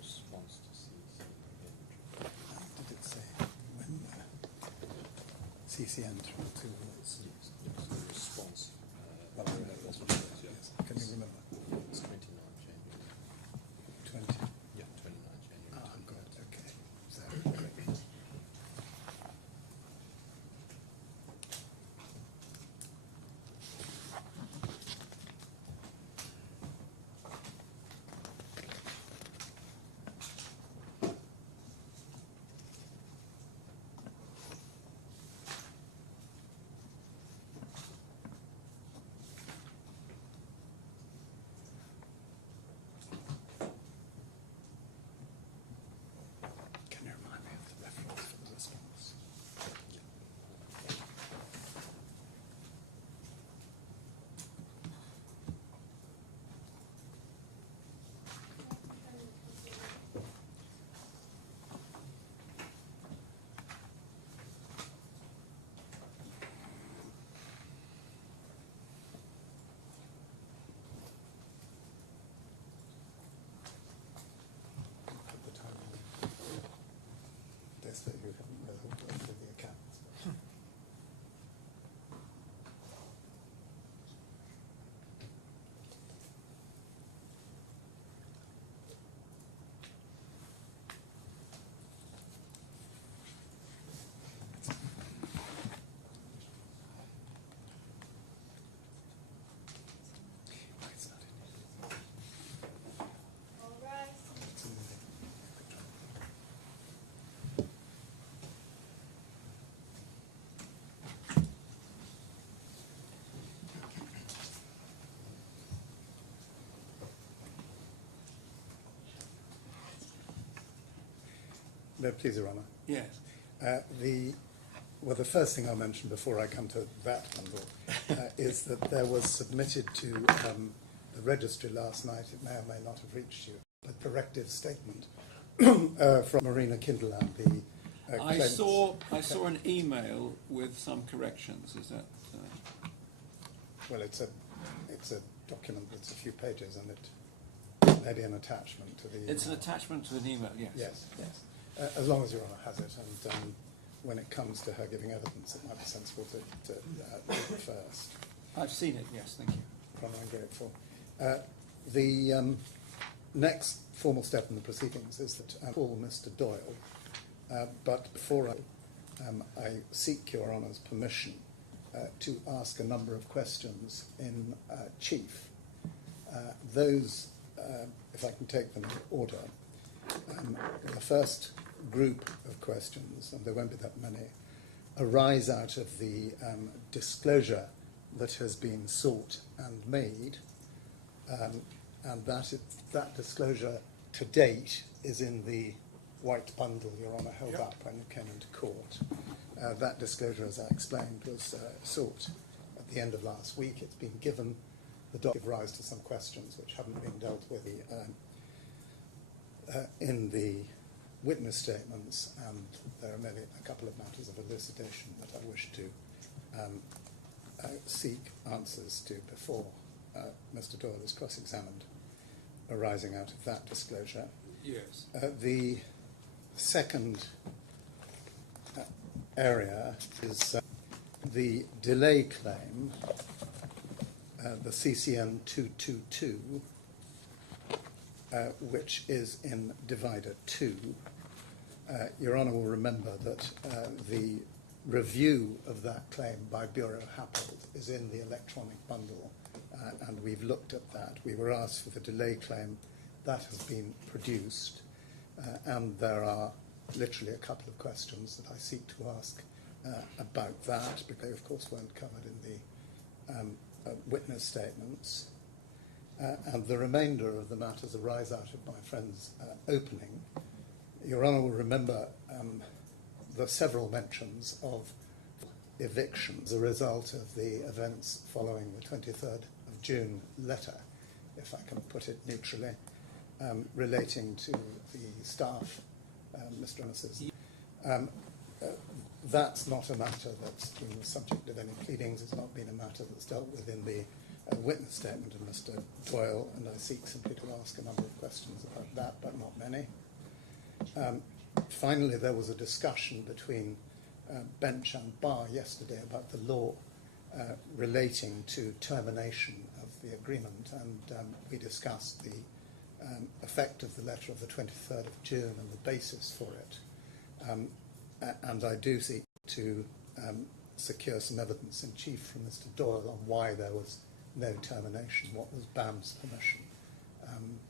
response to CCN-222. And did it say when the CCN-222 was? Yes, yeah, so the response. Well, I know was the response, response, yeah. yes. Can you remember? Yeah, it's 29 January. 20? Yeah, 29 January. Ah, 2019. good, okay. So, great. Can you remind me of the reference for the response? Yeah. We've had the time you need to. There's that you haven't really worked with the accounts, but. No, it's not in here. It's in the electronic. No, please, Your Honour. Yes. The first thing I'll mention before I come to that bundle is that there was submitted to the registry last night, it may or may not have reached you, a corrective statement from Marina Kinderland, the claimants. I saw an email with some corrections. Is that? Well, it's a document that's a few pages, and it may be an attachment to the email. It's an attachment to the email. Yes. Yes. As long as Your Honour has it, and when it comes to her giving evidence, it might be sensible to read it first. I've seen it. Yes. Thank you. Rather, I'm grateful. The next formal step in the proceedings is that I call Mr. Doyle, but before I seek Your Honour's permission to ask a number of questions in chief. Those, if I can take them in order, the first group of questions, and there won't be that many, arise out of the disclosure that has been sought and made, and that disclosure to date is in the white bundle Your Honour held up when you came into court. That disclosure, as I explained, was sought at the end of last week. It's been given. The document gave rise to some questions which haven't been dealt with in the witness statements, and there are maybe a couple of matters of elucidation that I wish to seek answers to before Mr. Doyle is cross-examined, arising out of that disclosure. Yes. The second area is the delay claim, the CCN 222, which is in Divider 2. Your Honour will remember that the review of that claim by Bureau Happold is in the electronic bundle, and we've looked at that. We were asked for the delay claim. That has been produced, and there are literally a couple of questions that I seek to ask about that, because they, of course, weren't covered in the witness statements. And the remainder of the matters arise out of my friend's opening. Your Honour will remember the several mentions of evictions as a result of the events following the 23rd of June letter, if I can put it neutrally, relating to the staff, Mr. Emerson. That's not a matter that's been the subject of any pleadings. It's not been a matter that's dealt with in the witness statement of Mr. Doyle, and I seek simply to ask a number of questions about that, but not many. Finally, there was a discussion between bench and bar yesterday about the law relating to termination of the agreement, and we discussed the effect of the letter of the 23rd of June and the basis for it. And I do seek to secure some evidence in chief from Mr. Doyle on why there was no termination, what was BAM's permission. And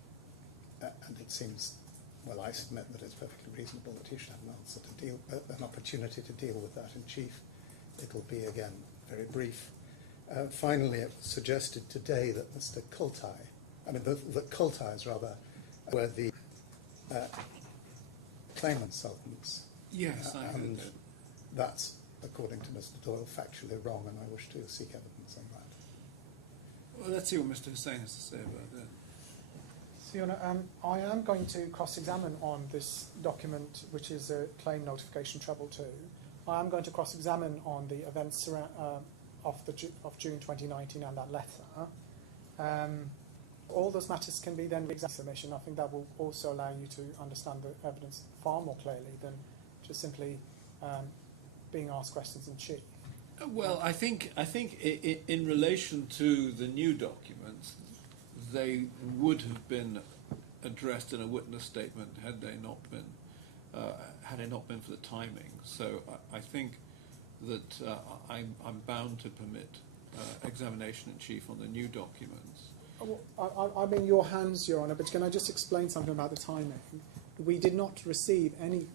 it seems, well, I submit that it's perfectly reasonable that he should have an opportunity to deal with that in chief. It'll be, again, very brief. Finally, it was suggested today that Mr. Kultai, that Kultais, rather, were the claim consultants. Yes. And that's, according to Mr. Doyle, factually wrong, and I wish to seek evidence on that. Well, let's see what Mr. Hussain has to say. So, I am going to cross-examine on this document, which is a claim notification treble 2. I am going to cross-examine on the events of June 2019 and that letter. All those matters can be then raised in submission. I think that will also allow you to understand the evidence far more clearly than just simply being asked questions in chief. Well, I think in relation to the new documents, they would have been addressed in a witness statement had they not been for the timing. So I think that I'm bound to permit examination in chief on the new documents. I'm in your hands, Your Honour, but can I just explain something about the timing? We did not receive any.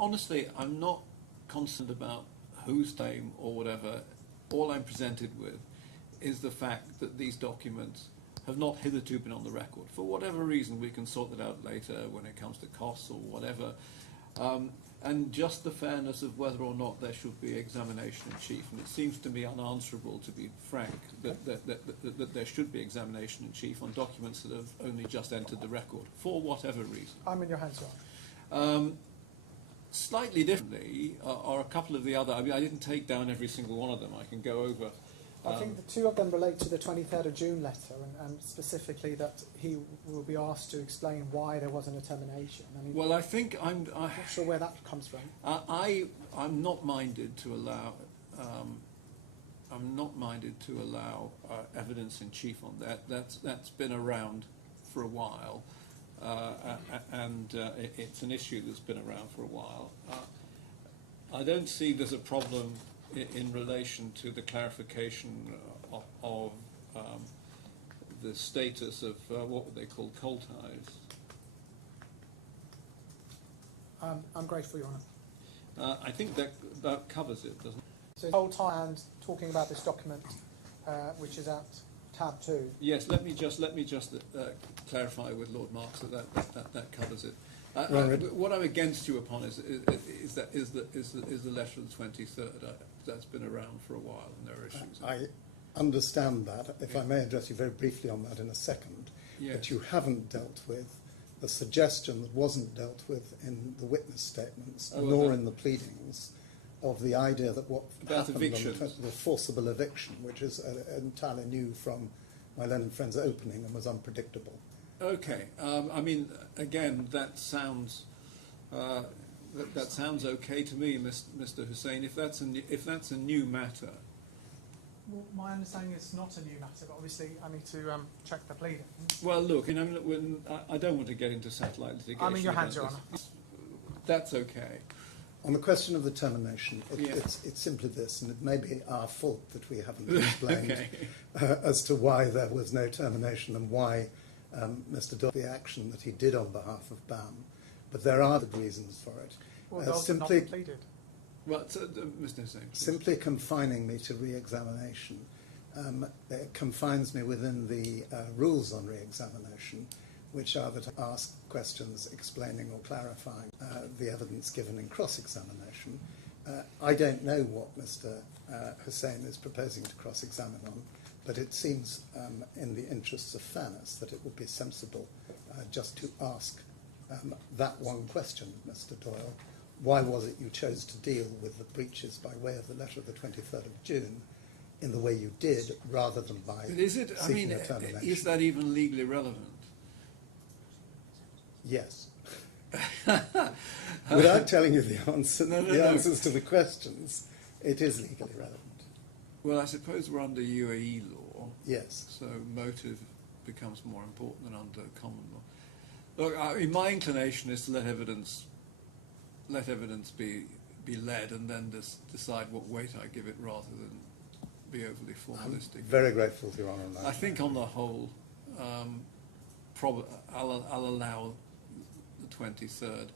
Honestly, I'm not concerned about whose name or whatever. All I'm presented with is the fact that these documents have not hitherto been on the record. For whatever reason, we can sort it out later when it comes to costs or whatever. And just the fairness of whether or not there should be examination in chief seems to be unanswerable, to be frank, that there should be examination in chief on documents that have only just entered the record for whatever reason. I'm in your hands, Your Honour. Slightly differently are a couple of the other. I mean, I didn't take down every single one of them. I can go over. I think the two of them relate to the 23rd of June letter, and specifically that he will be asked to explain why there wasn't a termination. Well, I think I'm not sure where that comes from. I'm not minded to allow. Evidence in chief on that. That's been around for a while, and it's an issue that's been around for a while. I don't see there's a problem in relation to the clarification of the status of what they call coal ties. I'm grateful, Your Honour. I think that covers it. So coal tie and talking about this document, which is at tab 2. Yes, let me just clarify with Lord Marks that covers it. What I'm against you upon is the letter of the 23rd. That's been around for a while. I understand that. If I may address you very briefly on that in a second, but you haven't dealt with the suggestion that wasn't dealt with in the witness statements, nor in the pleadings, of the idea that what happened on the forcible eviction, which is entirely new from my learned friend's opening and was unpredictable. Okay. I mean, again, that sounds okay to me, Mr. Hussain. If that's a new matter. Well, my understanding is not a new matter. Obviously, I need to check the plea. Well, look, I don't want to get into satellite litigation. I'm in your hands, Your Honour. That's okay. On the question of the termination, it's simply this, and it may be our fault that we haven't explained as to why there was no termination and why Mr. Doyle the action that he did on behalf of BAM. But there are good reasons for it. Simply confining me to re-examination it confines me within the rules on re-examination, which are that I ask questions explaining or clarifying the evidence given in cross-examination. I don't know what Mr. Hussain is proposing to cross-examine on, but it seems in the interests of fairness that it would be sensible just to ask that one question of Mr. Doyle. Why was it you chose to deal with the breaches by way of the letter of the 23rd of June in the way you did, rather than by seeking a Is termination. that even legally relevant? Yes. Without telling you the answers to the questions, it is legally relevant. Well, I suppose we're under UAE law. Yes. So motive becomes more important after a comma. Look, my inclination is to let evidence be led, and then decide what weight I give it rather than be overly I'm formalistic. very grateful to Your Honour, and I I think on agree. the whole, probably I'll allow 23rd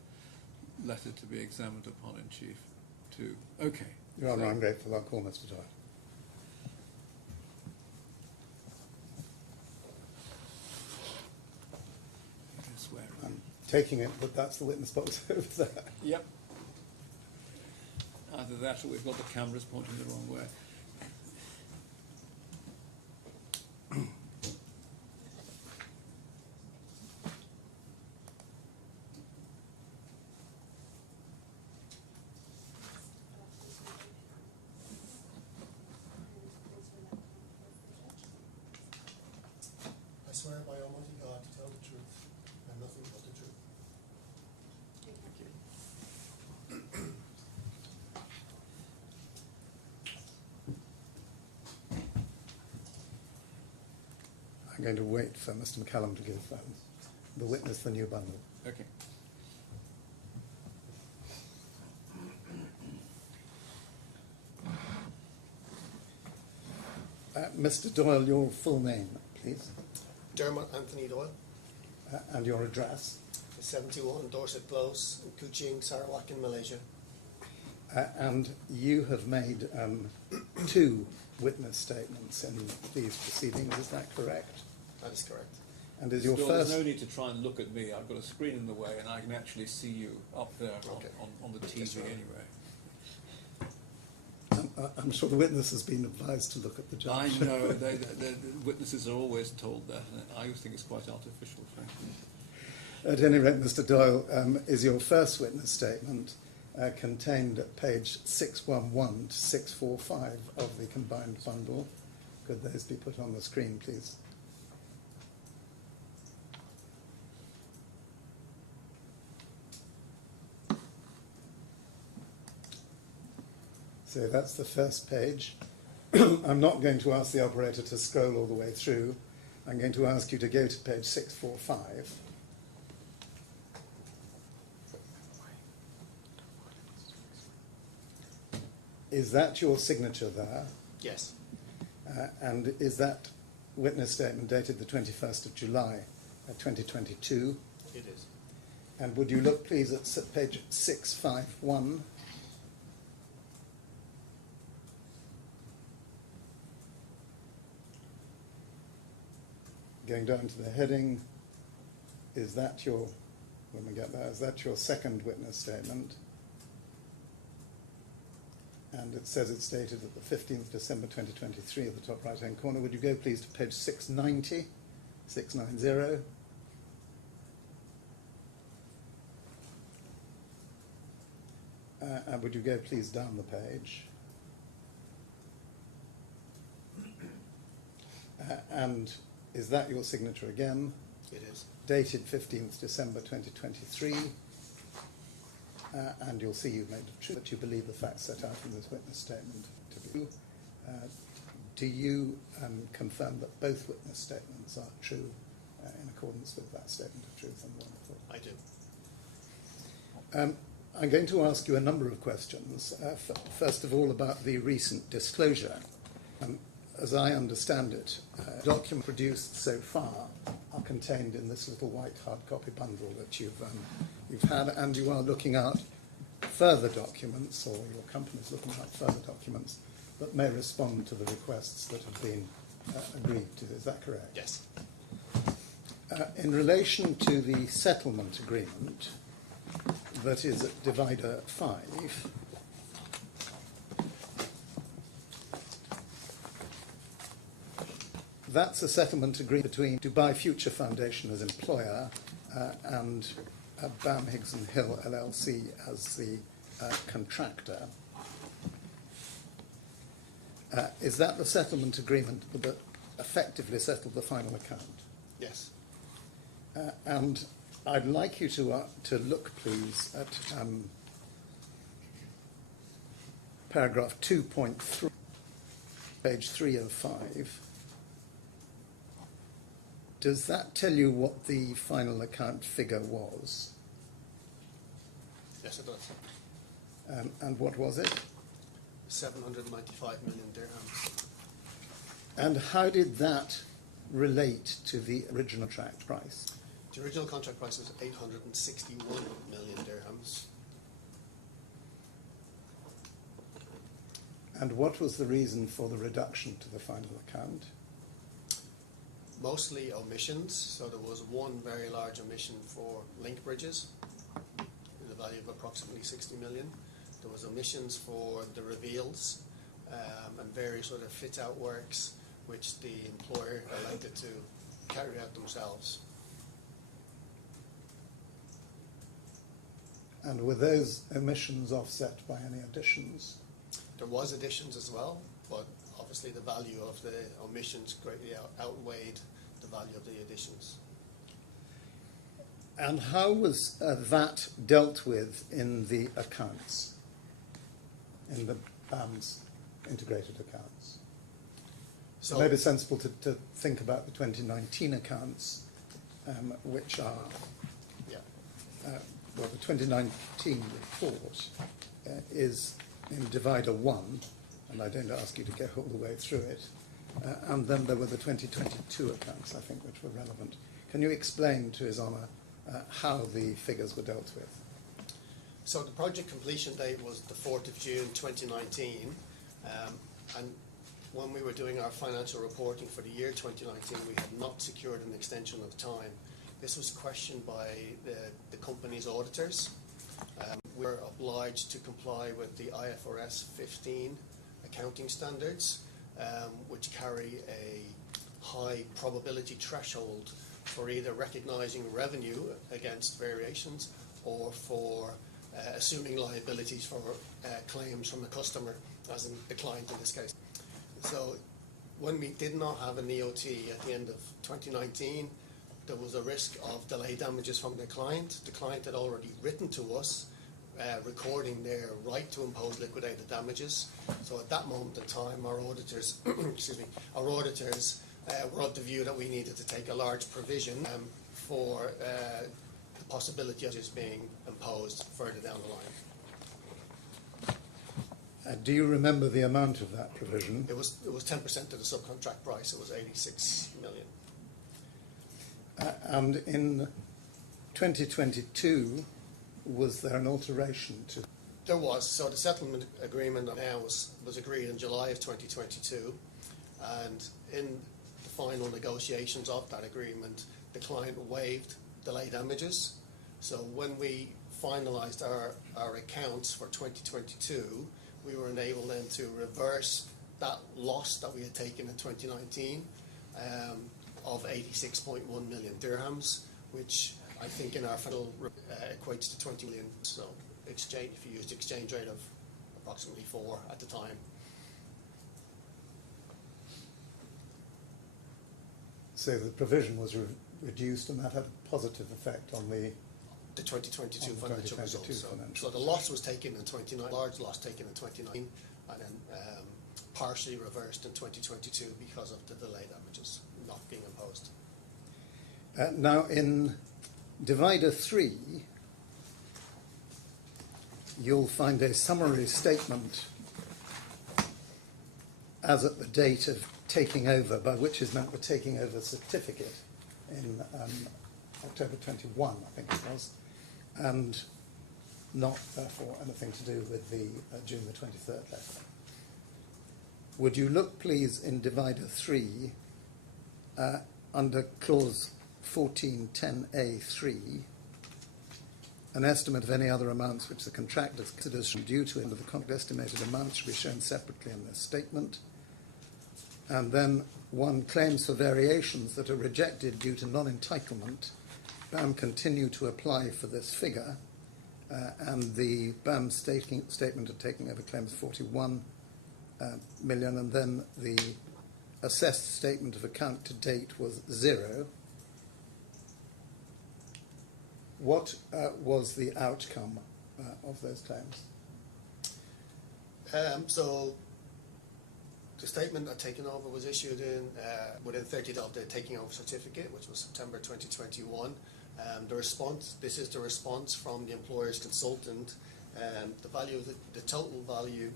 letter to be examined upon in chief too. Okay. Your Honour, I'm grateful. I'll call Mr. Doyle. I'm taking it that that's the witness box over there. Yep. And with that, we've got the cameras pointing on the left. I swear by Almighty God to tell the truth and nothing but the truth. I'm going to wait for Mr. McCallum to give the witness the new bundle. Mr. Doyle, your full name, please, Dermot Anthony Doyle, and your address. 71 Dorset Close, in Kuching, Sarawak in Malaysia. And you have made 2 witness statements in these proceedings, is that correct? That is correct. And is your Well, first... There's no need to try and look at me. I've got a screen in the way, and I can actually see you up there Okay. on the TV Yes, Your Honour. anyway. I'm sure the witness has been advised to look at the I judge. know the witnesses are always told that, and I think it's quite artificial. At any rate, Mr. Doyle, is your first witness statement contained at page 611 to 645 of the combined bundle? Could those be put on the screen, please? So that's the first page. I'm not going to ask the operator to scroll all the way through. I'm going to ask you to go to page 645. Is that your signature there? Yes. And is that witness statement dated the 21st of July 2022? It is. And would you look, please, at page 651? Going down to the heading, is that your, when we get there, is that your second witness statement? And it says it's dated at the 15th December 2023 at the top right-hand corner. Would you go, please, to page 690, 690? And would you go, please, down the page? And is that your signature again? It is. Dated 15th December 2023. And you'll see you've made it true that you believe the facts set out in this witness statement to be true. Do you confirm that both witness statements are true in accordance with that statement of truth and the one before? I do. I'm going to ask you a number of questions. First of all, about the recent disclosure. As I understand it, documents produced so far are contained in this little white hard copy bundle that you've had, and you are looking out further documents, or your company is looking out further documents that may respond to the requests that have been agreed to. Is that correct? Yes. In relation to the settlement agreement that is at Divider 5, that's a settlement agreement between Dubai Future Foundation as employer and BAM Higgs and Hill LLC as the contractor. Is that the settlement agreement that effectively settled the final account? Yes. And I'd like you to look, please, at paragraph 2.3, page 305. Does that tell you what the final account figure was? Yes, it does. And what was it? 795 million dirhams. And how did that relate to the original contract price? The original contract price was 861 million dirhams. And what was the reason for the reduction to the final account? Mostly omissions. So there was one very large omission for link bridges in the value of approximately 60 million. There was omissions for the reveals and various other fit-out works which the employer elected to carry out themselves. And were those omissions offset by any additions? There was additions as well, but obviously the value of the omissions greatly outweighed the value of the additions. And how was that dealt with in the accounts, in the BAM's integrated accounts? So It may be sensible to think about the 2019 accounts, which are, yeah. well, the 2019 report is in divider 1, and I don't ask you to go all the way through it. And then there were the 2022 accounts, I think, which were relevant. Can you explain to His Honour how the figures were dealt with? So the project completion date was the 4th of June 2019, and when we were doing our financial reporting for the year 2019, we had not secured an extension of time. This was questioned by the company's auditors. We were obliged to comply with the IFRS 15 accounting standards, which carry a high probability threshold for either recognising revenue against variations or for assuming liabilities for claims from the customer, as in the client in this case. So when we did not have an EOT at the end of 2019, there was a risk of delay damages from the client. The client had already written to us recording their right to impose liquidated damages. So at that moment in time, our auditors, were of the view that we needed to take a large provision for the possibility of just being imposed further down the line. Do you remember the amount of that provision? It was 10% of the subcontract price. It was 86 million. And in 2022, was there an alteration to? There was. So the settlement agreement now was agreed in July of 2022, and in the final negotiations of that agreement, the client waived delay damages. So when we finalised our accounts for 2022, we were enabled then to reverse that loss that we had taken in 2019 of 86.1 million dirhams, which I think in our final equates to 20 million. So exchange, if you used exchange rate of approximately 4 at the time. So the provision was reduced, and that had a positive effect on the 2022 on the financial 2022 results. financial So the loss was taken in 29, large loss taken in 29, and then partially reversed in 2022 because of the delay damages not being imposed. Now, in divider 3, you'll find a summary statement as at the date of taking over, by which is meant the taking over certificate in October 21, I think it was, and not, therefore, anything to do with the June the 23rd letter. Would you look, please, in divider 3, under clause 1410A3, an estimate of any other amounts which the contractor considers due to under the contract estimated amounts should be shown separately in this statement. And then 1, claims for variations that are rejected due to non-entitlement, BAM continue to apply for this figure, and the BAM statement of taking over claims 41 million, and then the assessed statement of account to date was 0. What was the outcome of those claims? So the statement that taken over was issued in within 30 days of the taking over certificate, which was September 2021. This is the response from the employer's consultant. The value of the total value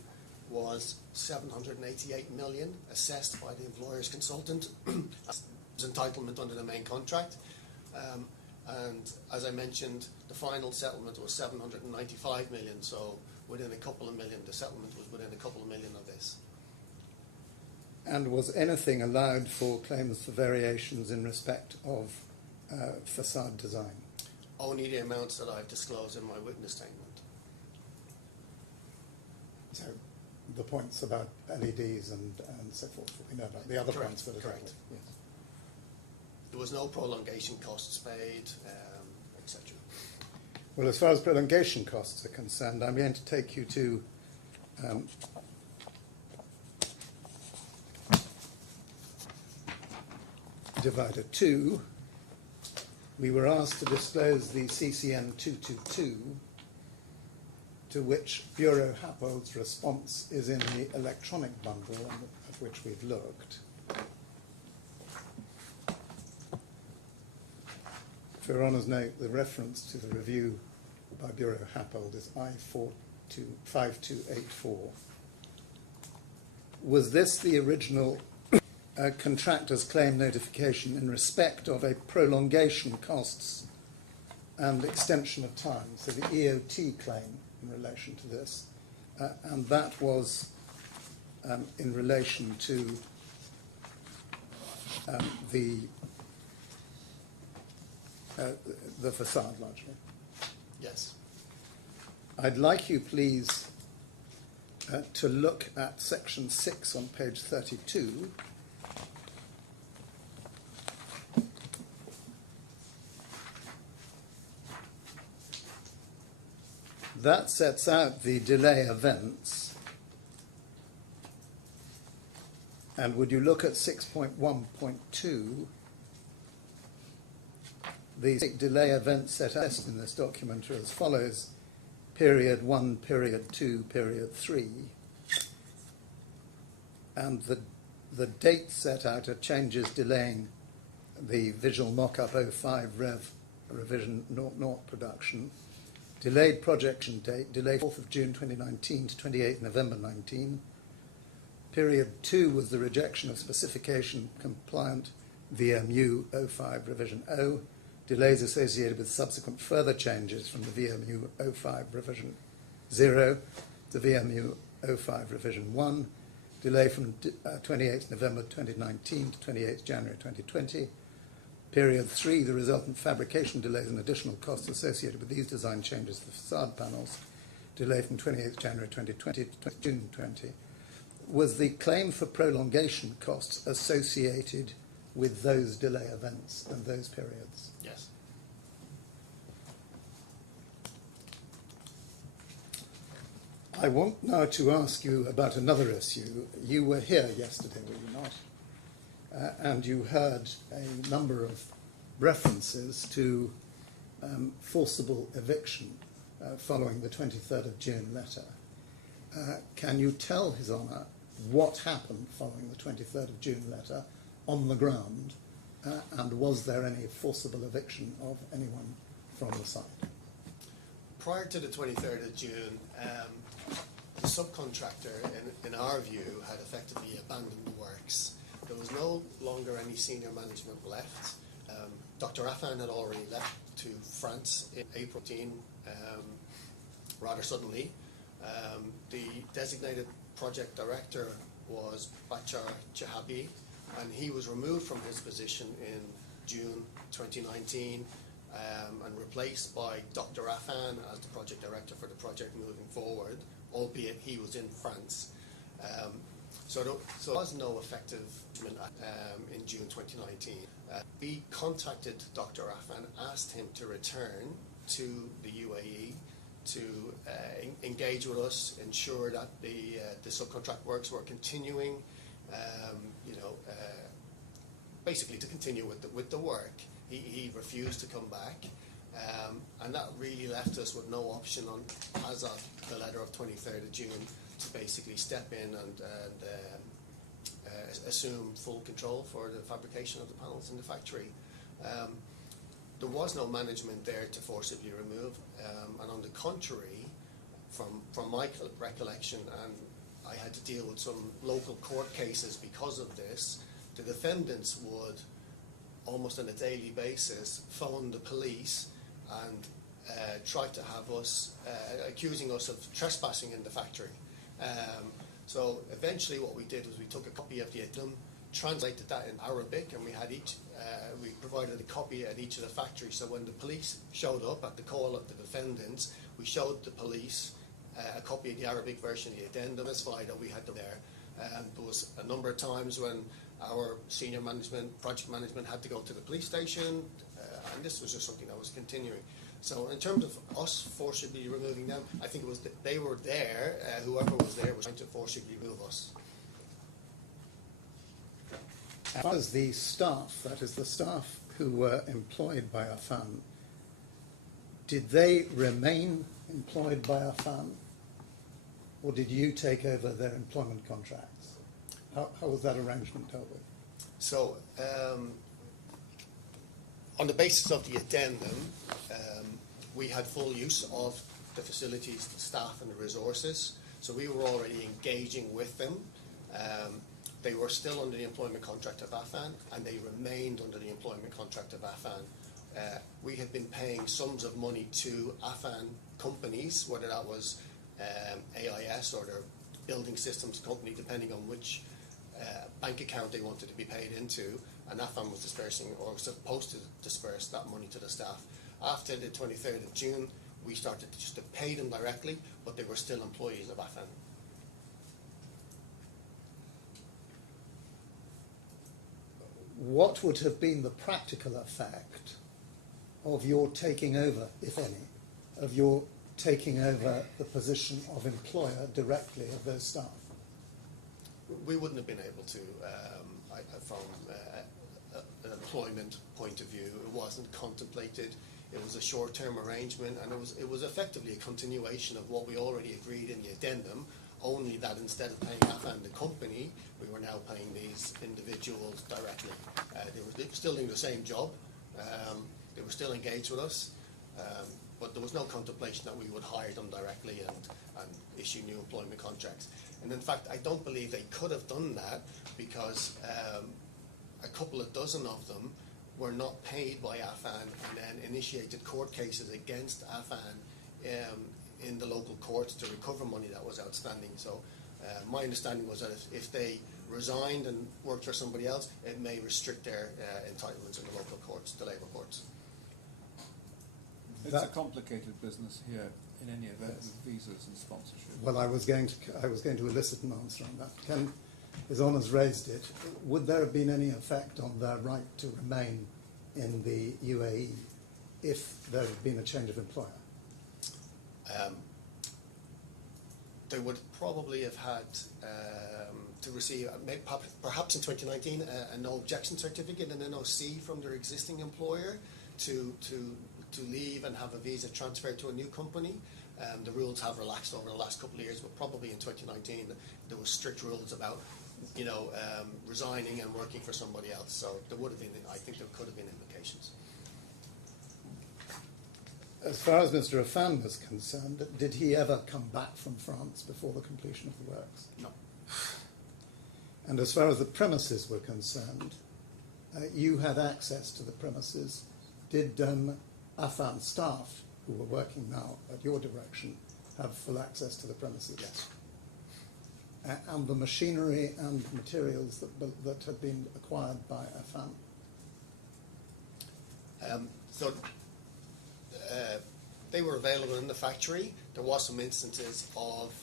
was 788 million, assessed by the employer's consultant as entitlement under the main contract. And as I mentioned, the final settlement was 795 million, so within a couple of million, the settlement was within a couple of million of this. And was anything allowed for claims for variations in respect of facade design? Only the amounts that I've disclosed in my witness statement. So the points about LEDs and so forth, we know about. The other Correct, points that are correct. Yes. There was no prolongation costs paid, etc. Well, as far as prolongation costs are concerned, I'm going to take you to Divider 2. We were asked to disclose the CCN 222, to which Bureau Happold's response is in the electronic bundle at which we've looked. For your honour's note, the reference to the review by Bureau Happold is I-5284. Was this the original contractor's claim notification in respect of a prolongation costs and extension of time, so the EOT claim in relation to this, and that was in relation to the facade, largely? Yes. I'd like you, please, to look at section 6 on page 32. That sets out the delay events. And would you look at 6.1.2? The delay events set out in this document are as follows: period 1, period 2, period 3. And the dates set out are changes delaying the visual mock-up 05 Rev revision 00 production. Delayed projection date, delayed 4th of June 2019 to 28th November 19. Period 2 was the rejection of specification compliant VMU 05 revision 0. Delays associated with subsequent further changes from the VMU 05 revision 0 to VMU 05 revision 1. Delay from 28th November 2019 to 28th January 2020. Period 3, the resultant fabrication delays and additional costs associated with these design changes for facade panels. Delay from 28th January 2020 to June 2020. Was the claim for prolongation costs associated with those delay events and those periods? Yes. I want now to ask you about another issue. You were here yesterday, were you not? And you heard a number of references to forcible eviction following the 23rd of June letter. Can you tell His Honour what happened following the 23rd of June letter on the ground, and was there any forcible eviction of anyone from the site? Prior to the 23rd of June, the subcontractor, in our view, had effectively abandoned the works. There was no longer any senior management left. Dr. Affan had already left to France in April 18, rather suddenly. The designated project director was Bachar Jahabi, and he was removed from his position in June 2019 and replaced by Dr. Affan as the project director for the project moving forward, albeit he was in France. So there was no effective in June 2019. We contacted Dr. Affan, asked him to return to the UAE to engage with us, ensure that the subcontract works were continuing, basically to continue with the work. He refused to come back, and that really left us with no option as of the letter of 23rd of June to basically step in and assume full control for the fabrication of the panels in the factory. There was no management there to forcibly remove, and on the contrary, from my recollection, and I had to deal with some local court cases because of this, the defendants would, almost on a daily basis, phone the police and try to have us, accusing us of trespassing in the factory. So eventually what we did was we took a copy of the addendum, translated that in Arabic, and we provided a copy at each of the factories. So when the police showed up at the call of the defendants, we showed the police a copy of the Arabic version of the addendum, satisfied that we had them there. There was a number of times when our senior management, project management, had to go to the police station, and this was just something that was continuing. So in terms of us forcibly removing them, I think it was they were there, whoever was there was trying to forcibly remove us. As far as the staff, that is the staff who were employed by Affan, did they remain employed by Affan, or did you take over their employment contracts? How was that arrangement dealt with? So, on the basis of the addendum, we had full use of the facilities, the staff and the resources. So we were already engaging with them. They were still under the employment contract of Affan, and they remained under the employment contract of Affan. We had been paying sums of money to Affan companies, whether that was AIS or their building systems company, depending on which bank account they wanted to be paid into, and Affan was dispersing, or supposed to disperse, that money to the staff. After the 23rd of June, we started just to pay them directly, but they were still employees of Affan. What would have been the practical effect of your taking over, if any, of your taking over the position of employer directly of those staff? We wouldn't have been able to, from an employment point of view. It wasn't contemplated. It was a short-term arrangement, and it was effectively a continuation of what we already agreed in the addendum, only that instead of paying Affan the company, we were now paying these individuals directly. They were still doing the same job. They were still engaged with us, but there was no contemplation that we would hire them directly and issue new employment contracts. And in fact, I don't believe they could have done that, because a couple of dozen of them were not paid by Affan and then initiated court cases against Affan in the local courts to recover money that was outstanding. So my understanding was that if they resigned and worked for somebody else, it may restrict their entitlements in the local courts, the labour courts. It's a complicated business here in any event. Yes. Visas and sponsorship. Well, I was going to elicit an answer on that. His Honour's raised it. Would there have been any effect on their right to remain in the UAE if there had been a change of employer? They would probably have had to receive, perhaps in 2019, a no objection certificate, an NOC from their existing employer to leave and have a visa transferred to a new company. The rules have relaxed over the last couple of years, but probably in 2019 there were strict rules about, resigning and working for somebody else. So there would have been, I think there could have been implications. As far as Mr. Affan was concerned, did he ever come back from France before the completion of the works? No. And as far as the premises were concerned, you had access to the premises. Did Affan staff, who were working now at your direction, have full access to the premises? Yes. And the machinery and materials that had been acquired by Affan? They were available in the factory. There was some instances of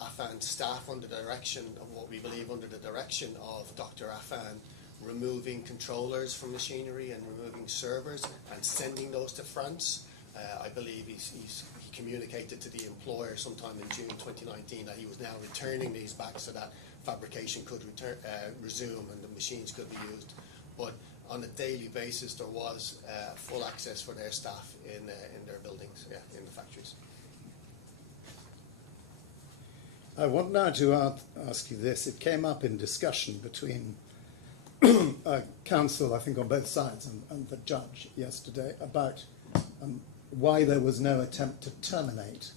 Affan staff under the direction of what we believe under the direction of Dr. Affan removing controllers from machinery and removing servers and sending those to France. I believe he communicated to the employer sometime in June 2019 that he was now returning these back so that fabrication could resume and the machines could be used. But on a daily basis, there was full access for their staff in their buildings, in the factories. I want now to ask you this. It came up in discussion between counsel, I think on both sides, and the judge yesterday about why there was no attempt to terminate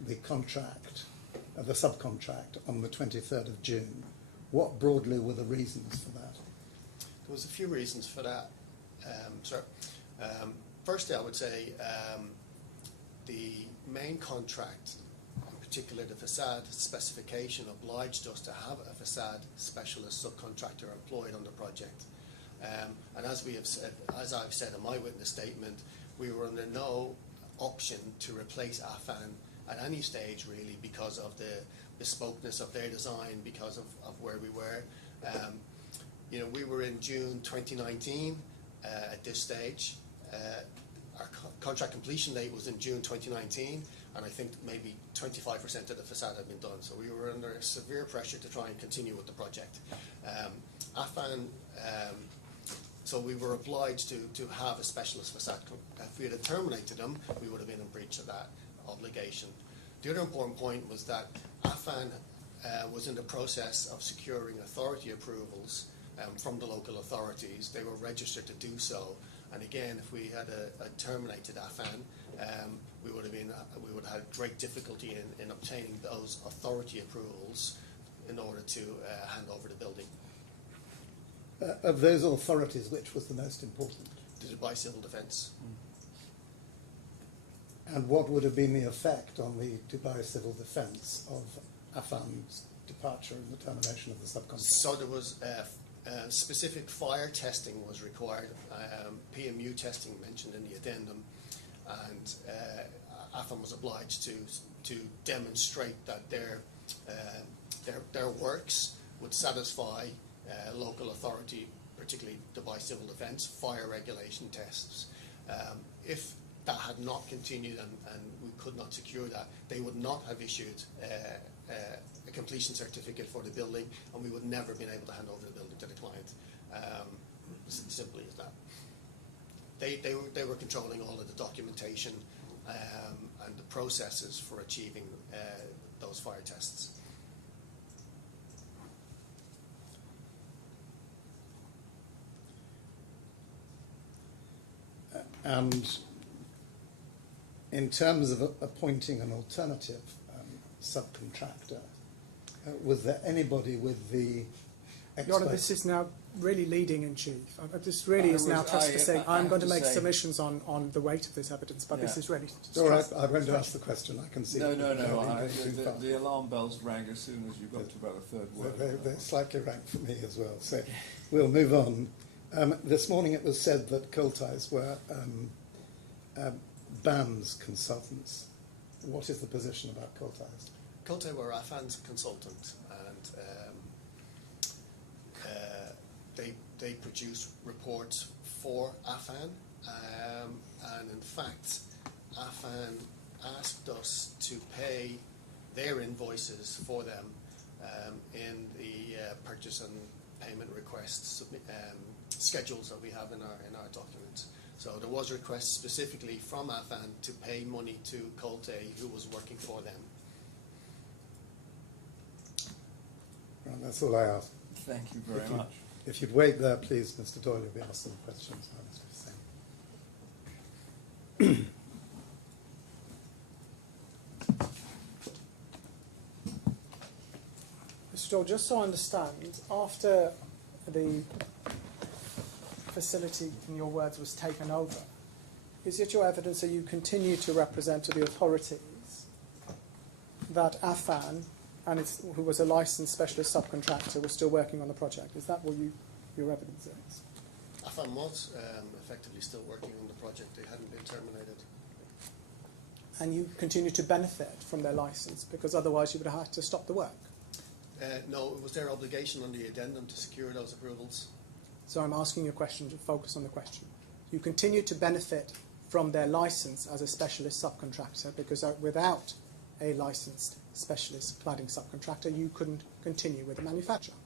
the contract, the subcontract, on the 23rd of June. What broadly were the reasons for that? There was a few reasons for that, sir. Firstly, I would say the main contract, in particular the facade specification, obliged us to have a facade specialist subcontractor employed on the project. And as I've said in my witness statement, we were under no option to replace Affan at any stage, really, because of the bespokeness of their design, because of where we were. We were in June 2019 at this stage. Our contract completion date was in June 2019, and I think maybe 25% of the facade had been done. So we were under severe pressure to try and continue with the project. Affan, so we were obliged to have a specialist facade. If we had terminated them, we would have been in breach of that obligation. The other important point was that Affan was in the process of securing authority approvals from the local authorities. They were registered to do so. And again, if we had terminated Affan, we would have had great difficulty in obtaining those authority approvals in order to hand over the building. Of those authorities, which was the most important? The Dubai Civil Defence. And what would have been the effect on the Dubai Civil Defence of Affan's departure and the termination of the subcontract? So there was specific fire testing was required, PMU testing mentioned in the addendum, and Affan was obliged to demonstrate that their works would satisfy local authority, particularly Dubai Civil Defence, fire regulation tests. If that had not continued and we could not secure that, they would not have issued a completion certificate for the building, and we would never have been able to hand over the building to the client. Simply as that. They were controlling all of the documentation and the processes for achieving those fire tests. And in terms of appointing an alternative subcontractor, was there anybody with the expert? This is now really leading in chief. This really is now Trustee saying, I'm going to make submissions on the weight of this evidence, but this is really... All right, I won't ask the question. I can see it may have been going too far. The alarm bells rang as soon as you got to further. They're slightly rank for me as well, so we'll move on. This morning it was said that Coal Ties were BAM's consultants. What is the position about Coal Ties? Coal Ties were Affan's consultant, and they produce reports for Affan, and in fact, Affan asked us to pay their invoices for them in the purchase and payment requests schedules that we have in our documents. So there was a request specifically from Affan to pay money to Coal Ties, who was working for them. Right, that's all I ask. Thank you very much. If you'd wait there, please, Mr. Doyle, you'll be asked some questions by Mr. Hussain. Mr. Doyle, just so I understand, it's after the facility, in your words, was taken over. Is it your evidence that you continue to represent to the authorities that Affan, who was a licensed specialist subcontractor, was still working on the project? Is that what your evidence is? Affan was effectively still working on the project. They hadn't been terminated. And you continue to benefit from their license, because otherwise you would have to stop the work? No, it was their obligation on the addendum to secure those approvals. So I'm asking you a question to focus on the question. You continue to benefit from their license as a specialist subcontractor, because without a licensed specialist cladding subcontractor, you couldn't continue with manufacture.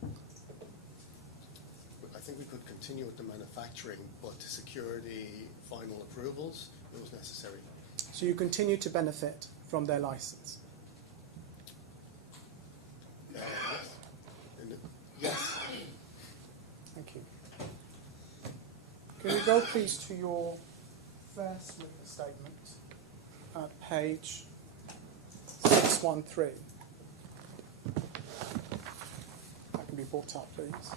I think we could continue with the manufacturing, but to secure the final approvals, it was necessary. So you continue to benefit from their license. Yes. Yes. Thank you. In reference to your first witness statement, page 613, could you brought up, please?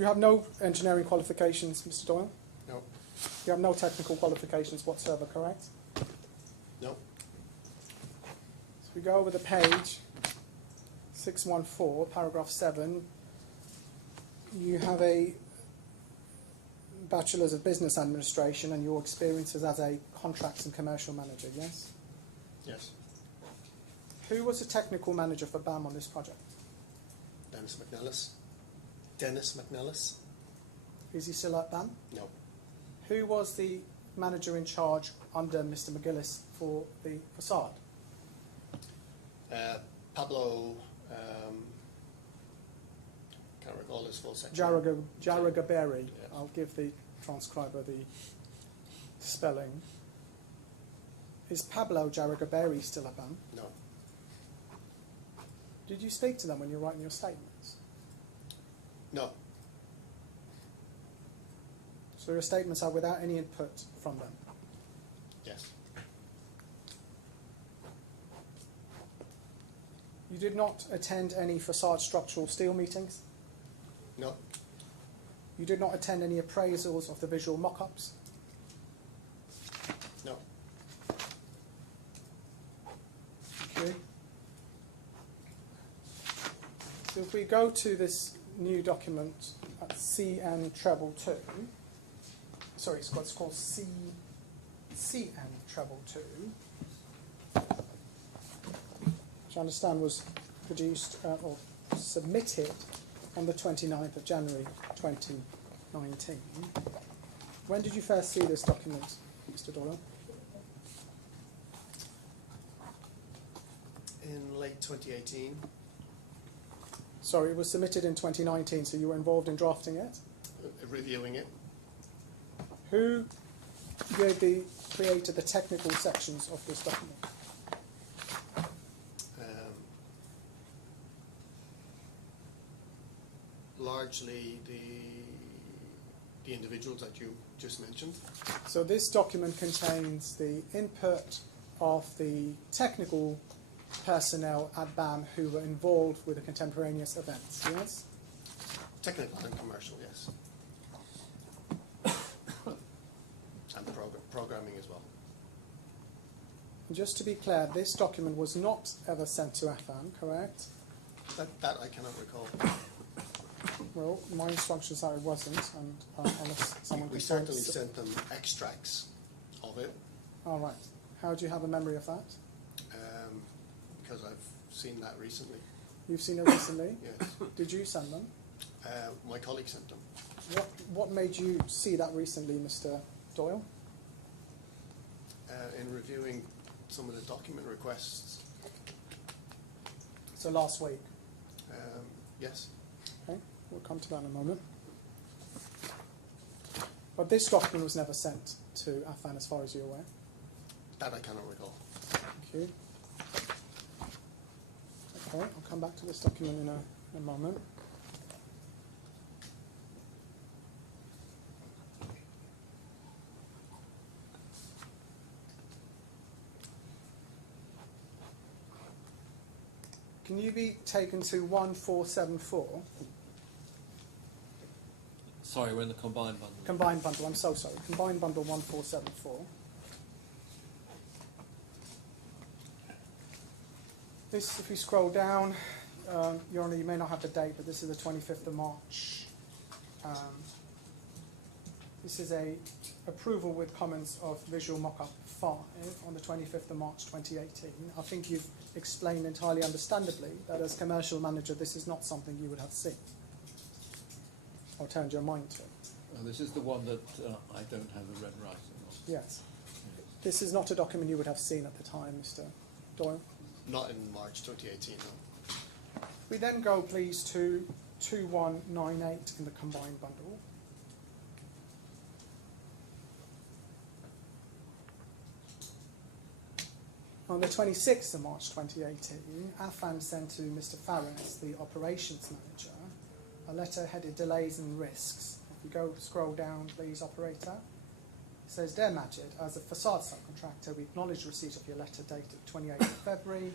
You have no engineering qualifications, Mr. Doyle? No. You have no technical qualifications whatsoever, correct? No. So we go over the page 614, paragraph 7. You have a Bachelor's of Business Administration and your experiences as a contracts and commercial manager, yes? Yes. Who was the technical manager for BAM on this project? Dennis McNellis. Dennis McNellis? Is he still at BAM? No. Who was the manager in charge under Mr. McGillis for the facade? Pablo, can't recall his full second name. Jarragaberi. Yes. I'll give the transcriber the spelling. Is Pablo Jarragaberi still at BAM? No. Did you speak to them when you were writing the statements? No. So the statements are without any input from them. Yes. You did not attend any facade structural steel meetings? No. You did not attend any appraisals of the visual mock-ups? No. Okay. So if we go to this new document, CM Treble 2, sorry, so it's called CM Treble 2, which I understand was produced or submitted on the 29th of January 2019. When did you first see this document, Mr. Doyle? In late 2018. Sorry, it was submitted in 2019, so you were involved in drafting it? Reviewing it. Who created the technical sections of this document? Largely the individuals that you just mentioned. So this document contains the input of the technical personnel at BAM who were involved with the contemporaneous events, yes? Technical and commercial, yes. And programming as well. Just to be clear, this document was not ever sent to Affan, correct? That I cannot recall. Well, my instructions are it wasn't, and We certainly sent them extracts of it. All right. How do you have a memory of that? Because I've seen that recently. You've seen it recently? Yes. Did you send them? My colleague sent them. What made you see that recently, Mr. Doyle? In reviewing some of the document requests. So last week? Yes. Okay, we'll come to that in a moment. But this document was never sent to Affan as far as you're aware? That I cannot recall. Thank you. Okay, come back to this document in a moment. Can you be taken to 1474? Sorry, with the combined one. Combined bundle, I'm so sorry. Combined bundle 1474. This, if you scroll down, Your Honour, you may not have the date, but this is the 25th of March. The this is a approval with comments of visual mock-up 5 on the 25th of March 2018. I think you've explained entirely understandably that as commercial manager this is not something you would have seen. I turned your mind to it. And this is the one that I don't have the red writing. Yes. This is not a document you would have seen at the time, Mr. Doyle. Not in March 2018, no. We then go, please, to 2198 in the combined bundle. On the 26th of March 2018, Affan sent to Mr. Farias, the operations manager, a letter headed Delays and Risks. If you go scroll down, please, operator. It says, Dear Majid, as a facade subcontractor, we acknowledge receipt of your letter dated 28th of February.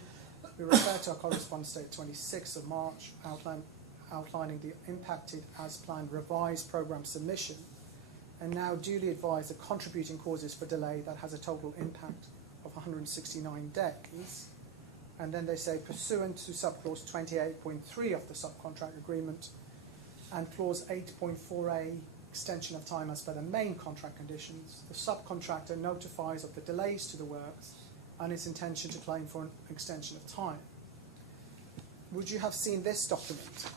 We refer to our correspondence dated 26th of March, outlining the impacted as-planned revised programme submission, and now duly advise the contributing causes for delay that has a total impact of 169 days. And then they say, pursuant to subclause 28.3 of the subcontract agreement and clause 8.4a, extension of time as per the main contract conditions, the subcontractor notifies of the delays to the works and its intention to claim for an extension of time. Would you have seen this document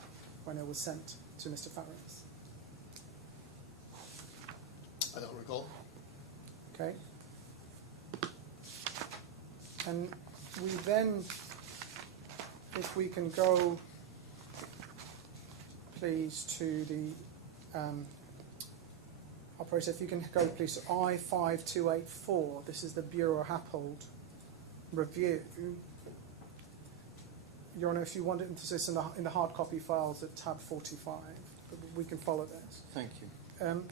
when it was sent to Mr. Farias? I don't recall. Okay. And we then, if we can go, please, to the operator, if you can go, please, to I-5284. This is the Bureau Happold review. Your Honour, if you wanted to this in the hard copy files at tab 45, we can follow that. Thank you.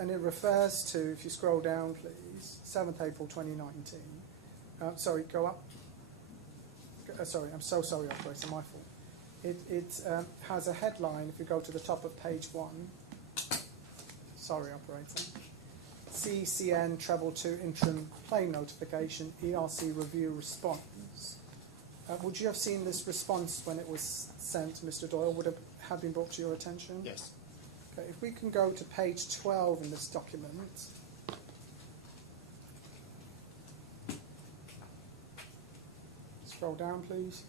And it refers to, if you scroll down, please, 7th April 2019. Sorry, go up. Sorry, I'm so sorry, that's my fault. It has a headline, if you go to the top of page 1. Sorry, operator. CCN Treble 2 Interim Claim Notification, ERC Review Response. Would you have seen this response when it was sent, Mr. Doyle? Would it have been brought to your attention? Yes. Okay, if we can go to page 12 in this document. Scroll down, please.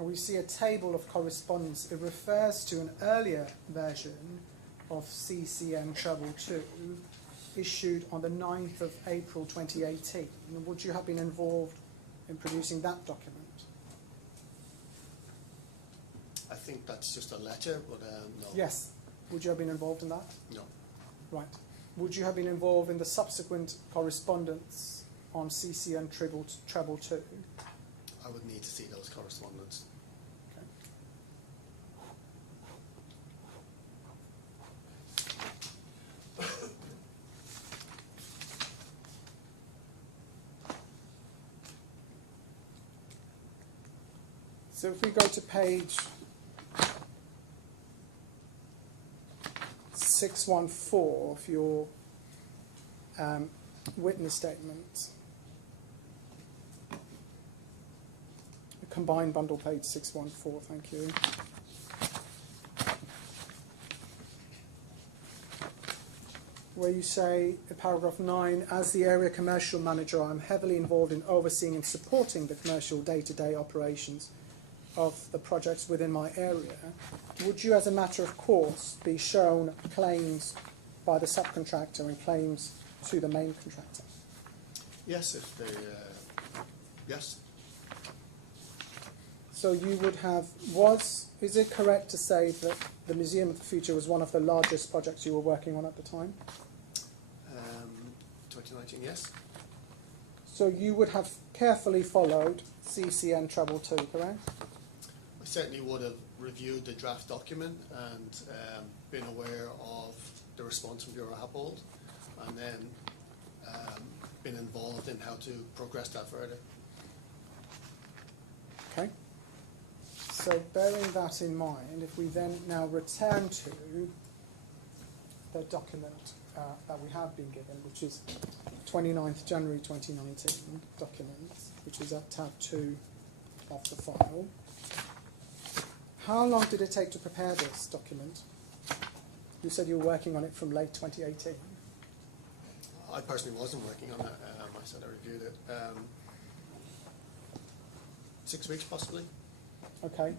And we see a table of correspondence. It refers to an earlier version of CCN Treble 2 issued on the 9th of April 2018. Would you have been involved in producing that document? I think that's just a letter, but no. Yes. Would you have been involved in that? No. Right. Would you have been involved in the subsequent correspondence on CCN Treble 2? I would need to see those correspondence. So if we go to page 614 of your witness statements, combined bundle page 614, thank you. Where you say, in paragraph 9, as the area commercial manager, I am heavily involved in overseeing and supporting the commercial day-to-day operations of the projects within my area. Would you, as a matter of course, be shown claims by the subcontractor and claims to the main contractor? Yes, if they, yes. So you would have, is it correct to say that the Museum of the Future was one of the largest projects you were working on at the time? 2019, yes. So you would have carefully followed CCN Treble 2, correct? I certainly would have reviewed the draft document and been aware of the response from Bureau Happold, and then been involved in how to progress that further. Okay. So bearing that in mind, if we then now return to the document that we have been given, which is 29th January 2019 document, which is at tab 2 of the file. How long did it take to prepare this document? You said you were working on it from late 2018. I personally wasn't working on it. I said I reviewed it. 6 weeks possibly. Okay.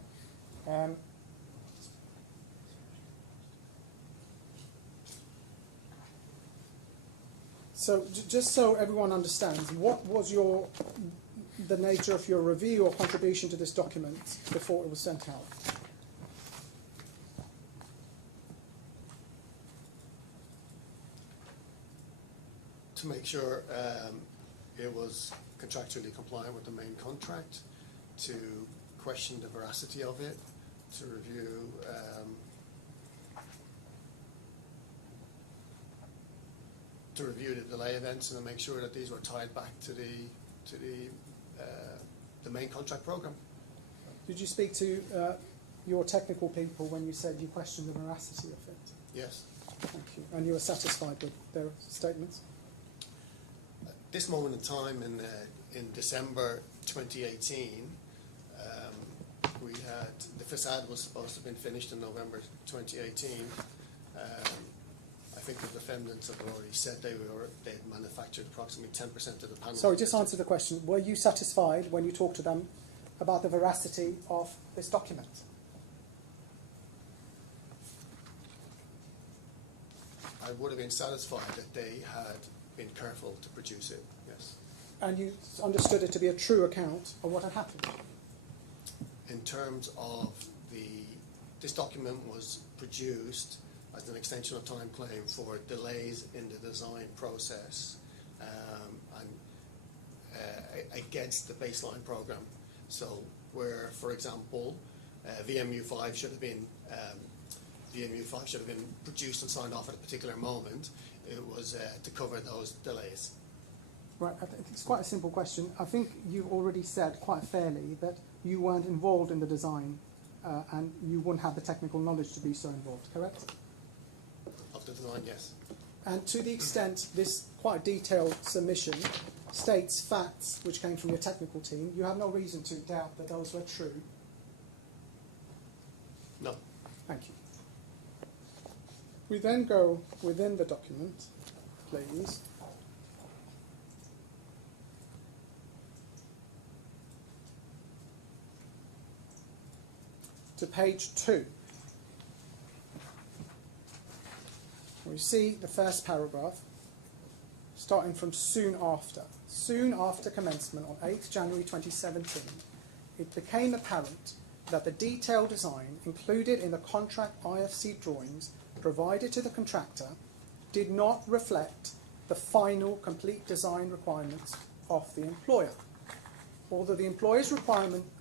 So just so everyone understands, what was the nature of your review or contribution to this document before it was sent out? To make sure it was contractually compliant with the main contract, to question the veracity of it, to review the delay events, and to make sure that these were tied back to the main contract program. Did you speak to your technical people when you said you questioned the veracity of it? Yes. Thank you. And you were satisfied with their statements? At this moment in time, in December 2018, we had the facade was supposed to have been finished in November 2018. I think the defendants have already said they had manufactured approximately 10% of the panels. So at this just answer the question. Were you satisfied when you talked to them about the veracity of this document? I would have been satisfied that they had been careful to produce it, yes. And you understood it to be a true account of what had happened? In terms of this document was produced as an extension of time claim for delays in the design process and against the baseline program. So where, for example, VMU5 should have been produced and signed off at a particular moment, it was to cover those delays. Right, I think it's quite a simple question. I think you already said quite fairly that you weren't involved in the design and you wouldn't have the technical knowledge to be so involved, correct? Of the design, yes. And to the extent this quite detailed submission states facts which came from your technical team, you have no reason to doubt that those were true. No. Thank you. We then go within the document, please. To page 2. You see the first paragraph, starting from soon after. Soon after commencement on 8th January 2017, it became apparent that the detailed design included in the contract IFC drawings provided to the contractor did not reflect the final complete design requirements of the employer. Although the employer's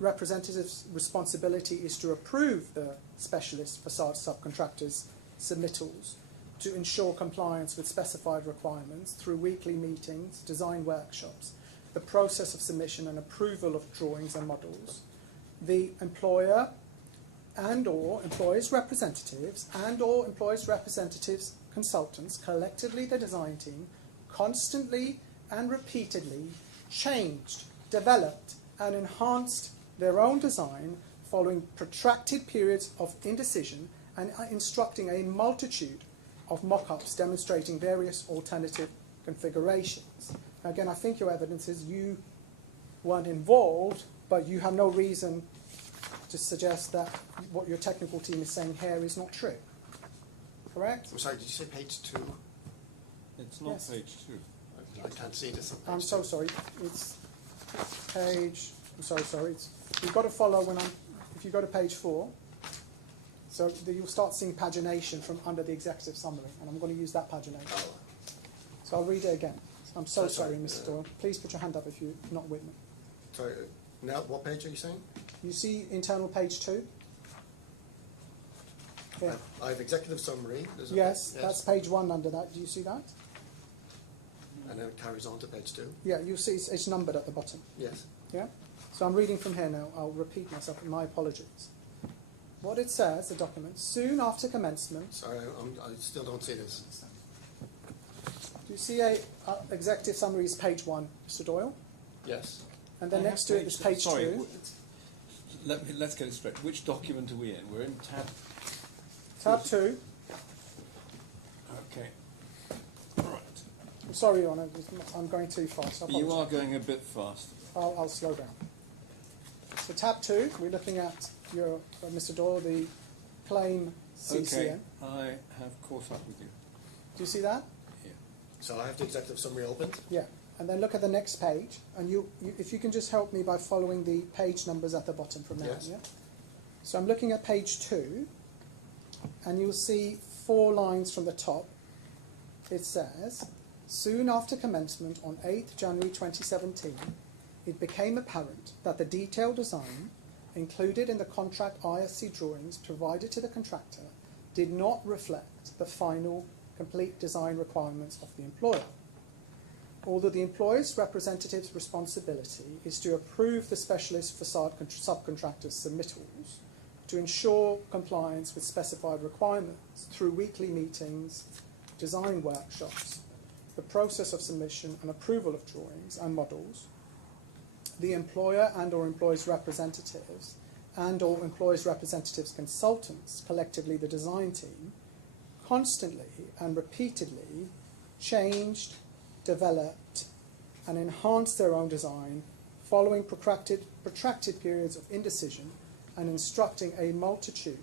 representative's responsibility is to approve the specialist facade subcontractors' submittals to ensure compliance with specified requirements through weekly meetings, design workshops, the process of submission and approval of drawings and models, the employer and/or employers' representatives and/or employers' representatives consultants, collectively the design team, constantly and repeatedly changed, developed and enhanced their own design following protracted periods of indecision and instructing a multitude of mock-ups demonstrating various alternative configurations. Again, I think your evidence is you weren't involved, but you have no reason to suggest that what your technical team is saying here is not true. Correct? I'm sorry, did you say page 2? It's not Yes. page 2. I can't see this on page I'm 2. so sorry. It's page. I'm so sorry. You've got to follow when if you go to page 4. So you'll start seeing pagination from under the executive summary, and I'm going to use that pagination. Oh, So I'll read it again. I'm so sorry, sorry, Mr. Dillon. Please put your hand up if you're not with me. sorry. Now, what page are you saying? You see internal page 2? I have executive summary. There's a Yes, page, that's page 1 under that. Do you see that? and then it carries on to page 2. Yeah, you'll see it's numbered at the bottom. Yes. Yeah? So I'm reading from here now. I'll repeat myself. My apologies. What it says, the document, soon after commencement. Sorry, I still don't see this. Do you see executive summary is page 1, Mr. Doyle? Yes. And then next to it is page 2. Sorry. Let's go straight. Which document are we in? We're in tab. Tab 2. sorry, Your Honour, I'm going too fast. I You are apologise. going a bit fast. I'll slow down. So tab 2, we're looking at Mr. Doyle, the claim CCM. Okay, I have caught up. Do you see that? So I have the executive summary opened. Yeah. And then look at the next page, and if you can just help me by following the page numbers at the bottom for a minute. Yes. Yeah? So I'm looking at page 2, and you'll see 4 lines from the top. It says, soon after commencement on 8th January 2017, it became apparent that the detailed design included in the contract ISC drawings provided to the contractor did not reflect the final complete design requirements of the employer. Although the employer's representative's responsibility is to approve the specialist facade subcontractor's submittals to ensure compliance with specified requirements through weekly meetings, design workshops, the process of submission and approval of drawings and models, the employer and or employer's representatives and or employer's representatives consultants, collectively the design team, constantly and repeatedly changed, developed and enhanced their own design following protracted periods of indecision and instructing a multitude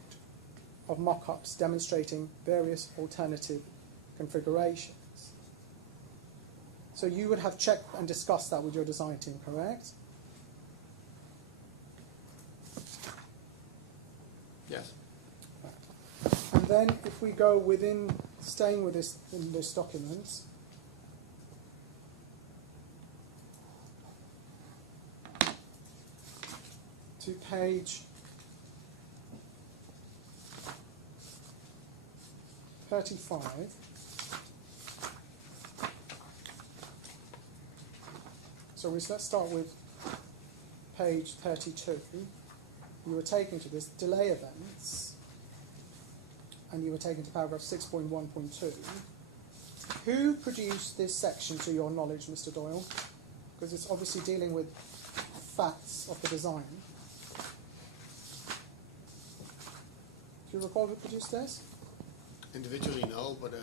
of mock-ups demonstrating various alternative configurations. So you would have checked and discussed that with your design team, correct? Yes. And then if we go within, staying with this, in this document, to page 35, so let's start with page 32. You were taken to this delay events, and you were taken to paragraph 6.1.2. Who produced this section to your knowledge, Mr. Doyle? Because it's obviously dealing with facts of the design. Do you recall who produced this? Individually, no, but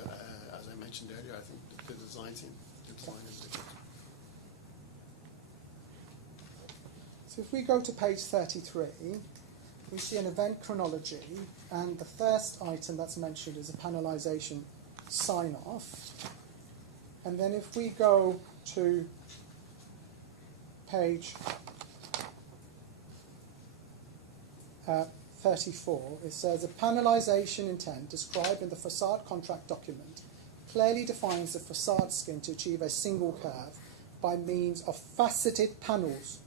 as I mentioned earlier, I think the design team, the design individuals. So if we go to page 33, we see an event chronology, and the first item that's mentioned is a panelization sign-off. And then if we go to page 34, it says a panelization intent described in the facade contract document clearly defines the facade skin to achieve a single curve by means of faceted panels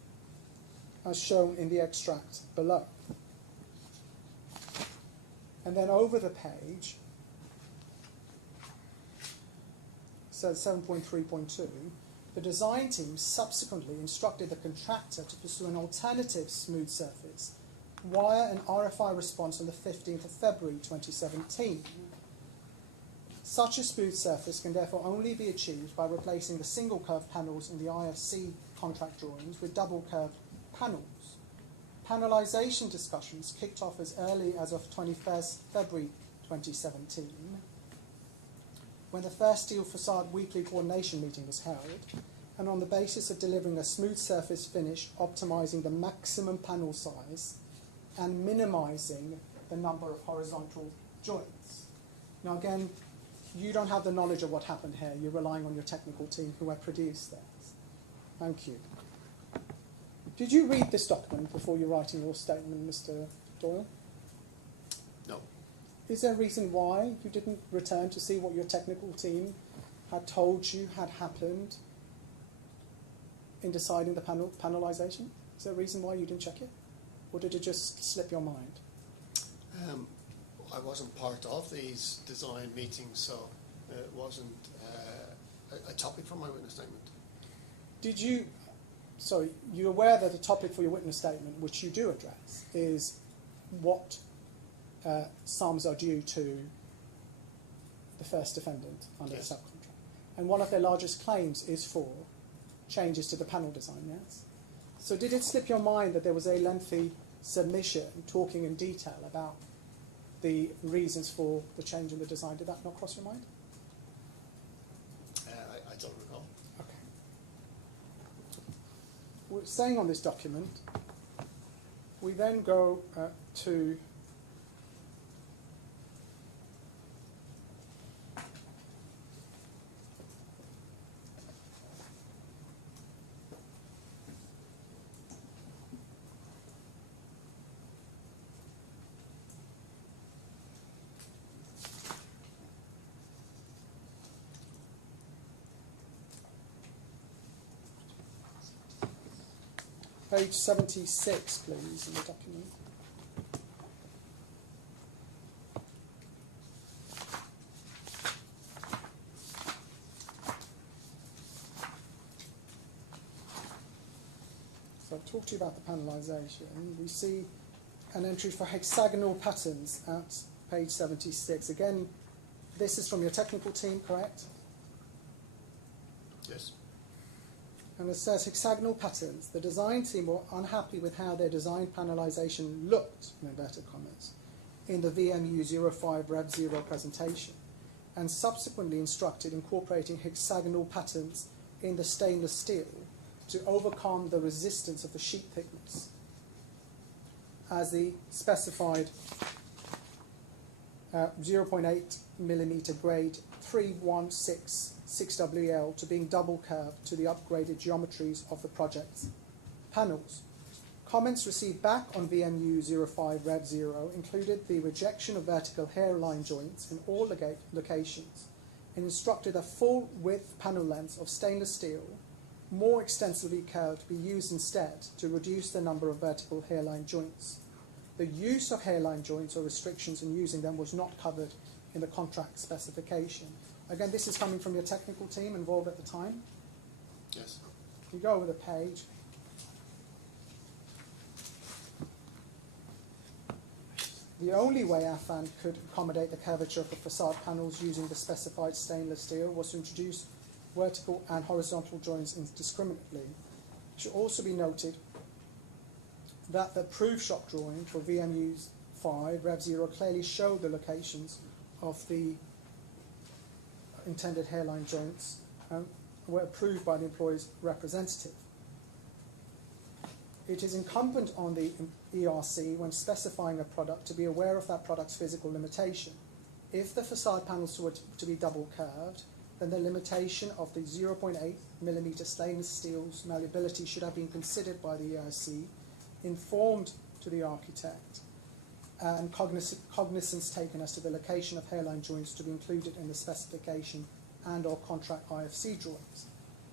as shown in the extract below. And then over the page, so 7.3.2, the design team subsequently instructed the contractor to pursue an alternative smooth surface via an RFI response on the 15th of February 2017. Such a smooth surface can therefore only be achieved by replacing the single curved panels in the ISC contract drawings with double curved panels. Panelization discussions kicked off as early as of 21st February 2017, when the first steel facade weekly coordination meeting was held, and on the basis of delivering a smooth surface finish, optimizing the maximum panel size and minimizing the number of horizontal joints. Now again, you don't have the knowledge of what happened here, you're relying on your technical team who have produced this. Thank you. Did you read this document before you writing your statement, Mr. Doyle? No. Is there a reason why you didn't return to see what your technical team had told you had happened in deciding the panelization? Is there a reason why you didn't check it? Or did it just slip your mind? I wasn't part of these design meetings, so it wasn't a topic for my witness statement. Did you, sorry, you're aware that the topic for your witness statement, which you do address, is what sums are due to the first defendant under Yes. the subcontract. And one of their largest claims is for changes to the panel design, yes? So did it slip your mind that there was a lengthy submission talking in detail about the reasons for the change in the design? Did that not cross your mind? I don't recall. We're staying on this document. We then go to page 76, please, in the document. So I've talked to you about the panelisation. You see an entry for hexagonal patterns at page 76. Again, this is from your technical team, correct? Yes. And it says hexagonal patterns. The design team were unhappy with how their design panelisation looked, in inverted commas, in the VMU05 Rev 0 presentation, and subsequently instructed incorporating hexagonal patterns in the stainless steel to overcome the resistance of the sheet thickness, as the specified 0.8mm grade 3166WL to being double curved to the upgraded geometries of the project's panels. Comments received back on VMU05 Rev 0 included the rejection of vertical hairline joints in all locations and instructed a full width panel length of stainless steel, more extensively curved, be used instead to reduce the number of vertical hairline joints. The use of hairline joints or restrictions in using them was not covered in the contract specification. Again, this is coming from your technical team involved at the time. Yes. We go over the page. The only way Affan could accommodate the curvature of the facade panels using the specified stainless steel was to introduce vertical and horizontal joints indiscriminately. It should also be noted that the proof shop drawing for VMU's 5 Rev 0 clearly showed the locations of the intended hairline joints were approved by the employer's representative. It is incumbent on the ERC when specifying a product to be aware of that product's physical limitation. If the facade panels were to be double curved, then the limitation of the 0.8mm stainless steel's malleability should have been considered by the ERC, informed to the architect, and cognizance taken as to the location of hairline joints to be included in the specification and or contract IFC drawings.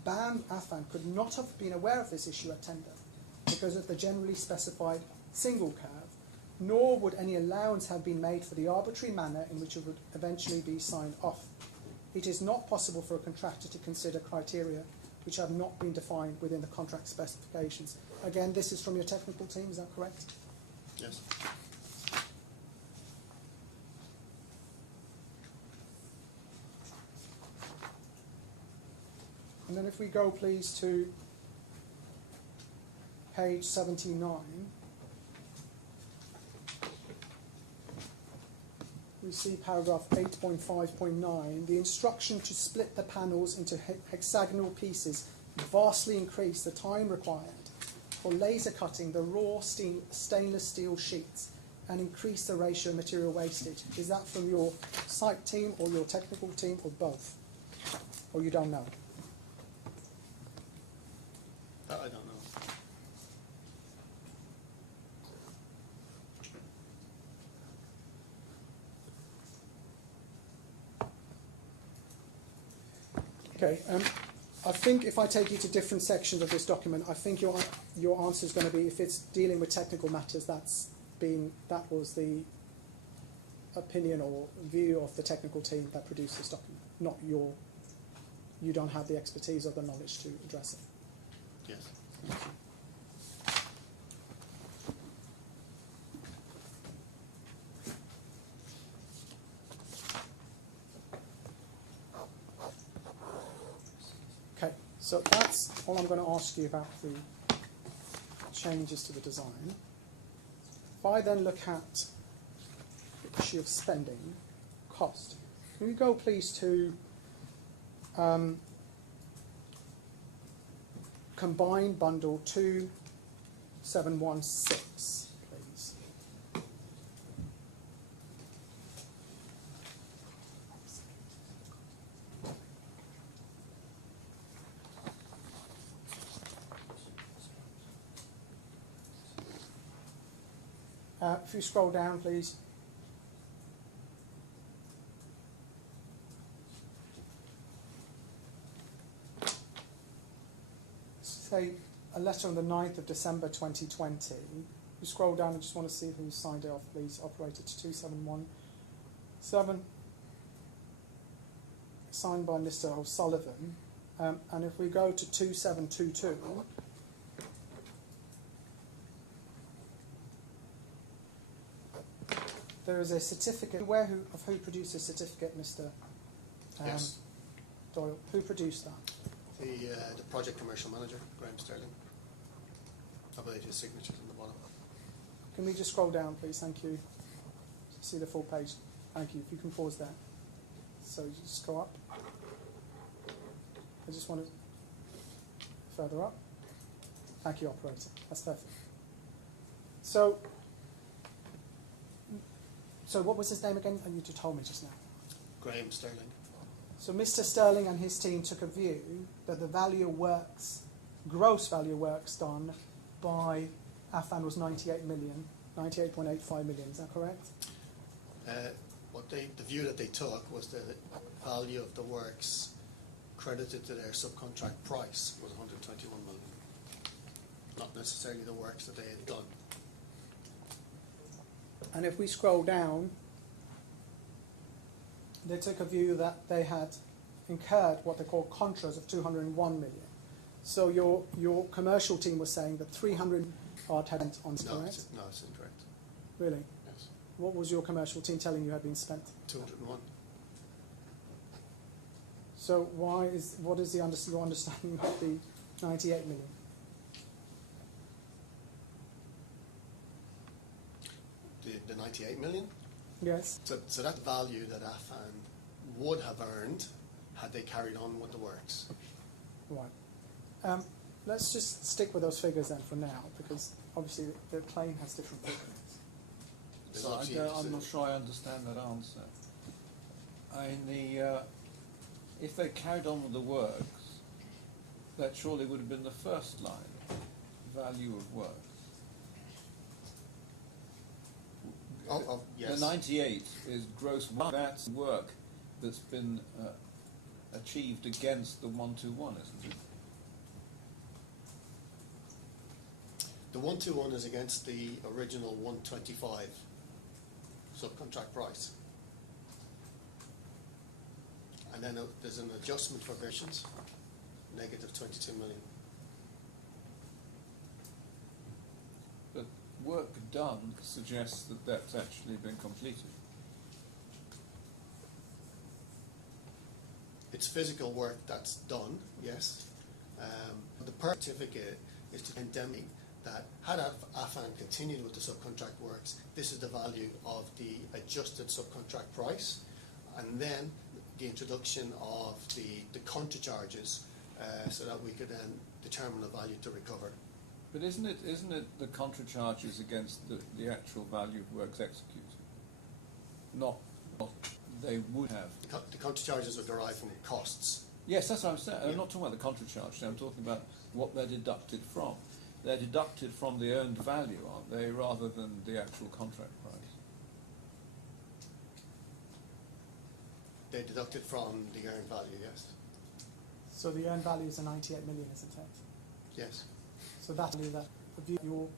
BAM Affan could not have been aware of this issue at tender because of the generally specified single curve, nor would any allowance have been made for the arbitrary manner in which it would eventually be signed off. It is not possible for a contractor to consider criteria which have not been defined within the contract specifications. Again, this is from your technical team, is that correct? Yes. And then if we go please to page 79, we see paragraph 8.5.9, the instruction to split the panels into hexagonal pieces vastly increased the time required for laser cutting the raw stainless steel sheets and increase the ratio of material wastage. Is that from your site team or your technical team or both? Or you don't know? That I don't know. Okay, I think if I take you to different sections of this document, I think your answer is going to be, if it's dealing with technical matters, that was the opinion or view of the technical team that produced this document, not you don't have the expertise or the knowledge to address it. Yes. Okay, so that's all I'm going to ask you about the changes to the design. If I then look at sheer spending, cost, will you go please to combined bundle 2716, please. If you scroll down, please. Say a letter on the 9th of December 2020. You scroll down, I just want to see who signed off, please. Operator 2717. Signed by Mr. O'Sullivan. And if we go to 2722, there is a certificate. Who produced a certificate, Mr. Yes. Doyle? Who produced that? The project commercial manager, Graham Sterling. I believe his signature's on the bottom. Can we just scroll down, please? Thank you. See the full page. Thank you. You can pause there. So just go up. I just want to further up. Thank you, operator. That's perfect. So what was his name again? You just told me just now. Graham Sterling. So Mr. Sterling and his team took a view that the value of works, gross value of works done by Affan was 98 million, 98.85 million. Is that correct? The view that they took was the value of the works credited to their subcontract price was 121 million, not necessarily the works that they had done. And if we scroll down, they took a view that they had incurred what they call contras of 201 million. So your commercial team was saying that 300 odd had spent on No, spent. it's incorrect. Really? Yes. What was your commercial team telling you had been spent? 201. So what is the understanding of the 98 million? The 98 million? Yes. So that value that Affan would have earned had they carried on with the works. Right. Let's just stick with those figures then for now, because obviously the claim has different movements. This is obviously I'm not sure I understand that answer. If they carried on the work, that surely would have been the first line, value of work. Yes. The 98 is gross. That's the work that's been achieved against the 121, isn't it? The 121 is against the original 125 subcontract price. And then there's an adjustment for versions, negative 22 million. The work done suggests that that's actually been completed. It's physical work that's done, yes. The certificate is to indemnity that had Affan continued with the subcontract works, this is the value of the adjusted subcontract price, and then the introduction of the contra charges so that we could then determine a value to recover. But isn't it the contra charges against the actual value of works executed? Not what they would have. The contra charges are derived from costs. Yes, that's what I'm saying. Yeah. I'm not talking about the contra charge. I'm talking about what they're deducted from. They're deducted from the earned value, aren't they, rather than the actual contract value? They're deducted from the earned value, yes. So the earned value is a 98 million, isn't it? Yes. So that value that your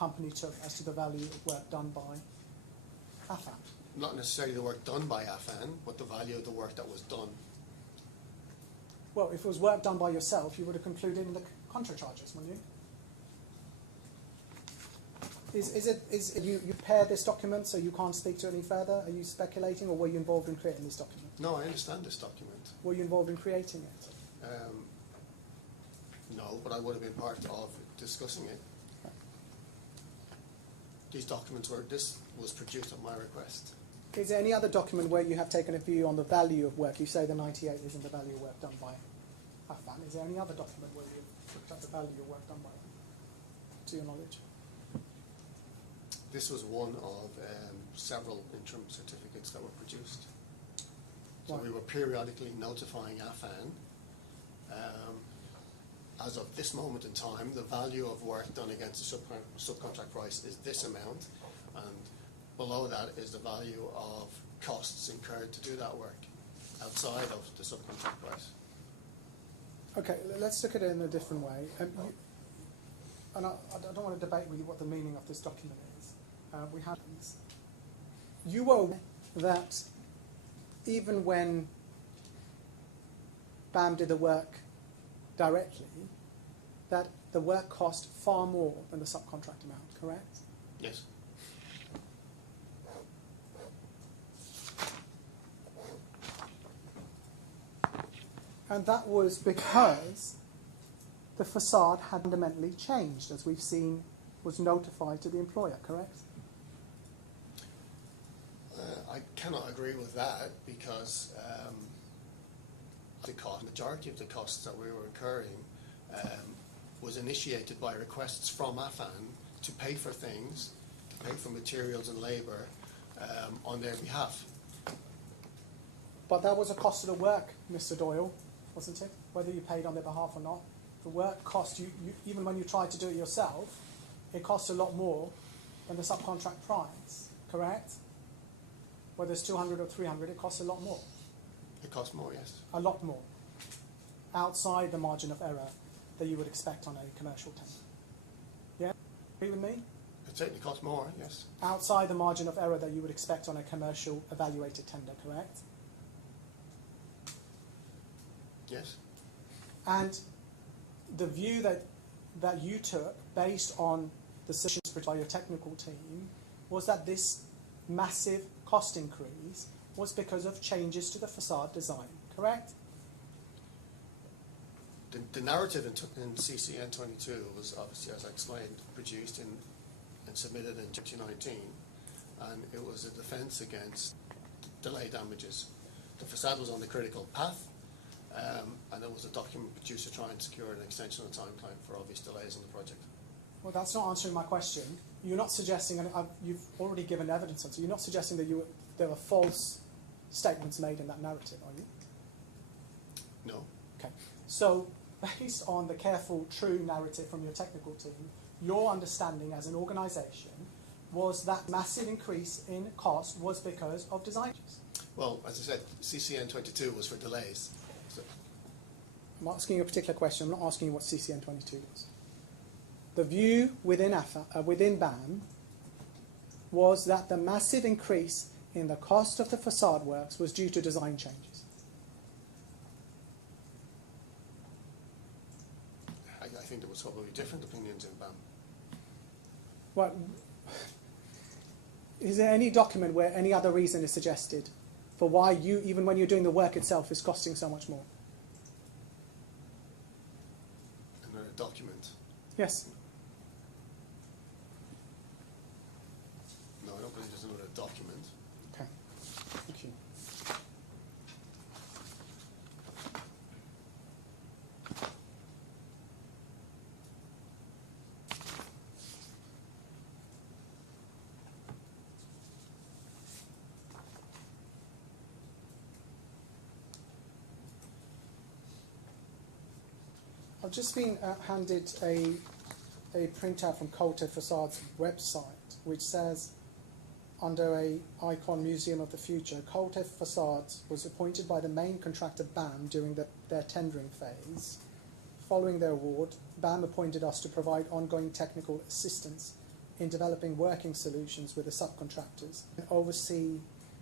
company took as to the value of work done by Affan. Not necessarily the work done by Affan, but the value of the work that was done. Well, if it was work done by yourself, you would have concluded the contra charges, wouldn't you? Have you prepared this document so you can't speak to it any further? Are you speculating, or were you involved in creating this document? No, I understand this document. Were you involved in creating it? No, but I would have been part of discussing it. This was produced at my request. Is there any other document where you have taken a view on the value of work? You say the 98 is in the value of work done by Affan. Is there any other document where you looked at the value of work done by, to your knowledge? This was one of several interim certificates that were produced. So we were periodically notifying Affan, as of this moment in time, the value of work done against the subcontract price is this amount, and below that is the value of costs incurred to do that work outside of the subcontract price. Okay, let's look at it in a different way. I don't want to debate with you what the meaning of this document is. We have this. You were aware that even when BAM did the work directly, that the work cost far more than the subcontract amount, correct? Yes. And that was because the facade had fundamentally changed, as we've seen, was notified to the employer, correct? I cannot agree with that because the majority of the costs that we were incurring was initiated by requests from Affan to pay for things, to pay for materials and labour on their behalf. But that was a cost of the work, Mr. Doyle, wasn't it? Whether you paid on their behalf or not. The work cost you, even when you tried to do it yourself, it costs a lot more than the subcontract price, correct? Whether it's 200 or 300, it costs a lot more. It costs more, yes. A lot more. Outside the margin of error that you would expect on a commercial tender. Yeah? Agree with me? It certainly costs more, yes. Outside the margin of error that you would expect on a commercial evaluated tender, correct? Yes. And the view that you took, based on the suggestions by your technical team, was that this massive cost increase was because of changes to the facade design, correct? The narrative in CCN 22 was obviously, as I explained, produced and submitted in 2019, and it was a defence against delay damages. The facade was on the critical path, and it was a document produced to try and secure an extension of time claim for obvious delays in the project. Well, that's not answering my question. You're not suggesting, and you've already given evidence on it, so you're not suggesting that there were false statements made in that narrative, are you? No. Okay. So, based on the careful, true narrative from your technical team, your understanding as an organisation was that massive increase in cost was because of design changes. Well, as I said, CCN 22 was for delays. So I'm asking you a particular question, I'm not asking you what CCN 22 is. The view within BAM was that the massive increase in the cost of the facade works was due to design changes. I think there was probably different opinions in BAM. Well, is there any document where any other reason is suggested for why you, even when you're doing the work itself, is costing so much more? Another document? Yes. No, I don't believe there's another document. Okay. Thank you. I've just been handed a printout from Coulter Facade's website, which says, under a icon Museum of the Future, Coulter Facades was appointed by the main contractor BAM during their tendering phase. Following their award, BAM appointed us to provide ongoing technical assistance in developing working solutions with the subcontractors and oversee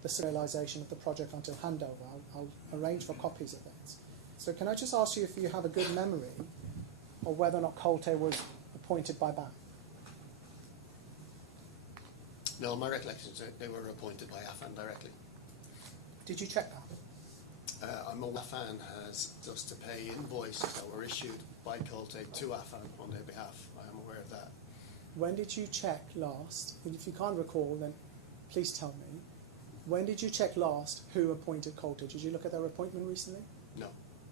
the serialisation of the project until handover. I'll arrange for copies of that. So can I just ask you if you have a good memory of whether or not Coulter was appointed by BAM? No, my recollection is that they were appointed by Affan directly. Did you check that? I'm aware Affan has just to pay invoices that were issued by Colte to Affan on their behalf. I am aware of that. When did you check last? And if you can't recall, then please tell me. When did you check last who appointed Coulter? Did you look at their appointment recently? No.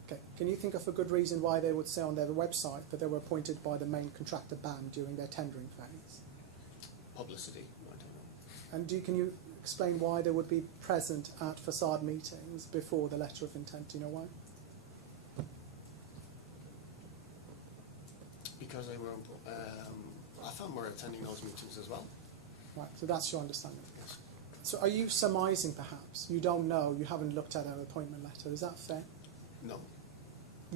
Okay. Can you think of a good reason why they would say on their website that they were appointed by the main contractor BAM during their tendering phase? Publicity, I don't know. And can you explain why they would be present at facade meetings before the letter of intent? Do you know why? Because they were, Affan were attending those meetings as well. Right, so that's your understanding. Yes. So are you surmising perhaps? You don't know, you haven't looked at their appointment letter, is that fair? No.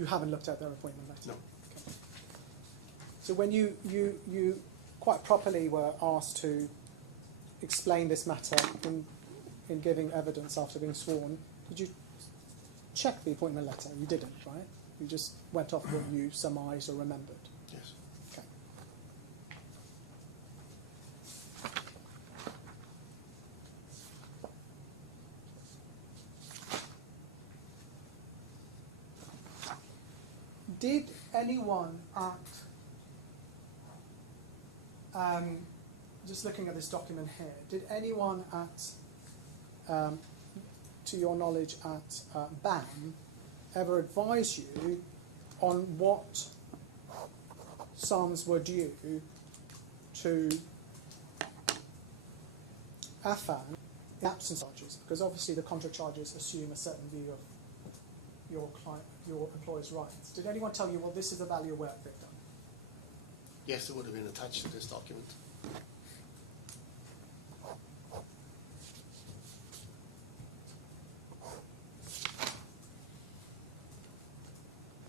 You haven't looked at their appointment letter? No. So when you quite properly were asked to explain this matter in giving evidence after being sworn, did you check the appointment letter? You didn't, right? You just went off what you surmised or remembered. Yes. Okay. Did anyone at, just looking at this document here, did anyone at, to your knowledge at BAM, ever advise you on what sums were due to Affan, the absence charges? Because obviously the contract charges assume a certain view of your client, your employer's rights. Did anyone tell you, well, this is the value of work they've done? Yes, it would have been attached to this document.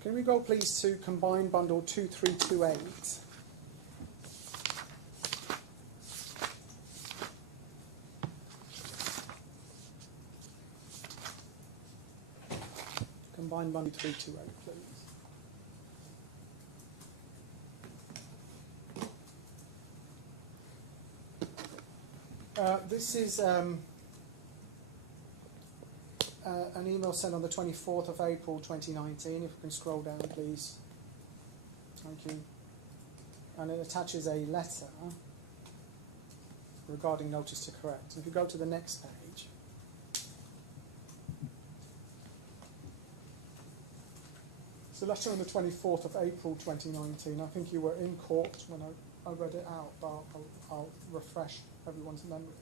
Can we go please to combined bundle 2328? Combined bundle 2328, please. This is an email sent on the 24th of April 2019. If you can scroll down, please. Thank you. And it attaches a letter regarding notice to correct. If you go to the next page. So that's on the 24th of April 2019. I think you were in court when I read it out, but I'll refresh everyone's memory.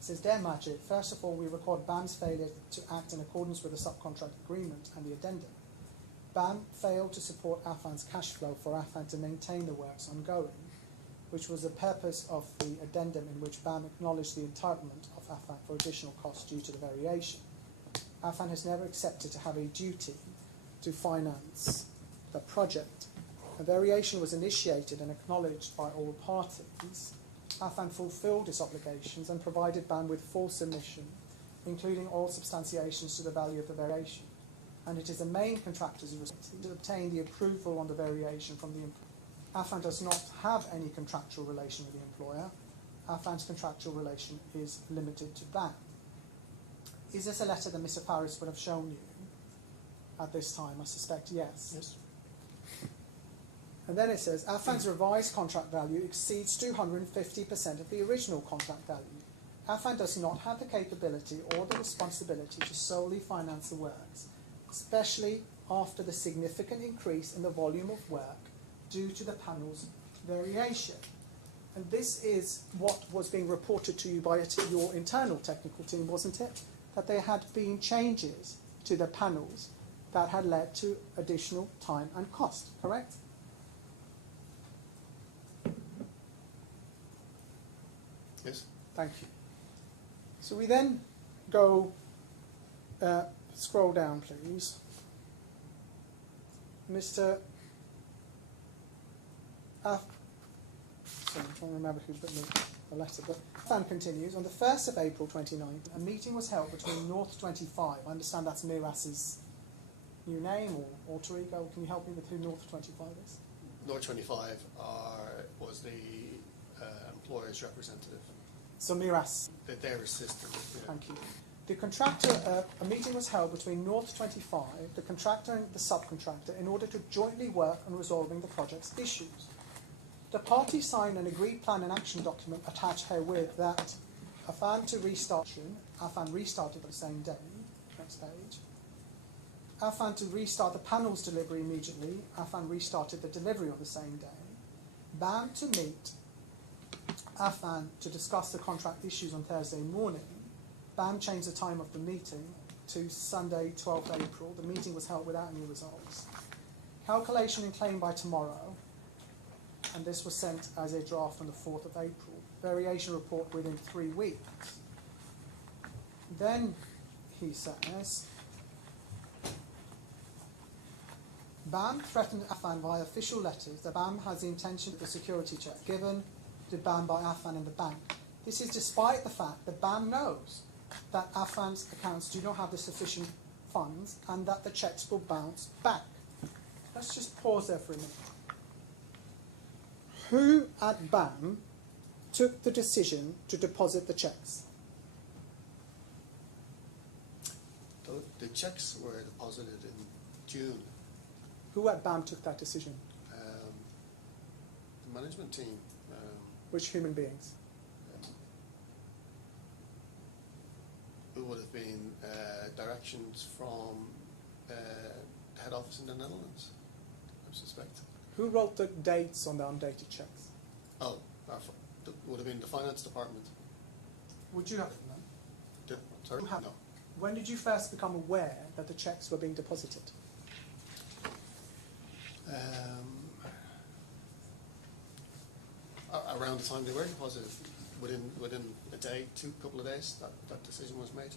It says, Dear Majid, first of all, we record BAM's failure to act in accordance with the subcontract agreement and the addendum. BAM failed to support Affan's cash flow for Affan to maintain the works ongoing, which was the purpose of the addendum in which BAM acknowledged the entitlement of Affan for additional costs due to the variation. Affan has never accepted to have a duty to finance a project. The variation was initiated and acknowledged by all parties. Affan fulfilled its obligations and provided BAM with full submission, including all substantiations to the value of the variation. And it is the main contractor's responsibility to obtain the approval on the variation from the employer. Affan does not have any contractual relation with the employer. Affan's contractual relation is limited to BAM. Is this a letter that Mr. Faris would have shown you at this time? I suspect yes. Yes. And then it says, Affan's revised contract value exceeds 250% of the original contract value. Affan does not have the capability or the responsibility to solely finance the works, especially after the significant increase in the volume of work due to the panel's variation. And this is what was being reported to you by your internal technical team, wasn't it? That there had been changes to the panels that had led to additional time and cost, correct? Yes. Thank you. So we then go, scroll down please. Mr. Sorry, I'm trying to remember who's got the letter, but Affan continues. On the 1st of April 2019, a meeting was held between North 25, I understand that's Miras's new name or alter ego. Can you help me with who North 25 is? North 25 was the employer's representative. So Miras. Their assistant, yeah. Thank you. The contractor, a meeting was held between North 25, the contractor and the subcontractor in order to jointly work on resolving the project's issues. The parties signed an agreed plan and action document attached herewith that Affan to restart June. Affan restarted the same day. Next page. Affan to restart the panels delivery immediately. Affan restarted the delivery on the same day. BAM to meet Affan to discuss the contract issues on Thursday morning. BAM changed the time of the meeting to Sunday, 12th April. The meeting was held without any results. Calculation and claim by tomorrow. And this was sent as a draft on the 4th of April. Variation report within 3 weeks. Then he says, BAM threatened Affan by official letters that BAM has the intention of the security check given to BAM by Affan in the bank. This is despite the fact that BAM knows that Affan's accounts do not have the sufficient funds and that the checks will bounce back. Let's just pause there for a minute. Who at BAM took the decision to deposit the checks? The checks were deposited in June. Who at BAM took that decision? The management team. Which human beings? It would have been directions from the head office in the Netherlands, I suspect. Who wrote the dates on the undated checks? Oh, it would have been the finance department. Would you have them then? Sorry? Have- No. When did you first become aware that the checks were being deposited? Around the time they were deposited, within a day, couple of days, that decision was made.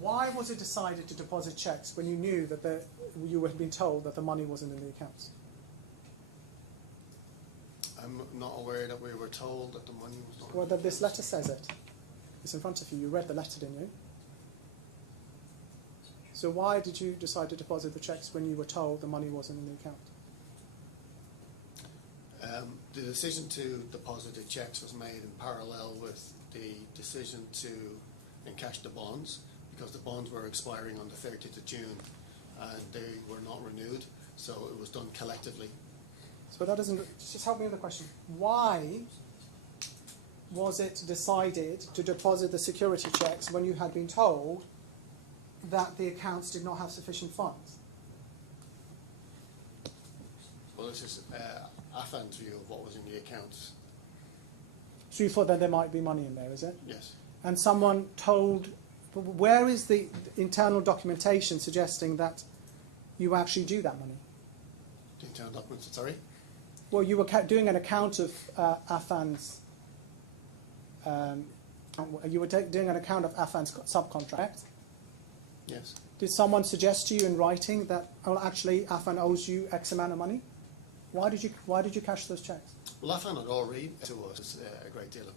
Why was it decided to deposit checks when you knew that you had been told that the money wasn't in the accounts? I'm not aware that we were told that the money was not in Well, the this accounts. letter says it. It's in front of you. You read the letter, didn't you? So why did you decide to deposit the checks when you were told the money wasn't in the account? The decision to deposit the checks was made in parallel with the decision to encash the bonds, because the bonds were expiring on the 30th of June and they were not renewed, so it was done collectively. So that doesn't, just help me with the question. Why was it decided to deposit the security checks when you had been told that the accounts did not have sufficient funds? Well, this is Affan's view of what was in the accounts. So you thought that there might be money in there, is it? Yes. And someone told, where is the internal documentation suggesting that you actually due that money? The internal documents, sorry? Well, you were doing an account of Affan's, you were doing an account of Affan's subcontract. Yes. Did someone suggest to you in writing that, oh, actually, Affan owes you X amount of money? Why did you cash those checks? Well, Affan had already to us a great deal of,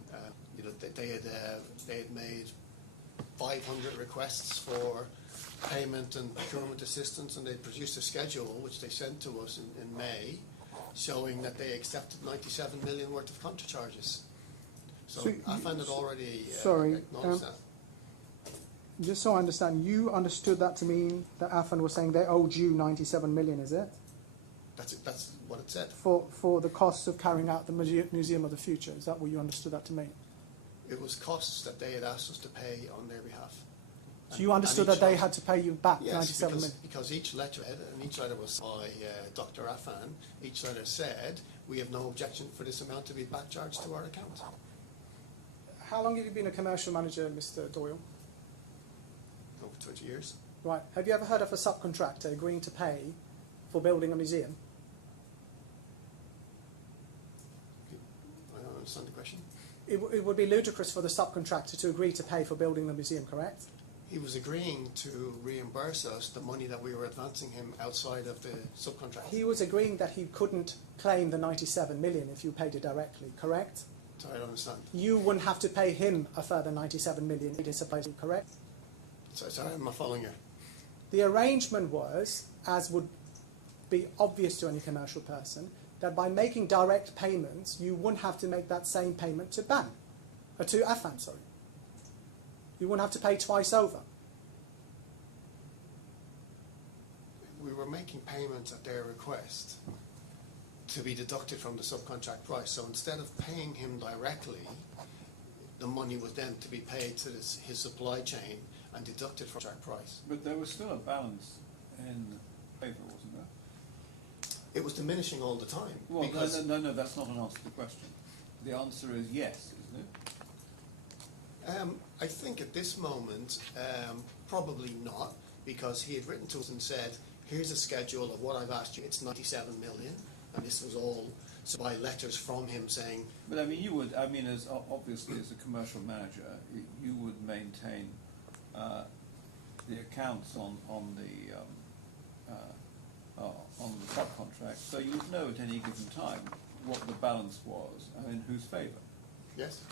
they had made 500 requests for payment and procurement assistance, and they'd produced a schedule which they sent to us in May, showing that they accepted 97 million worth of counter charges. So Affan had already acknowledged that. Just so I understand, you understood that to mean that Affan was saying they owed you 97 million, is it? That's what it said. For the cost of carrying out the Museum of the Future, is that what you understood that to mean? It was costs that they had asked us to pay on their behalf. So you understood that they had to pay you back? Yes, 97 because each letter, and each letter was by Dr. Affan, each letter said, we have no objection for this amount to be back charged to our account. How long have you been a commercial manager, Mr. Doyle? Over 20 years. Right. Have you ever heard of a subcontractor agreeing to pay for building a museum? I don't understand the question. It would be ludicrous for the subcontractor to agree to pay for building the museum, correct? He was agreeing to reimburse us the money that we were advancing him outside of the subcontract. He was agreeing that he couldn't claim the 97 million if you paid it directly, correct? Sorry, I don't understand. You wouldn't have to pay him a further 97 million, correct? Sorry, I'm not following you. The arrangement was, as would be obvious to any commercial person, that by making direct payments, you wouldn't have to make that same payment to BAM, or to Affan, sorry. You wouldn't have to pay twice over. We were making payments at their request to be deducted from the subcontract price. So instead of paying him directly, the money was then to be paid to his supply chain and deducted from contract price. But there was still a balance in favour, wasn't It was diminishing all the time there? because No, that's not an answer to the question. The answer is yes, isn't it? I think at this moment, probably not, because he had written to us and said, here's a schedule of what I've asked you, it's 97 million, and this was all so by letters from him saying, But I mean, you would, I mean, as obviously as a commercial manager, you would maintain the accounts on the subcontract, so you would know at any given time what the balance was and in whose favour. yes,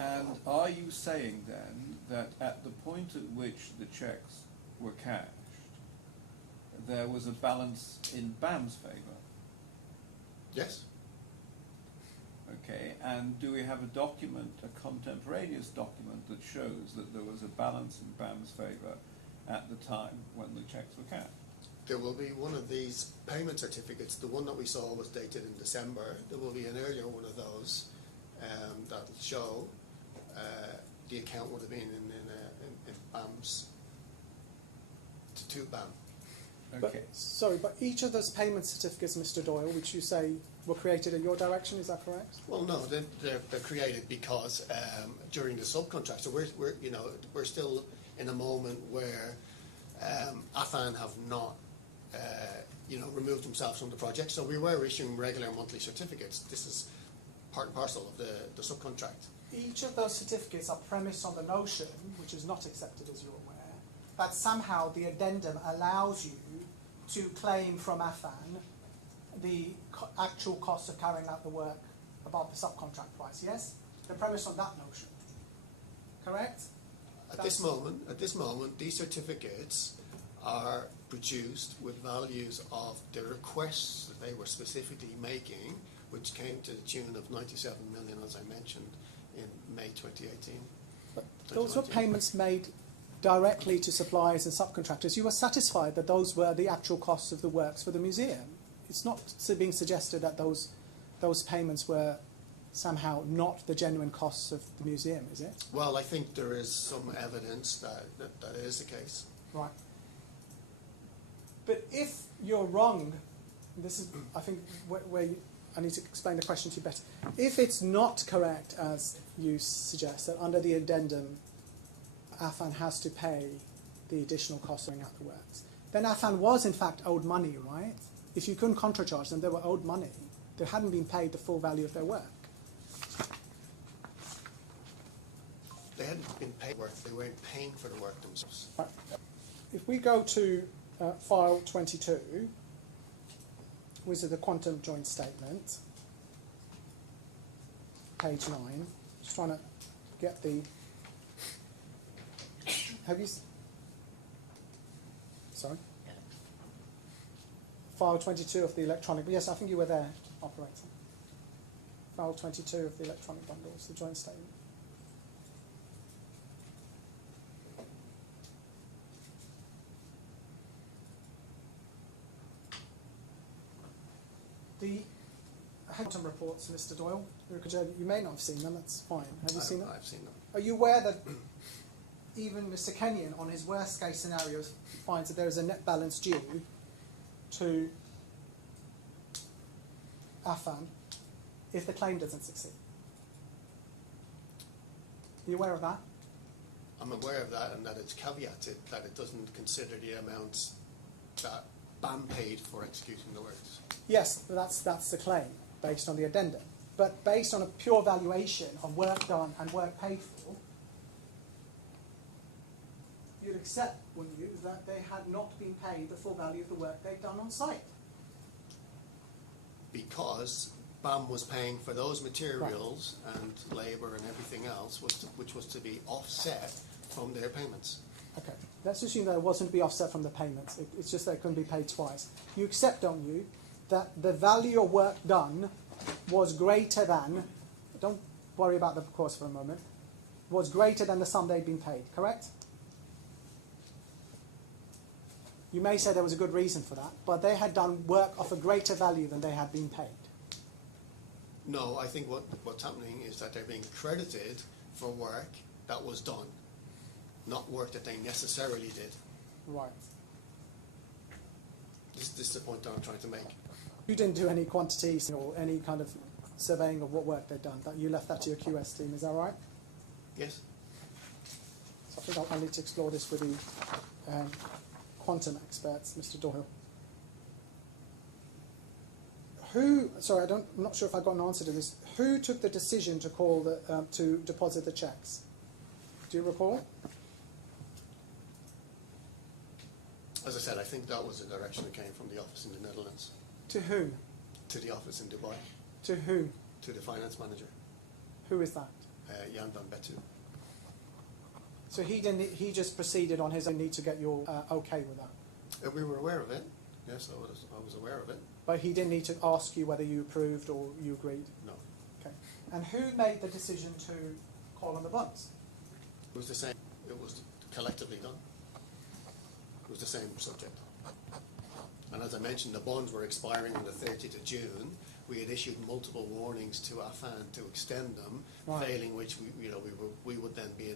And are you saying then that at the point at which the cheques were cashed, there was a balance in BAM's favour? yes, Okay, and do we have a document, a contemporaneous document that shows that there was a balance in BAM's favour at the time when the cheques were cashed? there will be one of these payment certificates. The one that we saw was dated in December. There will be an earlier one of those that will show the account would have been in BAM's, to BAM. But, Okay. sorry, but each of those payment certificates, Mr. Doyle, which you say were created in your direction, is that correct? Well, no, they're created because during the subcontract, so we're still in a moment where Affan have not removed themselves from the project, so we were issuing regular monthly certificates. This is part and parcel of the subcontract. Each of those certificates are premised on the notion, which is not accepted as you're aware, that somehow the addendum allows you to claim from Affan the actual cost of carrying out the work above the subcontract price, yes? They're premised on that notion, correct? At this moment, these certificates are produced with values of the requests that they were specifically making, which came to the tune of 97 million, as I mentioned, in May 2018. Those were 2019. payments made directly to suppliers and subcontractors. You were satisfied that those were the actual costs of the works for the museum. It's not being suggested that those payments were somehow not the genuine costs of the museum, is it? Well, I think there is some evidence that is the case. Right. But if you're wrong, this is, I think, where I need to explain the question to you better. If it's not correct, as you suggest, that under the addendum, Affan has to pay the additional cost of carrying out the works, then Affan was in fact owed money, right? If you couldn't contracharge them, they were owed money. They hadn't been paid the full value of their work. They hadn't been paid work, they weren't paying for the work themselves. Right. If we go to file 22, which is the quantum joint statement, page 9, just trying to get the, have you, sorry? File 22 of the electronic, yes, I think you were there, operator. File 22 of the electronic bundles, the joint statement. The Hampton reports, Mr. Doyle, you may not have seen them, that's fine. Have you seen them? I've seen them. Are you aware that even Mr. Kenyon, on his worst case scenario, finds that there is a net balance due to Affan if the claim doesn't succeed? Are you aware of that? I'm aware of that, and that it's caveated that it doesn't consider the amounts that BAM paid for executing the works. Yes, but that's the claim based on the addendum. But based on a pure valuation of work done and work paid for, you'd accept, wouldn't you, that they had not been paid the full value of the work they'd done on site? Because BAM was paying for those materials and labour and everything else, which was to be offset from their payments. Okay. Let's assume that it wasn't be offset from the payments. It's just that it couldn't be paid twice. You accept, don't you, that the value of work done was greater than, don't worry about the cost for a moment, was greater than the sum they'd been paid, correct? You may say there was a good reason for that, but they had done work of a greater value than they had been paid. No, I think what's happening is that they're being credited for work that was done, not work that they necessarily did. Right. This is the point that I'm trying to make. You didn't do any quantities or any kind of surveying of what work they'd done. You left that to your QS team, is that right? Yes? I think I need to explore this with the quantum experts, Mr. Doyle. Sorry, I'm not sure if I got an answer to this. Who took the decision to call to deposit the checks? Do you recall? As I said, I think that was the direction that came from the office in the Netherlands. To whom? To the office in Dubai. To whom? To the finance manager, Who is that? Jan van Betu. So he didn't. He just proceeded on his own need to get your okay with that. We were aware of it. Yes, I was aware of it. But he didn't need to ask you whether you approved or you agreed. No. Okay. And who made the decision to call on the bonds? It was the same. It was collectively done. It was the same subject. And as I mentioned, the bonds were expiring on the 30th of June. We had issued multiple warnings to Affan to extend them, failing which we would then be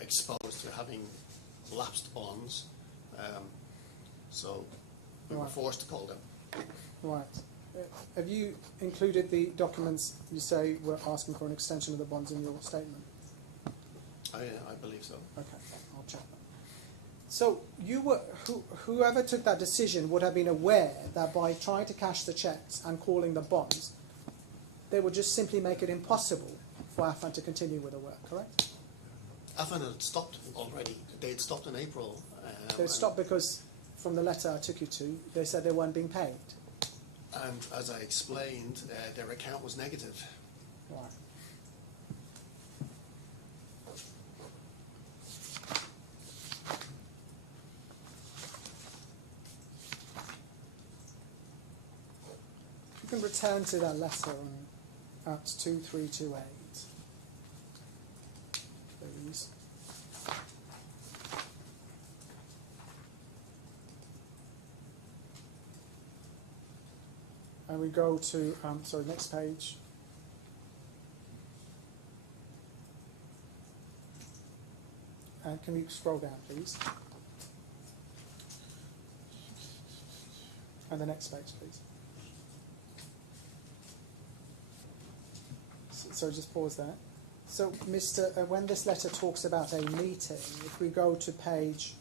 exposed to having lapsed bonds. So we were forced to call them. Right. Have you included the documents you say were asking for an extension of the bonds in your statement? I believe so. Okay, I'll check. So whoever took that decision would have been aware that by trying to cash the checks and calling the bonds, they would just simply make it impossible for Affan to continue with the work, correct? Affan had stopped already. They had stopped in April. They stopped because from the letter I took you to, they said they weren't being paid. And as I explained, their account was negative. Right. You can return to that letter on perhaps 2328. Please. And we go to, next page. Can we scroll down, please? And the next page, please. So just pause there. So, when this letter talks about a meeting, if we go to page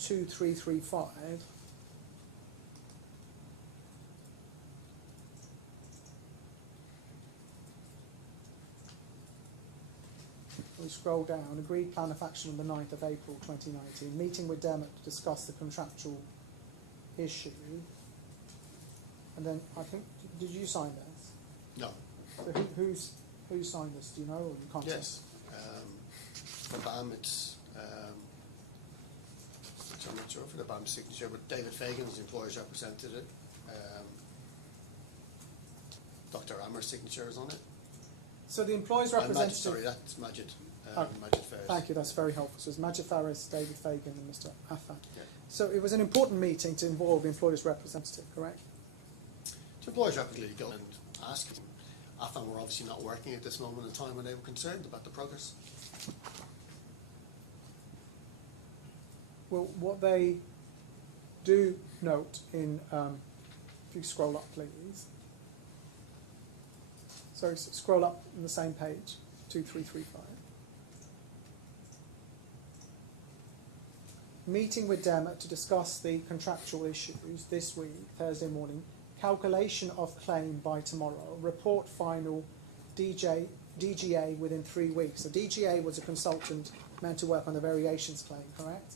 2335, scroll down, agreed plan of action on the 9th of April 2019, meeting with Dermot to discuss the contractual issue. And then, I think, did you sign this? No. Who signed this, do you know? Or you can't Yes. For BAM, it's... actually, I'm not sure for the BAM signature, but David Fagan's the employer's representative. Dr. Ammer's signature is on it. So the employer's And representative... Majid, sorry, that's Majid. Majid Ferris. Thank you, that's very helpful. So it's Majid Ferris, David Fagan, and Mr. Affan. Yeah. So it was an important meeting to involve the employer's representative, correct? The employers rapidly go and ask him. Affan were obviously not working at this moment in time and they were concerned about the progress. Well, what they do note in, if you scroll up, please. So scroll up on the same page, 2335. Meeting with Dermot to discuss the contractual issues this week, Thursday morning. Calculation of claim by tomorrow. Report final DGA within 3 weeks. The DGA was a consultant meant to work on a variations claim, correct?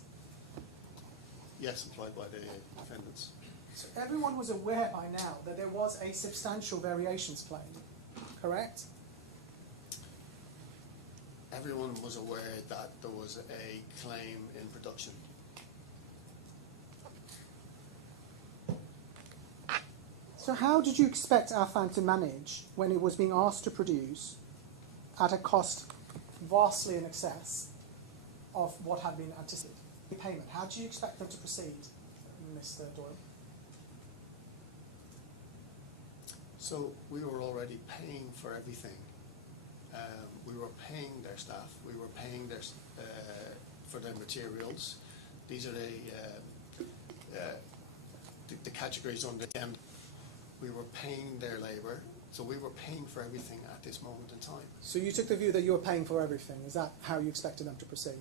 Yes, employed by the defendants. So everyone was aware by now that there was a substantial variations claim, correct? Everyone was aware that there was a claim in production. So how did you expect Affan to manage when it was being asked to produce at a cost vastly in excess of what had been anticipated? Payment. How do you expect them to proceed, Mr. Doyle? So we were already paying for everything. We were paying their staff. We were paying for their materials. These are the categories on the end. We were paying their labour. So we were paying for everything at this moment in time. So you took the view that you were paying for everything. Is that how you expected them to proceed?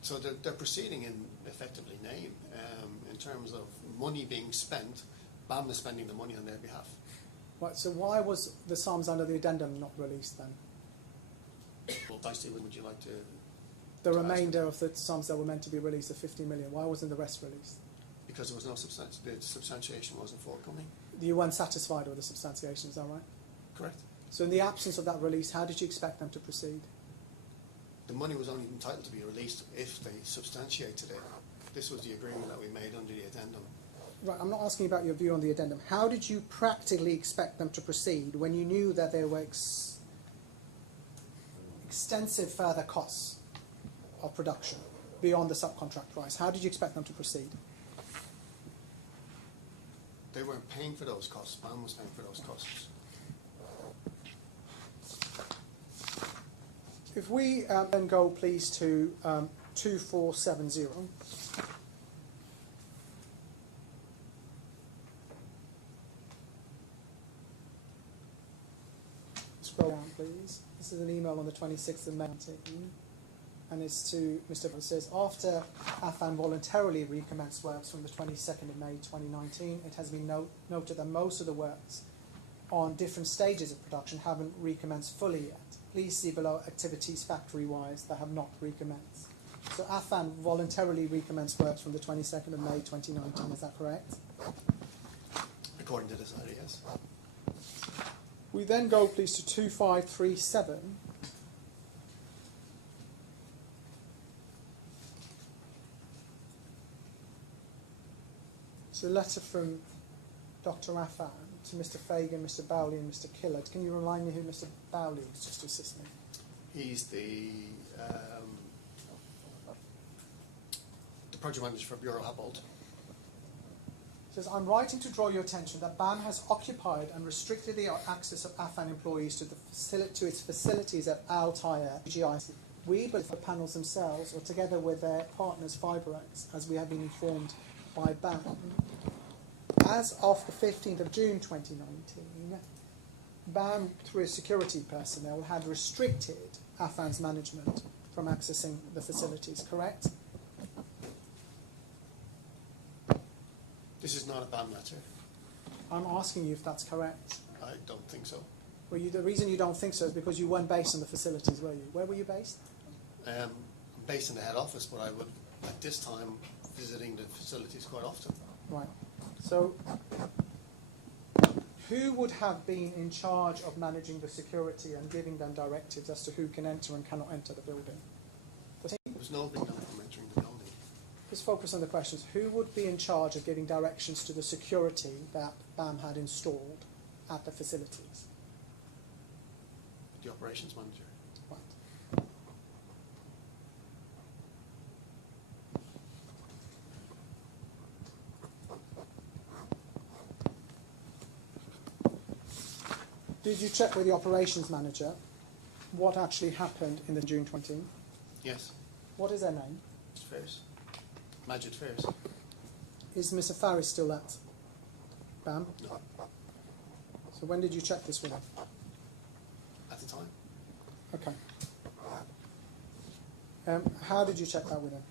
So they're proceeding in effectively name. In terms of money being spent, BAM is spending the money on their behalf. Right, so why was the sums out of the addendum not released then? Well, Vice Chair, would you like to The to ask remainder him? of the sums that were meant to be released, the 50 million, why wasn't the rest released? Because there was no the substantiation wasn't forthcoming. You weren't satisfied with the substantiation, is that right? Correct. So in the absence of that release, how did you expect them to proceed? The money was only entitled to be released if they substantiated it. This was the agreement that we made under the addendum. Right, I'm not asking about your view on the addendum. How did you practically expect them to proceed when you knew that there were extensive further costs of production beyond the subcontract price? How did you expect them to proceed? They weren't paying for those costs. BAM was paying for those costs. If we then go, please, to 2470. Scroll down, please. This is an email on the 26th of May, and it's to Mr. It says, after Affan voluntarily recommenced works from the 22nd of May 2019, it has been noted that most of the works on different stages of production haven't recommenced fully yet. Please see below activities factory-wise that have not recommenced. So Affan voluntarily recommenced works from the 22nd of May 2019, is that correct? According to this letter, yes. We then go, please, to 2537. It's a letter from Dr. Affan to Mr. Fagan, Mr. Bowley and Mr. Killett. Can you remind me who Mr. Bowley is, just to assist me? He's the project manager for Bureau Happold. It says, I'm writing to draw your attention that BAM has occupied and restricted the access of Affan employees to its facilities at Altair, AGI. We, but the panels themselves, are together with their partners, Fibronics, as we have been informed by BAM. As of the 15th of June 2019, BAM, through its security personnel, had restricted Affan's management from accessing the facilities, correct? This is not a BAM letter. I'm asking you if that's correct. I don't think so. Well, the reason you don't think so is because you weren't based on the facilities, were you? Where were you based? I'm based in the head office, but I would, at this time, visiting the facilities quite often. Right. So, who would have been in charge of managing the security and giving them directives as to who can enter and cannot enter the building? There's no bringing them from entering the building. Let's focus on the questions. Who would be in charge of giving directions to the security that BAM had installed at the facilities? The operations manager. Did you check with the operations manager what actually happened in the June 20? Yes. What is their name? Mr. Fairs. Majid Fairs. Is Mr. Farry still at BAM? No. So when did you check this with him? At the time. Okay. How did you check that with him?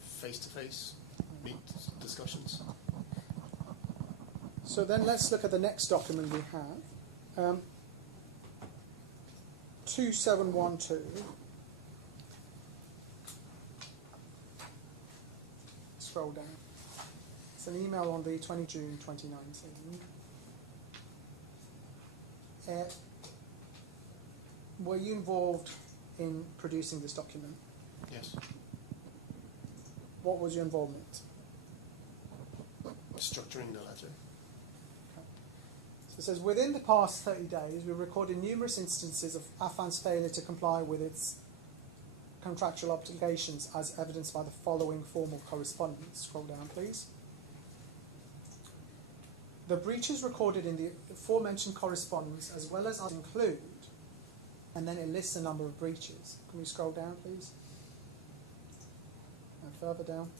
Face-to-face meet discussions. So then let's look at the next document we have. 2712. Scroll down. It's an email on the 20 June 2019. Were you involved in producing this document? Yes. What was your involvement? Structuring the letter. It says, within the past 30 days, we recorded numerous instances of Affan's failure to comply with its contractual obligations as evidenced by the following formal correspondence. Scroll down, please. The breaches recorded in the aforementioned correspondence, as well as include, and then it lists a number of breaches. Can we scroll down, please? And further down.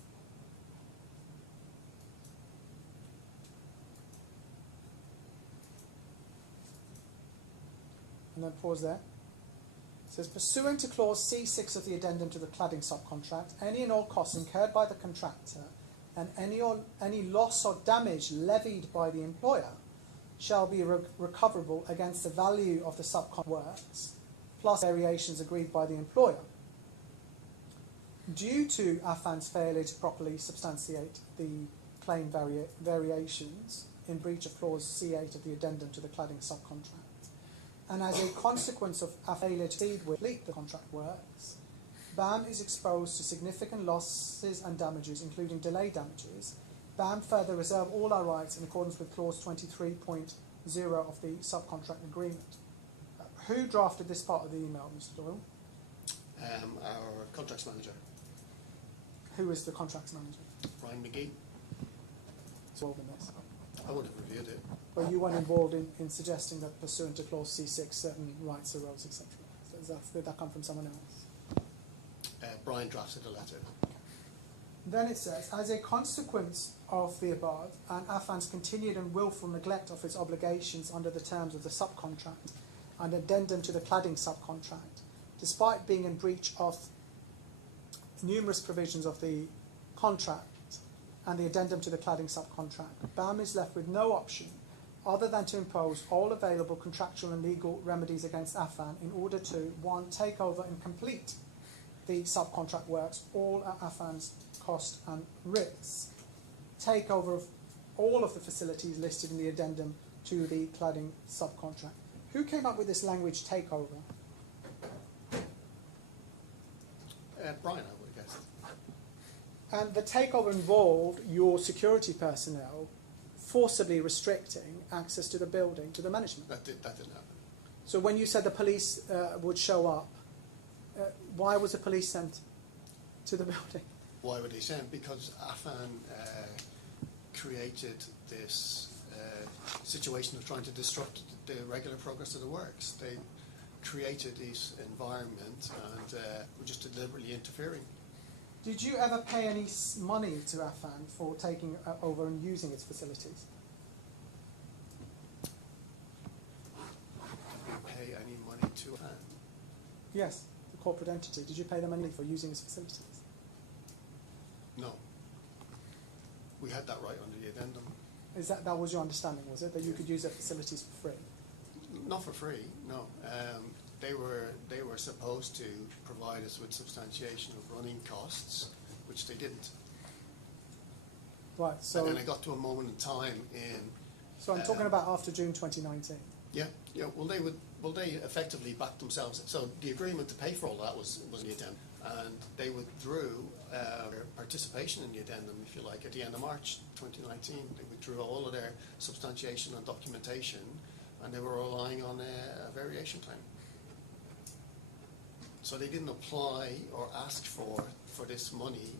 And then pause there. It says, pursuant to clause C6 of the addendum to the cladding subcontract, any and all costs incurred by the contractor and any loss or damage levied by the employer shall be recoverable against the value of the subcontract works, plus variations agreed by the employer. Due to Affan's failure to properly substantiate the claim variations in breach of clause C8 of the addendum to the cladding subcontract, and as a consequence of a failure to complete the contract works, BAM is exposed to significant losses and damages, including delay damages. BAM further reserve all our rights in accordance with clause 23.0 of the subcontract agreement. Who drafted this part of the email, Mr. Doyle? Our contracts manager, Who is the contracts manager? Brian McGee. As well with this. I would have reviewed it. But you weren't involved in suggesting that pursuant to clause C6 certain rights arose, etc. Did that come from someone else? Brian drafted a letter. Then it says, as a consequence of the above, and Affan's continued and willful neglect of its obligations under the terms of the subcontract and addendum to the cladding subcontract, despite being in breach of numerous provisions of the contract and the addendum to the cladding subcontract, BAM is left with no option other than to impose all available contractual and legal remedies against Affan in order to, 1, take over and complete the subcontract works, all at Affan's cost and risk, take over of all of the facilities listed in the addendum to the cladding subcontract. Who came up with this language, takeover? Brian, I would have guessed. And the takeover involved your security personnel forcibly restricting access to the building, to the management. That didn't happen. So when you said the police would show up, why was the police sent to the building? Why were they sent? Because Affan created this situation of trying to disrupt the regular progress of the works. They created this environment and were just deliberately interfering. Did you ever pay any money to Affan for taking over and using its facilities? Did we pay any money to Affan? Yes, corporate entity. Did you pay them money for using its facilities? No. We had that right under the addendum. Is that was your understanding, was it, that you Yeah. could use their facilities for free? Not for free, no. They were supposed to provide us with substantiation of running costs, which they didn't. Right. So, And then it got to a moment in time in. so I'm talking about after June 2019. Yeah. Well, they effectively backed themselves. So the agreement to pay for all that was in the addendum, and they withdrew their participation in the addendum, if you like, at the end of March 2019. They withdrew all of their substantiation and documentation, and they were relying on a variation claim. So they didn't apply or ask for this money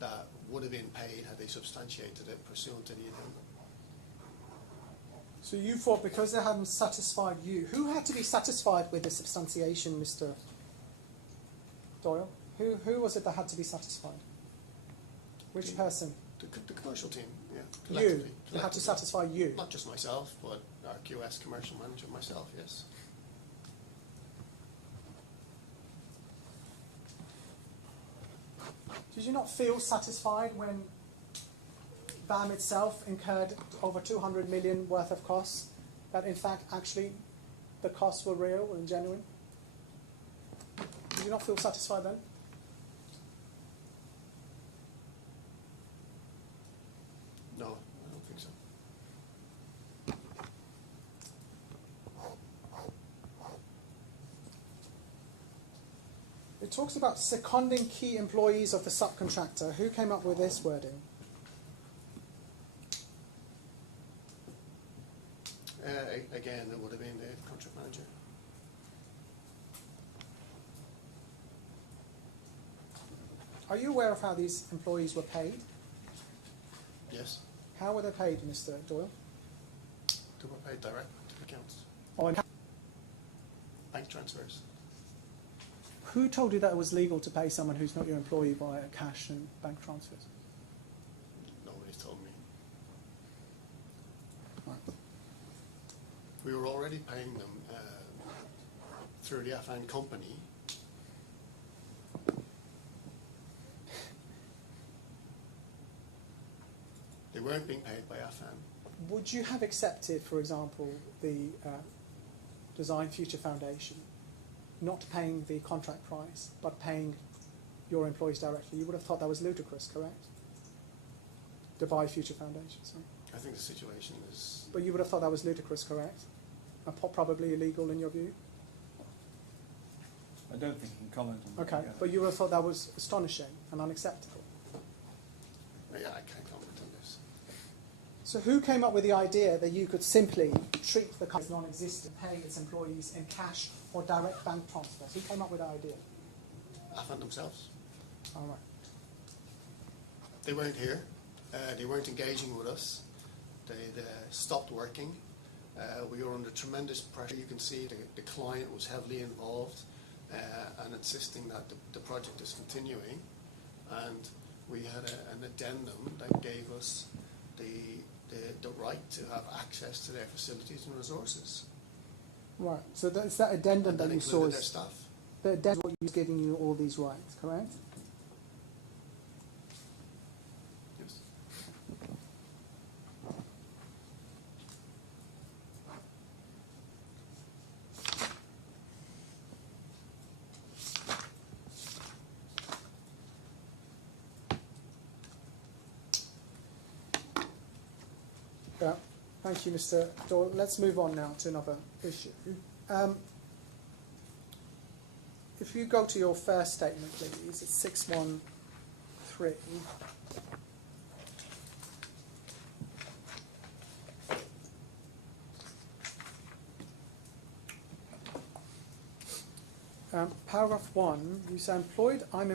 that would have been paid had they substantiated it pursuant to the addendum. So you thought because they hadn't satisfied you, who had to be satisfied with the substantiation, Mr. Doyle? Who was it that had to be satisfied? Which person? The commercial team, yeah, collectively. You had to satisfy you? Not just myself, but our QS commercial manager, myself, yes. Did you not feel satisfied when BAM itself incurred over 200 million worth of costs, and in fact, actually, the costs were real and genuine? Did you not feel satisfied then? No, I don't think so. It talks about seconding key employees of the subcontractor. Who came up with this wording? Again, it would have been the contract manager. Are you aware of how these employees were paid? Yes. How were they paid, Mr. Doyle? They were paid direct to the accounts. Oh, okay. Bank transfers. Who told you that it was legal to pay someone who's not your employee via cash and bank transfers? Nobody's told me. We were already paying them through the Affan company. They weren't being paid by Affan. Would you have accepted, for example, the Design Future Foundation not paying the contract price but paying your employees directly? You would have thought that was ludicrous, correct? Divide Future Foundations. I think the situation is. But you would have thought that was ludicrous, correct? And probably illegal in your view? I don't think you can comment. Okay, but you would have thought that was astonishing and unacceptable. Yeah, I can't comment on this. So who came up with the idea that you could simply treat the company as non-existent, pay its employees in cash or direct bank transfers? Who came up with that idea? Affan themselves. All right. They weren't here. They weren't engaging with us. They stopped working. We were under tremendous pressure. You can see the client was heavily involved and insisting that the project is continuing. And we had an addendum that gave us the right to have access to their facilities and resources. Right, so that's that addendum. And that included their staff. The addendum was giving you all these rights, correct? Yes. Thank you, Mr. Doyle. Let's move on now to another issue. If you go to your first statement, please, it's 613. Paragraph 1, you say, I'm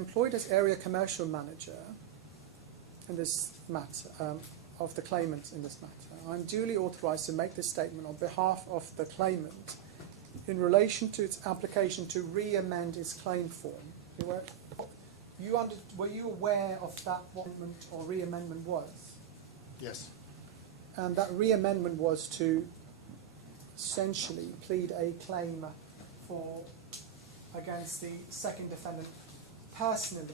employed as area commercial manager in this matter, of the claimant in this matter. I'm duly authorised to make this statement on behalf of the claimant in relation to its application to re-amend its claim form. Were you aware of that amendment or re-amendment was? Yes. And that re-amendment was to essentially plead a claim against the second defendant personally,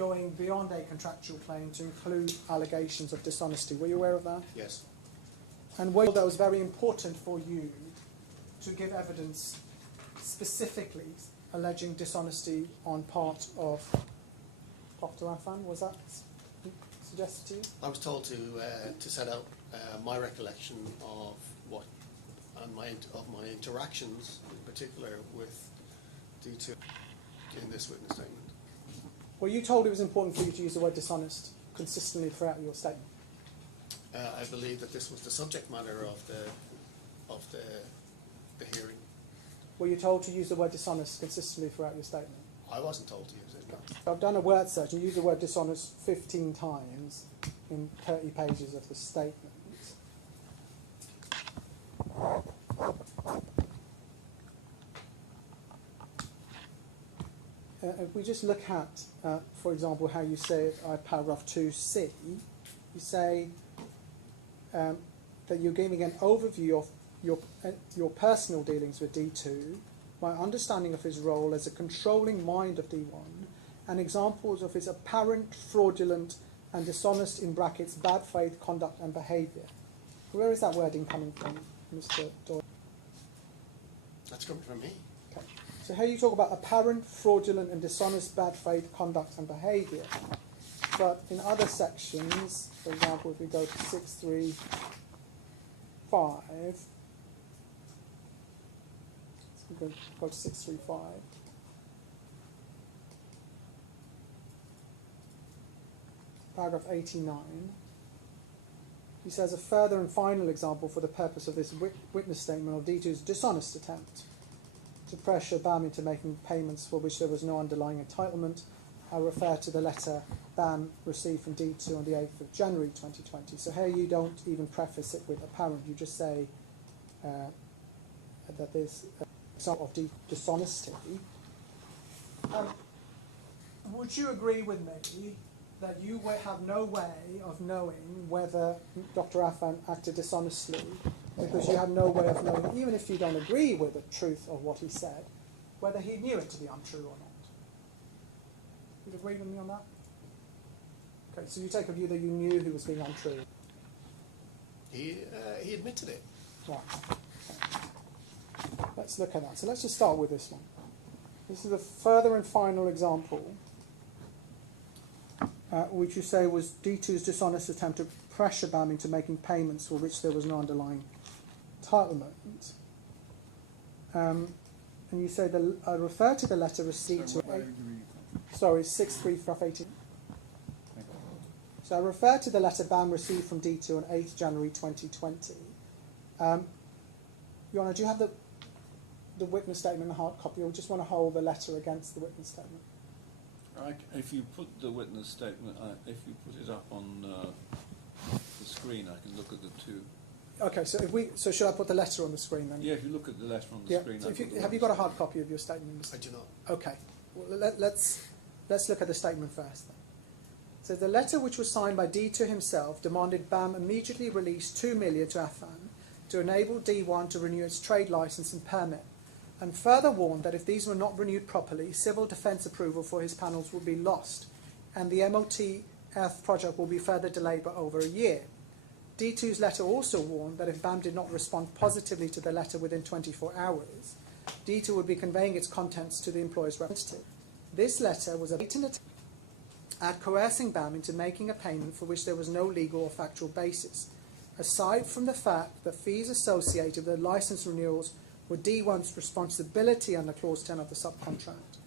going beyond a contractual claim to include allegations of dishonesty. Were you aware of that? Yes. And well, that was very important for you to give evidence specifically alleging dishonesty on part of Dr. Affan. Was that suggested to you? I was told to set out my recollection of what and my interactions, in particular with D2 in this witness statement. Were you told it was important for you to use the word dishonest consistently throughout your statement? I believe that this was the subject matter of the hearing. Were you told to use the word dishonest consistently throughout your statement? I wasn't told to use it, no. So I've done a word search. You used the word dishonest 15 times in 30 pages of the statement. If we just look at, for example, how you say paragraph 2C, you say that you're giving an overview of your personal dealings with D2, my understanding of his role as a controlling mind of D1, and examples of his apparent fraudulent and dishonest, in brackets, bad faith conduct and behaviour. Where is that wording coming from, Mr. Doyle? That's coming from me. Okay. So here you talk about apparent fraudulent and dishonest bad faith conduct and behaviour, but in other sections, for example, if we go to 635, go to 635. Paragraph 89. He says a further and final example for the purpose of this witness statement of D2's dishonest attempt to pressure BAM into making payments for which there was no underlying entitlement. I refer to the letter BAM received from D2 on the 8th of January 2020. So here you don't even preface it with apparent, you just say that there's some of dishonesty. Would you agree with me that you will have no way of knowing whether Dr. Affan acted dishonestly, because you have no way of knowing, even if you don't agree with the truth of what he said, whether he knew it to be untrue or not? You agree with me on that? Okay, so you take a view that you knew he was being untrue. He admitted it. Right. Let's look at that. So let's just start with this one. This is a further and final example, which you say was D2's dishonest attempt to pressure BAM into making payments for which there was no underlying entitlement. And you say that I refer to the letter as D2. Sorry, 63518. So I refer to the letter BAM received from D2 on 8th January 2020. Your Honour, do you have the witness statement in hard copy, or just want to hold the letter against the witness statement? Right. If you put the witness statement, if you put it up on the screen, I can look at it too. Okay, so should I put the letter on the screen then? Yeah, if you look at the left on the Yeah. screen. So have you got a hard copy of your statement? I do not. Okay. Let's look at the statement first. So the letter, which was signed by D2 himself, demanded BAM immediately release $2 million to Affan to enable D1 to renew its trade license and permit, and further warned that if these were not renewed properly, civil defence approval for his panels would be lost, and the MOTF project will be further delayed by over a year. D2's letter also warned that if BAM did not respond positively to the letter within 24 hours, D2 would be conveying its contents to the employee's representative. This letter was a blatant attempt at coercing BAM into making a payment for which there was no legal or factual basis, aside from the fact that fees associated with the licence renewals were D1's responsibility under Clause 10 of the subcontract.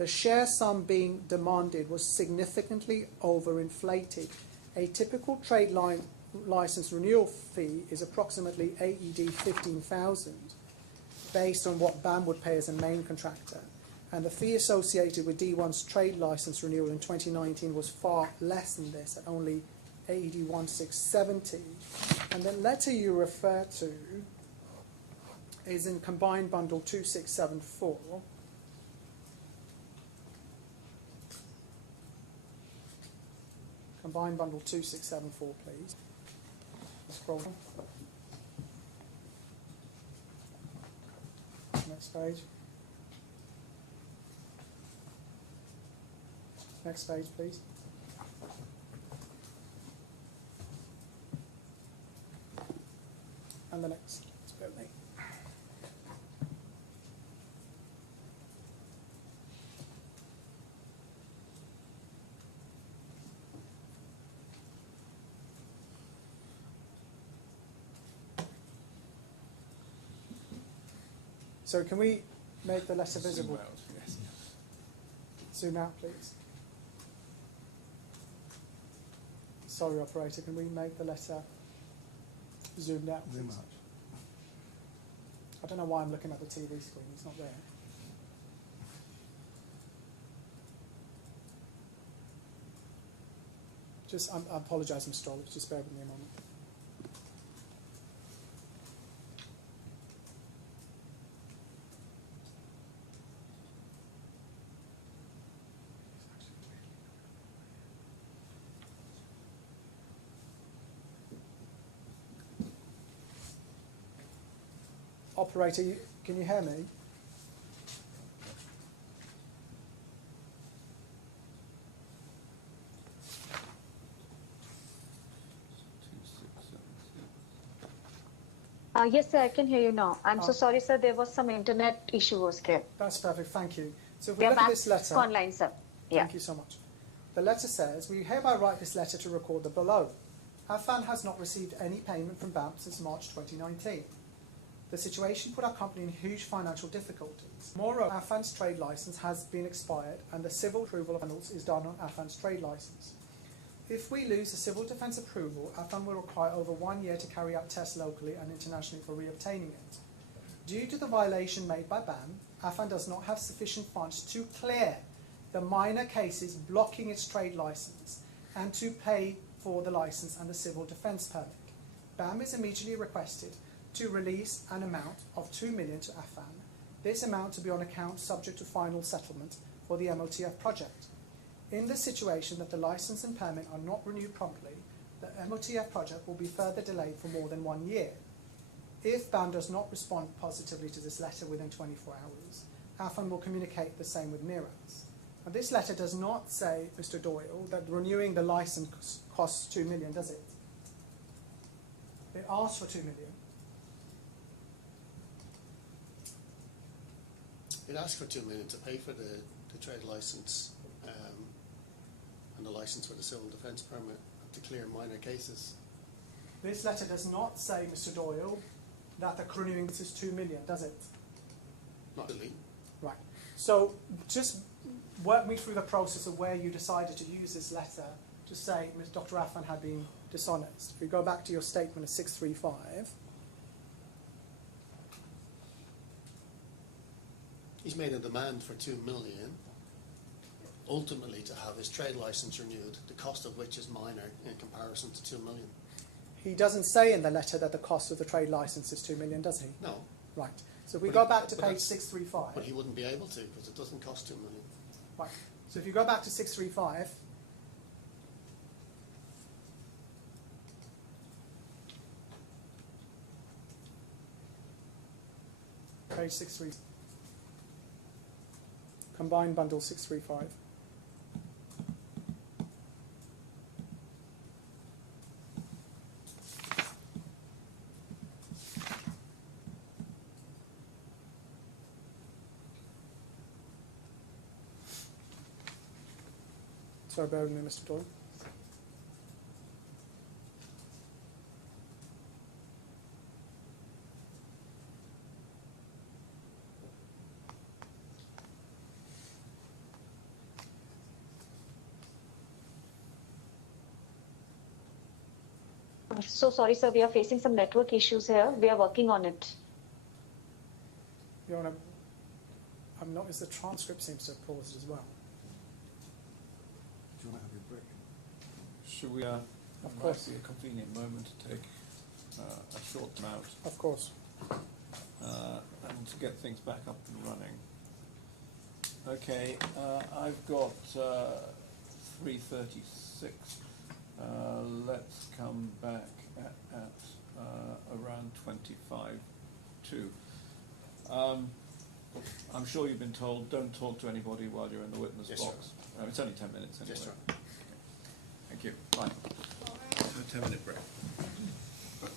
The share sum being demanded was significantly overinflated. A typical trade licence renewal fee is approximately AED 15,000, based on what BAM would pay as a main contractor, and the fee associated with D1's trade licence renewal in 2019 was far less than this, at only AED 1670. And the letter you refer to is in Combined Bundle 2674. Combined Bundle 2674, please. Scroll. Next page. Next page, please. And the next. So can we make the letter visible? Zoom out, please. Sorry, operator, can we make the letter zoomed out? Zoom out. I don't know why I'm looking at the TV screen, it's not there. I apologise, Mr. Stroll, just bear with me a moment. Operator, can you hear me? Yes, sir, I can hear you now. I'm so sorry, sir. There was some internet issue was there. That's perfect, thank you. So We are back this letter, online, sir. Yeah. Thank you so much. The letter says, we hereby write this letter to record the below. Affan has not received any payment from BAM since March 2019. The situation put our company in huge financial difficulties. Moreover, Affan's trade licence has been expired and the civil approval of panels is done on Affan's trade licence. If we lose the civil defence approval, Affan will require over 1 year to carry out tests locally and internationally for re-obtaining it. Due to the violation made by BAM, Affan does not have sufficient funds to clear the minor cases blocking its trade licence and to pay for the licence and the civil defence permit. BAM is immediately requested to release an amount of 2 million to Affan. This amount to be on account subject to final settlement for the MLTF project. In the situation that the licence and permit are not renewed promptly, the MLTF project will be further delayed for more than 1 year. If BAM does not respond positively to this letter within 24 hours, Affan will communicate the same with Mirans. And this letter does not say, Mr. Doyle, that renewing the licence costs 2 million, does it? It asks for 2 million. It asks for 2 million to pay for the trade licence and the licence for the civil defence permit and to clear minor cases. This letter does not say, Mr. Doyle, that the renewing is 2 million, does it? Not really. Right. So just work me through the process of where you decided to use this letter to say Dr. Affan had been dishonest. If we go back to your statement of 635. He's made a demand for 2 million, ultimately to have his trade licence renewed, the cost of which is minor in comparison to 2 million. He doesn't say in the letter that the cost of the trade licence is 2 million, does he? No. Right. So if But we he- go back to but page that's- 635. But he wouldn't be able to because it doesn't cost 2 million. Right. So if you go back to 635. Page 635. Combined bundle 635. So bear with me, Mr. Paul. So sorry, sir. We are facing some network issues here. We are working on it. You want to, I've noticed the transcript seems to have paused as well. Do you want to have your break? Should we might be a convenient moment to take a short out Of course. and to get things back up and running. Okay, I've got 3:36. Let's come back at around 25 to. I'm sure you've been told don't talk to anybody while you're in the witness Yes, Your box. No, it's only 10 minutes. Yes, Your Honour. Thank you. Right. 10-minute break.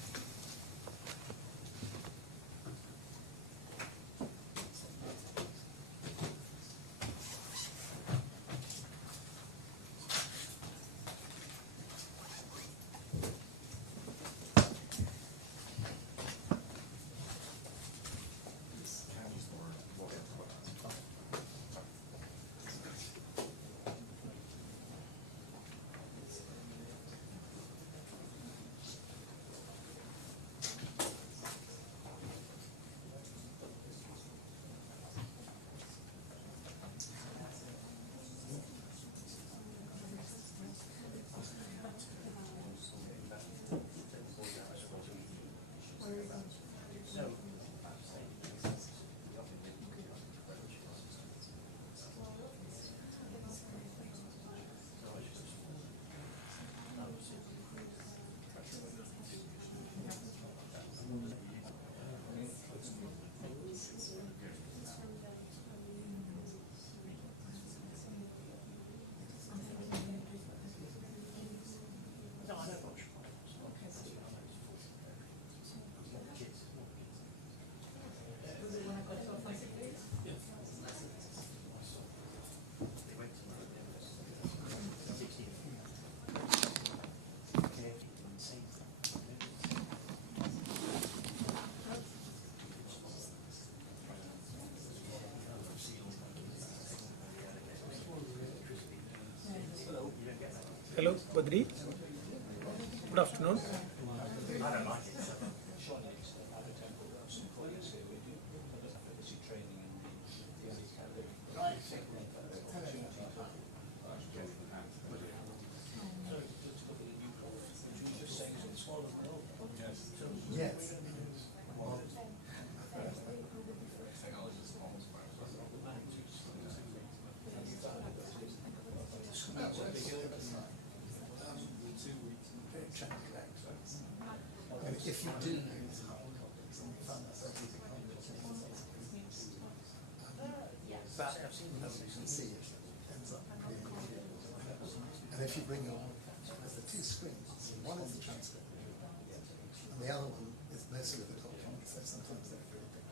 And if you do, that doesn't see it. And if you bring your there's the two screens. One is the transcript, and the other one is mostly the documents. So sometimes they're really big.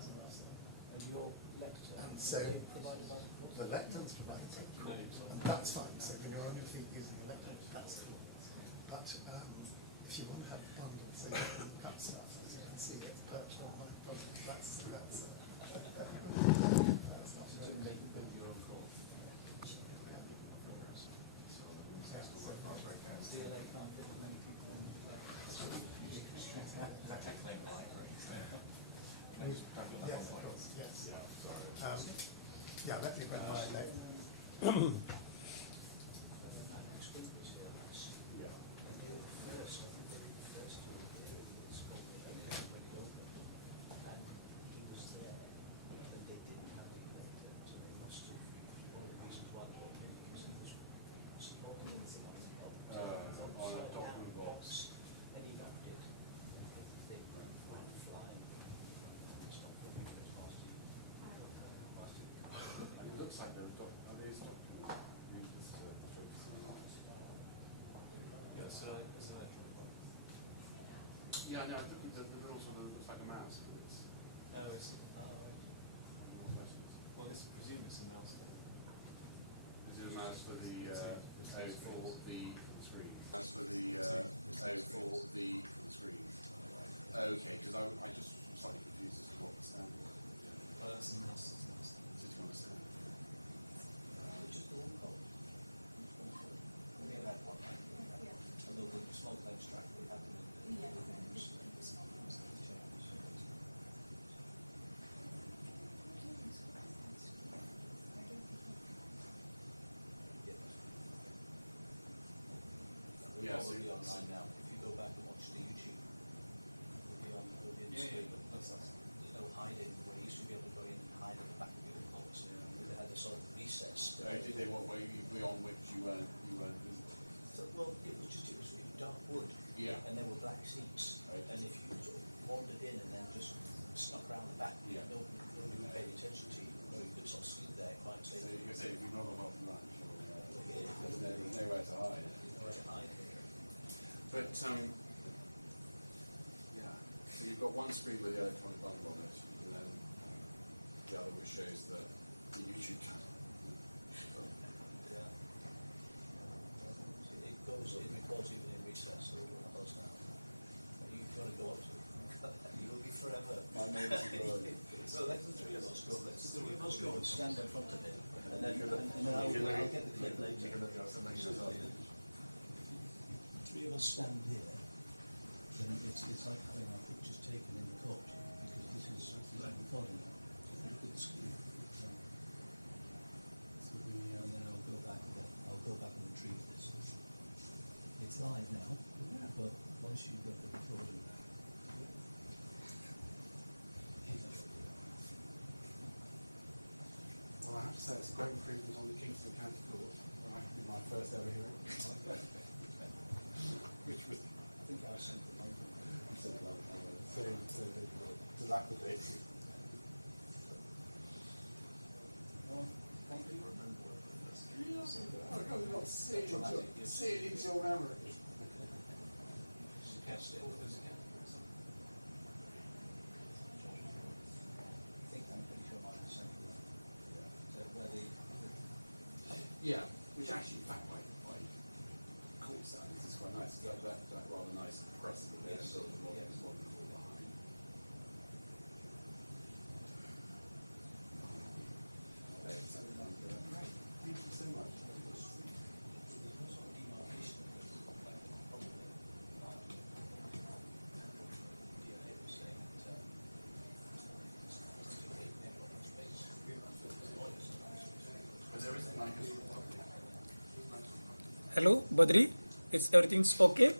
And so the lecterns provide a and that's fine. So when you're on your feet using the lectern, that's cool. But if you want to have bundles, so you can cut stuff, as you can see, it's perched on one bundle. That's yes, of course, yes. Yeah, let me bring my note. Yeah, no, the middle sort of looks like a mouse, but it's... Oh, I see. Well, this presumably is a mouse. Is it a mouse for the, for the screen? Mouse for the, for the screen. Okay, because I just slightly confused as to what the stand was. Oh, that's a mouse. Sitting on a stand. Just the one code. We have that one. A little small extract we have them in the Yeah, so be online now. If you go back and watch the YouTube, it'll be on the screen. That's us. There's no hiding where you used to be able to go in and hide at the back of your reports. They had a sort of recess. did they want where you beyond which you weren't visible? So, well, it was really dark wood. Yeah. And there were black seats. Right. And if you sort of wandered in and then just snuck around the back, Yeah. nobody would pay attention to you. Or you could sort of sleep there quite So safely. you could say if you've not got off lunch, or Yeah. there's nowhere to hide. There's nowhere to hide. But yeah, so you've got one screen with the electronic bundle on it, and then the other which shows the YouTube channel. Yeah. It records even in recess, so we'll have those now. If you want to go up to it, you will be forever. My neighbours are growing. So let the three of us go. Let's the three of us go and stand in front of it. And then, You can I'll look at- get the clip later. You can look at something yourself. Three of us stand here, then it's like having our pictures taken in the court, because this is recording now. So if you look at the screen. And then I'll go back and retrieve this. It's live now, but once you've got the recording back. Well, I have to say it's a great improvement on the Kingston County Court, where I did my first ever hearing. Which was, I think I was sent the London. so dilapidated. Oh, God, we've got to see it into your memory. Cast it. I think I'm pretty sure mine is sent to them. So where the Yeah, which actually, in fact, by court standards is quite nice. That rather nice crest that they Yes. built the modern Yes. wall behind. Great, thank you so much. there's no sort of demarcation, probably DNA was saying that space. Hello, Badri. Is everything's okay?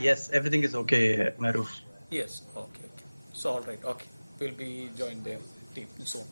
Yes, everything is okay, Maruf. Yes. Okay. Okay. So all right. Okay. We'll be join the team soon.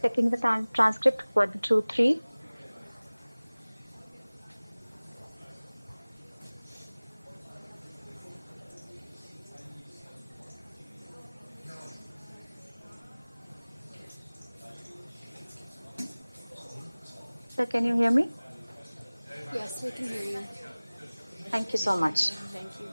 Checking the transcript 1, 2, 3. Sir, can you hear me? Yes, we can hear you. Thank you so much. Thank you.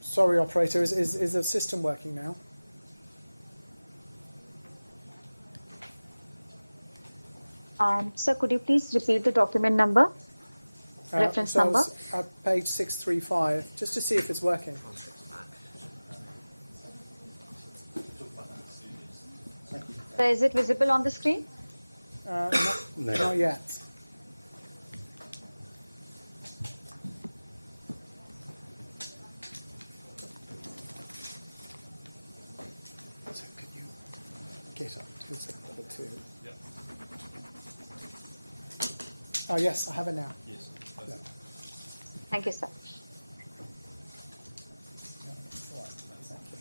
Sorry, operator, is the system working now? Sir, could you please repeat the document number? Reference So I number? was at page 635, just to see if it's working. Sir, is it visible on the screen? Not yet. So could you get up to the number 2? Oh, yes, I have it now. Yes. Yeah. Thank you, sir. Yeah, all right, thank you.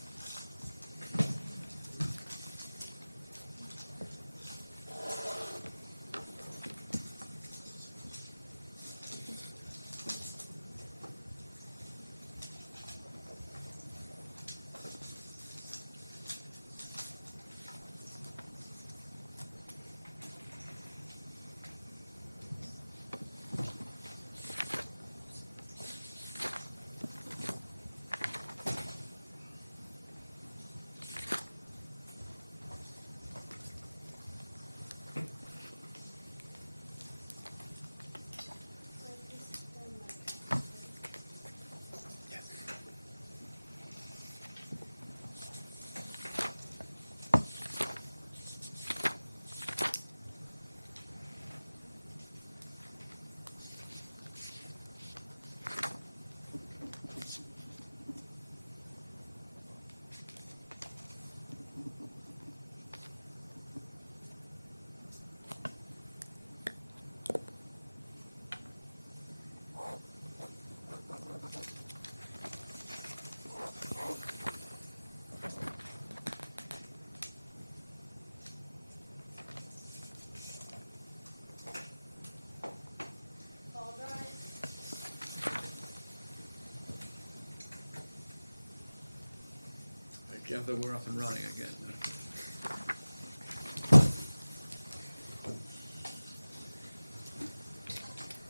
gather we're up and running again.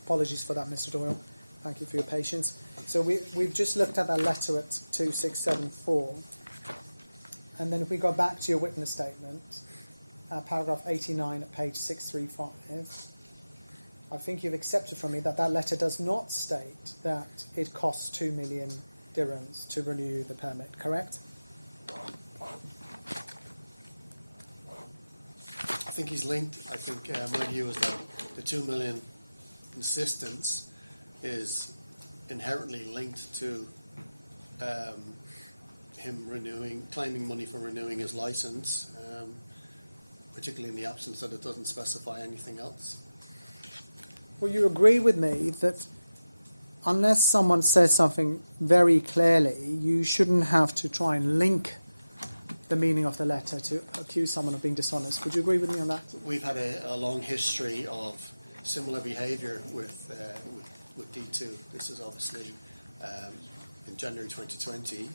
Apologies for that, Mr. Doyle. Thank you for your patience. So we've just looked at that letter at 2674. And then if we go back to your witness statement, paragraph 89 at page 635, I think you've accepted from me that that letter does not state that it costs 2 million dirhams to renew the permit, correct? I think he's linked. I think my view is that the 2 million insistence is inherently linked to him claiming money for renewing his license, particularly in the absence that it doesn't specify anything else. Well, you agree with me that unless someone says something very clearly, you shouldn't have to try and link the meaning of the letter to accuse someone of being dishonest. Would you agree with me on that? We've had a long history of similar behaviour with D2. This is obviously in January 2020.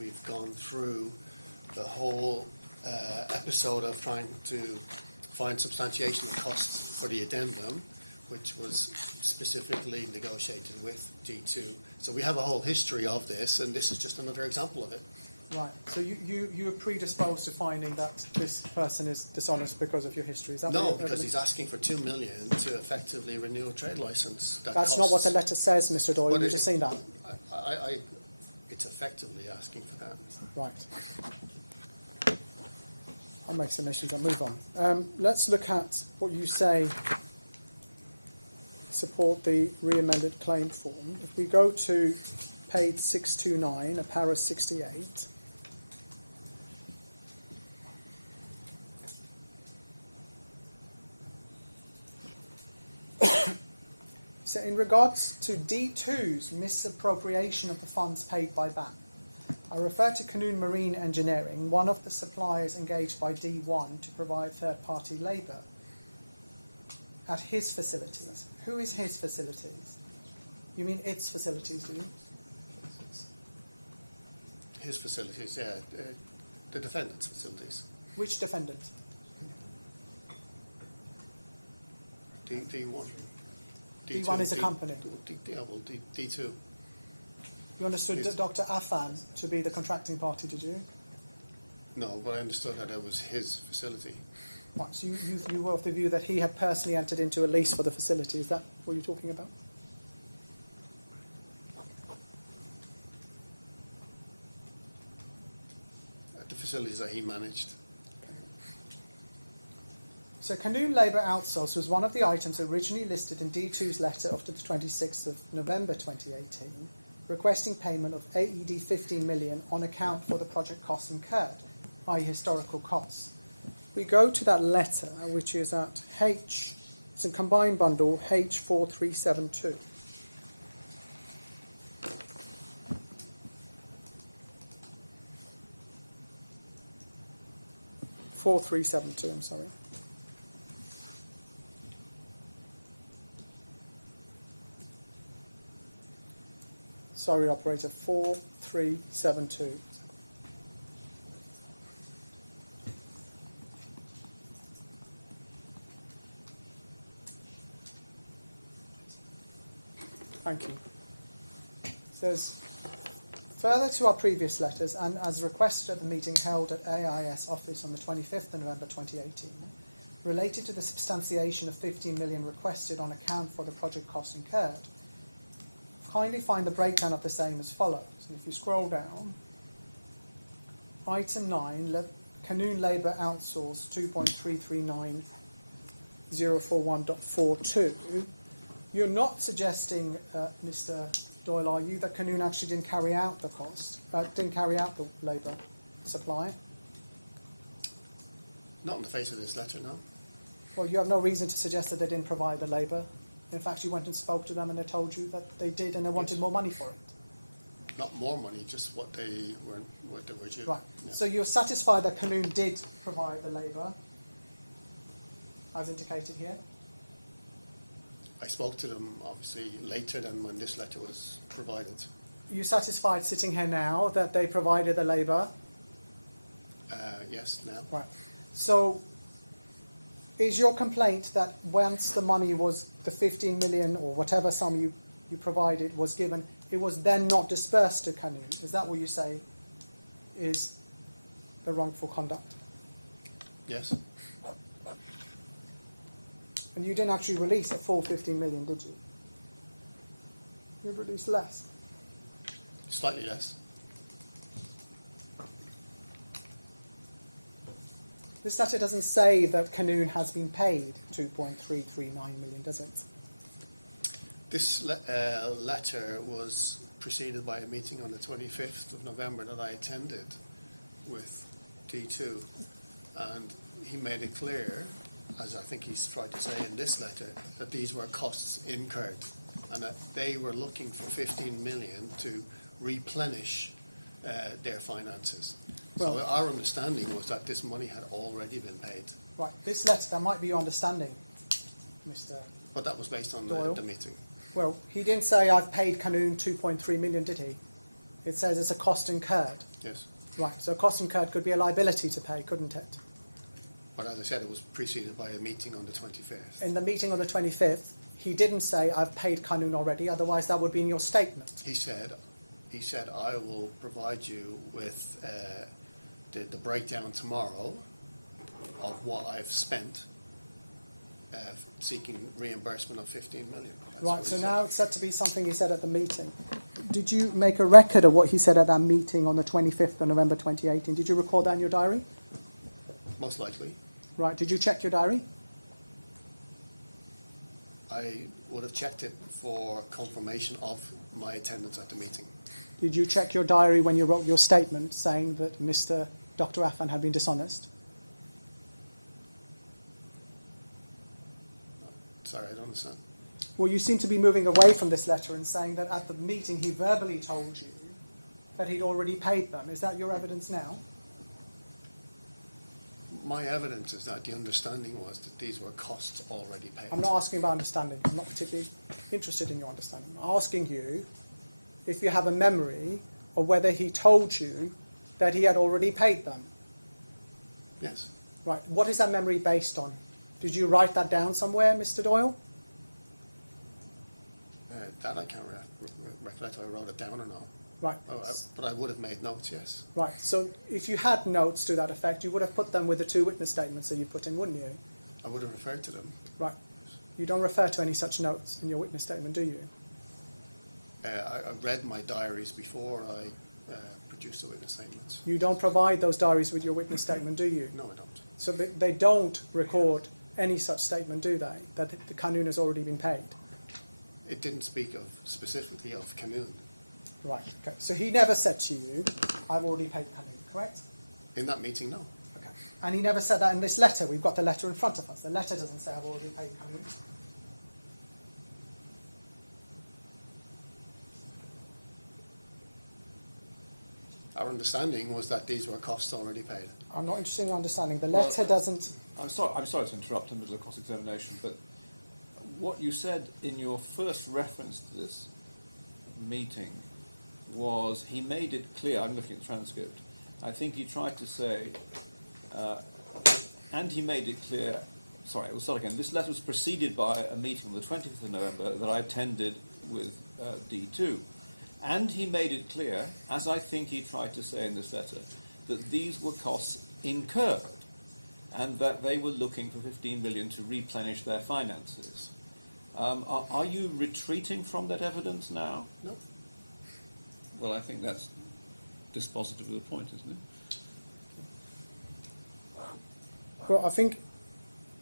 We've gone through the whole episode of trying to find substantiation of costs for the addendum, which was specifically negotiated with D2. So we have a whole history of this, and this is just another example of it. Right. So you are predisposed to finding that this person is dishonest because of your history. Is that No, what because he's asking for 2 million to effectively renew a trade license. That's not what the letter says, Mr. Doyle. You've just seen that. It's effectively asking for that. Right. I'll make submissions and move on. Let's look at what you say support the re-amended claim form. If we go to page 629, para 68. So in regards to D2's misappropriation of the funds paid by BAM, I refer to Canoon Marine Engineering, one of the suppliers engaged by D1 to provide third-party labour at his facilities. Who is his facilities? You mean its facilities, do you? His facilities, yeah. The defendant's facilities. Which defendant? D1. D1 is a company. D2. You understood Dr. Affan to be the contracting party, did you? No, but I understood that it was his facility. Right, so you were of the view that he had personally entered into a lease for the facility. Is that what you're talking about? At the facilities that he managed. So Canoon Labour Outsource was one of the items originally listed in D2's letter of the 26th of November 2018, requesting payment of AED 15 million on account for the project costs incurred, i.e. historical costs. We go to that letter, which is at it's a combined bundle, H4372. I'm sorry. Sorry, operator, 4372. Thank you. It says, further to our previous letters, and as requested at the meeting held at AIS office on the 25th of November 2018, related to the substantiation of 15 million requested on account for the project costs incurred, kindly find the breakdown of the same as follows. And if you scroll down, item 9, Canoon Labour Outsource 2.339041.42, you're not suggesting, Mr. Doyle, are you, that Canoon actually didn't carry out the didn't carry out the labour supply? Not in the face of this letter, no. Well, you have no reason to suggest that they didn't provide the labour. In fact, you went and spoke to them and they told you that they did and they wanted more money for it. Not more money, just what they were due. Right. Yeah. So you're satisfied that Canoon did provide the labour, as indicated here? I spoke to them, obviously, later than when this letter was provided. Are you satisfied sitting here now that they provided the labour? Yes, now. Right. So, is your complaint that once the money was, the 15 million or whatever sum you provided was given, it was then not dispersed to Kanoon? Is that what you say is the wrongful conduct? Yes. And you didn't actually release a full 15 million, did you? You released less. Slightly less. This letter doesn't say that Kanoon has been paid 2.339 million, does it? This letter was preceded by a meeting on the 25th of November that I attended with D2, and he made it clear, as I think he's tried to say in this letter, that these were costs incurred and that they were looking for 15 million to replenish their finances. Well, so our understanding was that this money had already been paid. Right, this letter, that might be your understanding, Mr. But that was based on Doyle. the meeting. Well, he didn't say I've paid Kanoon 2.3 million, did he? It says it's a cost incurred. Yes. Right, so a cost incurred could be a liability to pay, couldn't it? But as I said, it was preceded by a meeting on the 25th. In the meeting on the 25th, he didn't say I've paid Kanoon already, otherwise that would be in your statement. He said, I will provide you with the breakdown tomorrow of what I've spent seeking reimbursement of 15 million. That's Right, so he now said. it's said to be something he said at the meeting. Did you make a record of what he said at that meeting on the 25th of November 2018? Did you record that in your diary? Most likely. Right, did you check your diary? I would have checked it for confirmation of my attendance at the meeting. Did you check your diary when you wrote your statement saying that Dr. Affan had been dishonest? Sorry, I don't understand. Well, you seem to be moving away from this letter and saying that at the meeting he verbally told you that he'd already paid them. Is that your evidence now? My evidence is that the understanding was that these were costs already paid. I'm not asking about understanding. I'm not particularly interested in your understanding. I'm asking you if you have a memory of whether he told you that he had already paid them. Yes. Right. What is that memory based on? Did you write that down somewhere, Mr. Doyle? That I can't recollect if I wrote it down or not. Right. But I would have made notes, yes. Right. So if you had notes to that effect, you would have put them with the two witness statements that you put in, wouldn't you? I would have referred to them. Right. You don't refer to any such notes in your witness statement, do you? I read my diaries before I produced the witness statements. You don't provide those diaries with your witness statement, do you? No, I don't. So they don't record any such statement, do they, that the Kanoon has already been paid? It didn't speak of specifically of Kanoon. Right, okay. So he never said to you, I've already paid Kanoon, correct? In that meeting, no. Okay. And he never said that in this letter. We've got the letter in front of us. The letter doesn't say I've already paid Kanoon. Our understanding was that these were costs already paid. I'm not interested in understanding. The letter doesn't... I'm sorry to interrupt in the middle of cross-examination, but what you said in your first reference to this meeting was he made it clear, I'm looking at the transcript, I think he tried to say, and he made it clear, sorry, we'll start again, this letter was preceded by a meeting on the 20th of November that I attended with D2. And he made it clear, as I think he tried to say in this letter, that these were costs incurred and that they were looking for 15 million to replenish their finances. Are you retreating from that evidence now? No. Well, I think that's dispositive of the point, isn't it? Well, I think,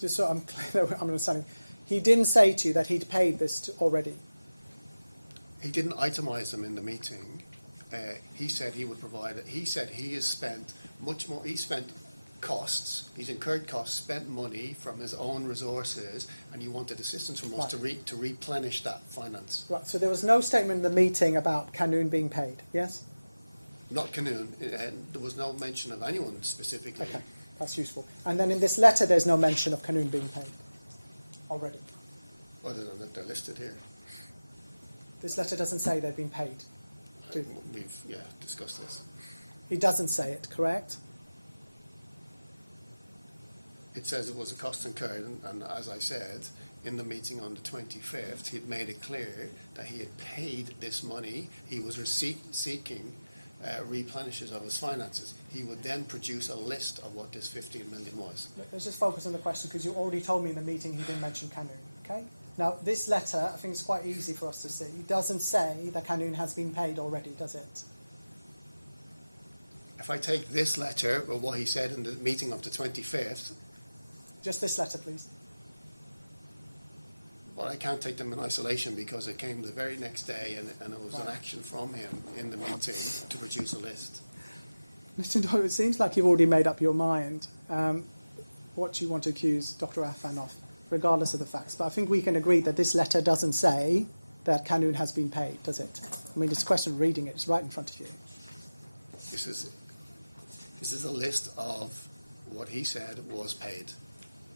just so I'm clear that I'm understanding, he didn't say to you that he'd paid this already. He didn't itemize them in the meeting. He said he would provide it. He said he has spent much more. He spent costs. He's incurred costs, spent money from his own resources, and he wanted assistance from us to replenish that finance. Right, so there was no statement in the meeting about Kanoon being paid, yes? Not Kanoon. There was no mention of anyone specifically. Okay, that's useful. And then in this letter, there's no mention of Kanoon being paid already. Other than that they're listed here. This letter doesn't say they've been paid. We've discussed this. He doesn't say it, correct? it says it was a cost incurred, and as I said, in the meeting on the 25th, he'd made it clear that he had paid this money. He was seeking replenishes of his finances. He would then produce a list of what this 15 million was. Let's just focus on the question, because you already told me in the meeting he didn't mention Canoon, okay? Now, this letter, I think it's quite easy for us to see, doesn't say that Canoon has been paid already, does it? If I take this letter, or what he said in the meeting of the 25th, Just this letter, please. well, I can't take them in isolation because it came the very next day, and it was an action from him in the meeting to produce a list. Mr. Doyle, it seems like you've already made up your mind what you want to accuse Dr. Affan of, regardless of the facts. But I think we can agree that this letter doesn't say that Canoon has been paid, does it? I mean, it's a question of reading it. It's right in front of you. This is a list of what he said was paid.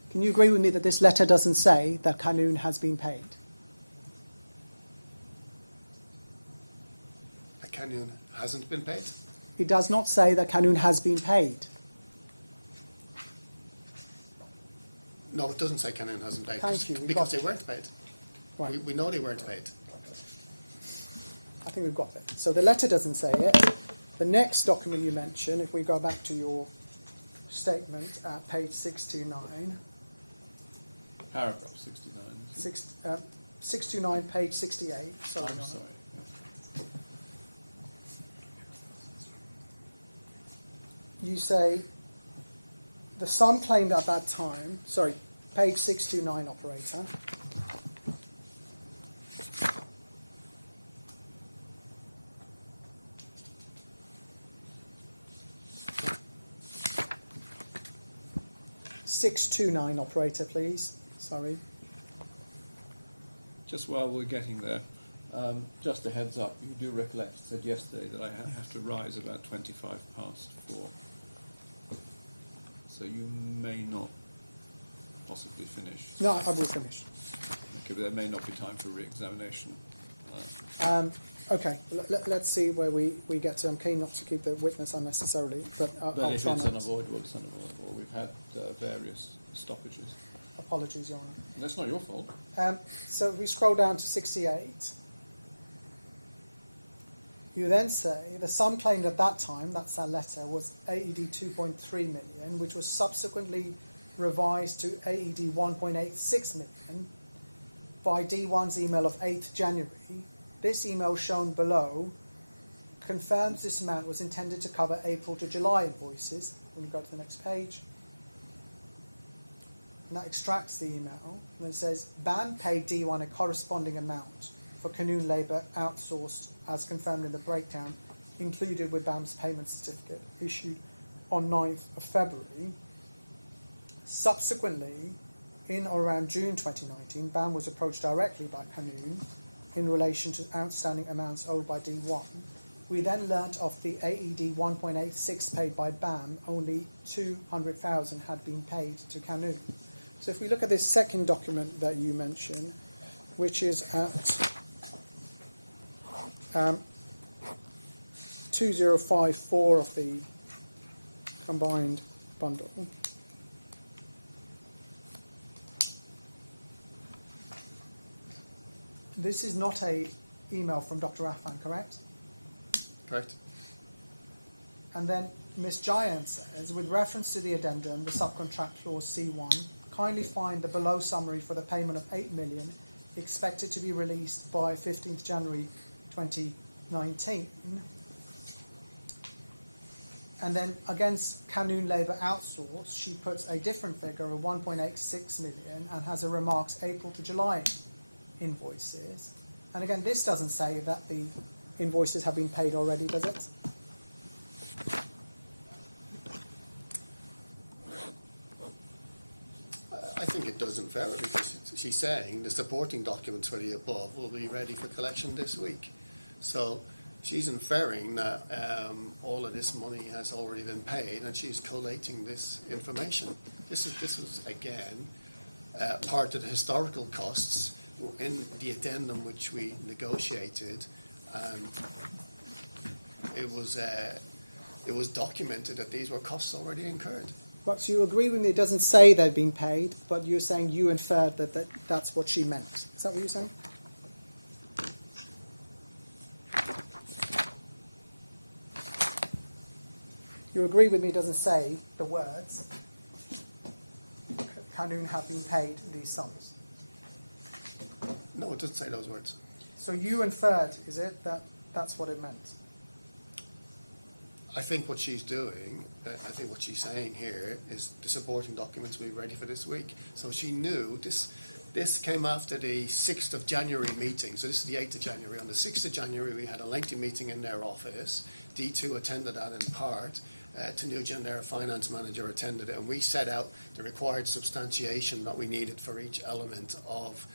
Can you agree with me that this letter doesn't say that Canoon has been paid? A Canoon hasn't been paid? It does not say that Canoon has been paid. No, it doesn't say Canoon hasn't paid. Thank you. We've Because got they weren't paid. Right. We know they weren't paid. I think we've got it. So the letter doesn't say it. The next document you mentioned, if we go back to your statement at page 629, Paragraph 69. 629, page 68. Sorry, I'm Your Honour. sorry. You say the sum claimed at that time, sorry, page 629, operator. .629, operator, please. Sorry. Just while we're getting there, just a heads up, you do recollect you said yesterday that I have to rise about 25 past 4. So you may not possibly finish. No, I will finish. Okay, but there may not be time for re-examination. Okay, let's see where we get to. I'm keen not to keep the witness unnecessarily, but I'll But if try it's not. unavoidable, it's unavoidable. We've had various stoppages. Apologies, Your Honour. That's not your fault. So we scroll down to 68. You then say the sum claimed at that time, that's our letter, was AED 2.3 million, which was subsequently revised to AED 1.86 million by D1's email of 8th January. This email shown below confirms this amount was intended to cover April to July invoices. When we go to the next page, and that extracts the email, and it says, BAM paid D1 a corresponding amount for Canoon labour outsourced as confirmed in the breakdown included with BAM's payment certificate issued on 9th of February. Subsequently, in or around June 2019, BAM was approached directly by Canoon in relation to outstanding amounts owed by D1. We then learnt of the AED 1.86 paid by BAM, only 200,000 had been paid to Canoon. So if we look at this second document that you mentioned, which is at 2054 of the combined bundle. This is not a email from Dr. Affan, correct? Correct. And then Ms. Giant says, with reference to the addendum, the subcontract clause C1, kindly find the below summary for the payment of 8 million expected to be released by 15th January 2019. And then against Canoon Labour Outsource, she puts a different figure of 1.86 million and has a remarks April to July invoices. And again, this doesn't say that the invoices have been paid already, does it? I think it does in fairly, because she's saying the supporting documents for the above will be ready for collection this week. So she's inferring that all of this money has already been paid, and she's collating this information. This is again part of the historical costs in the addendum which we negotiated, and it was documented that these were costs already incurred. Right, so you agree with me, it doesn't say they've been paid, but you're saying you inferred that that's what she meant. Is that what you're saying? You agree with me, it doesn't say the words, Qanun have been paid these sums. No, it doesn't say those words. So you inferred, is it, that that's what it meant? I think what she's doing, I think what she's saying here is the supporting documents will be ready for this week. So she knew this came after the 6th of January meeting. So this is the 8th of January. On the 6th of January, we had a lengthy meeting in their office. D2 attended that in part. Tanuja and their finance manager attended it. And we set out the required substantiation that we needed for each element of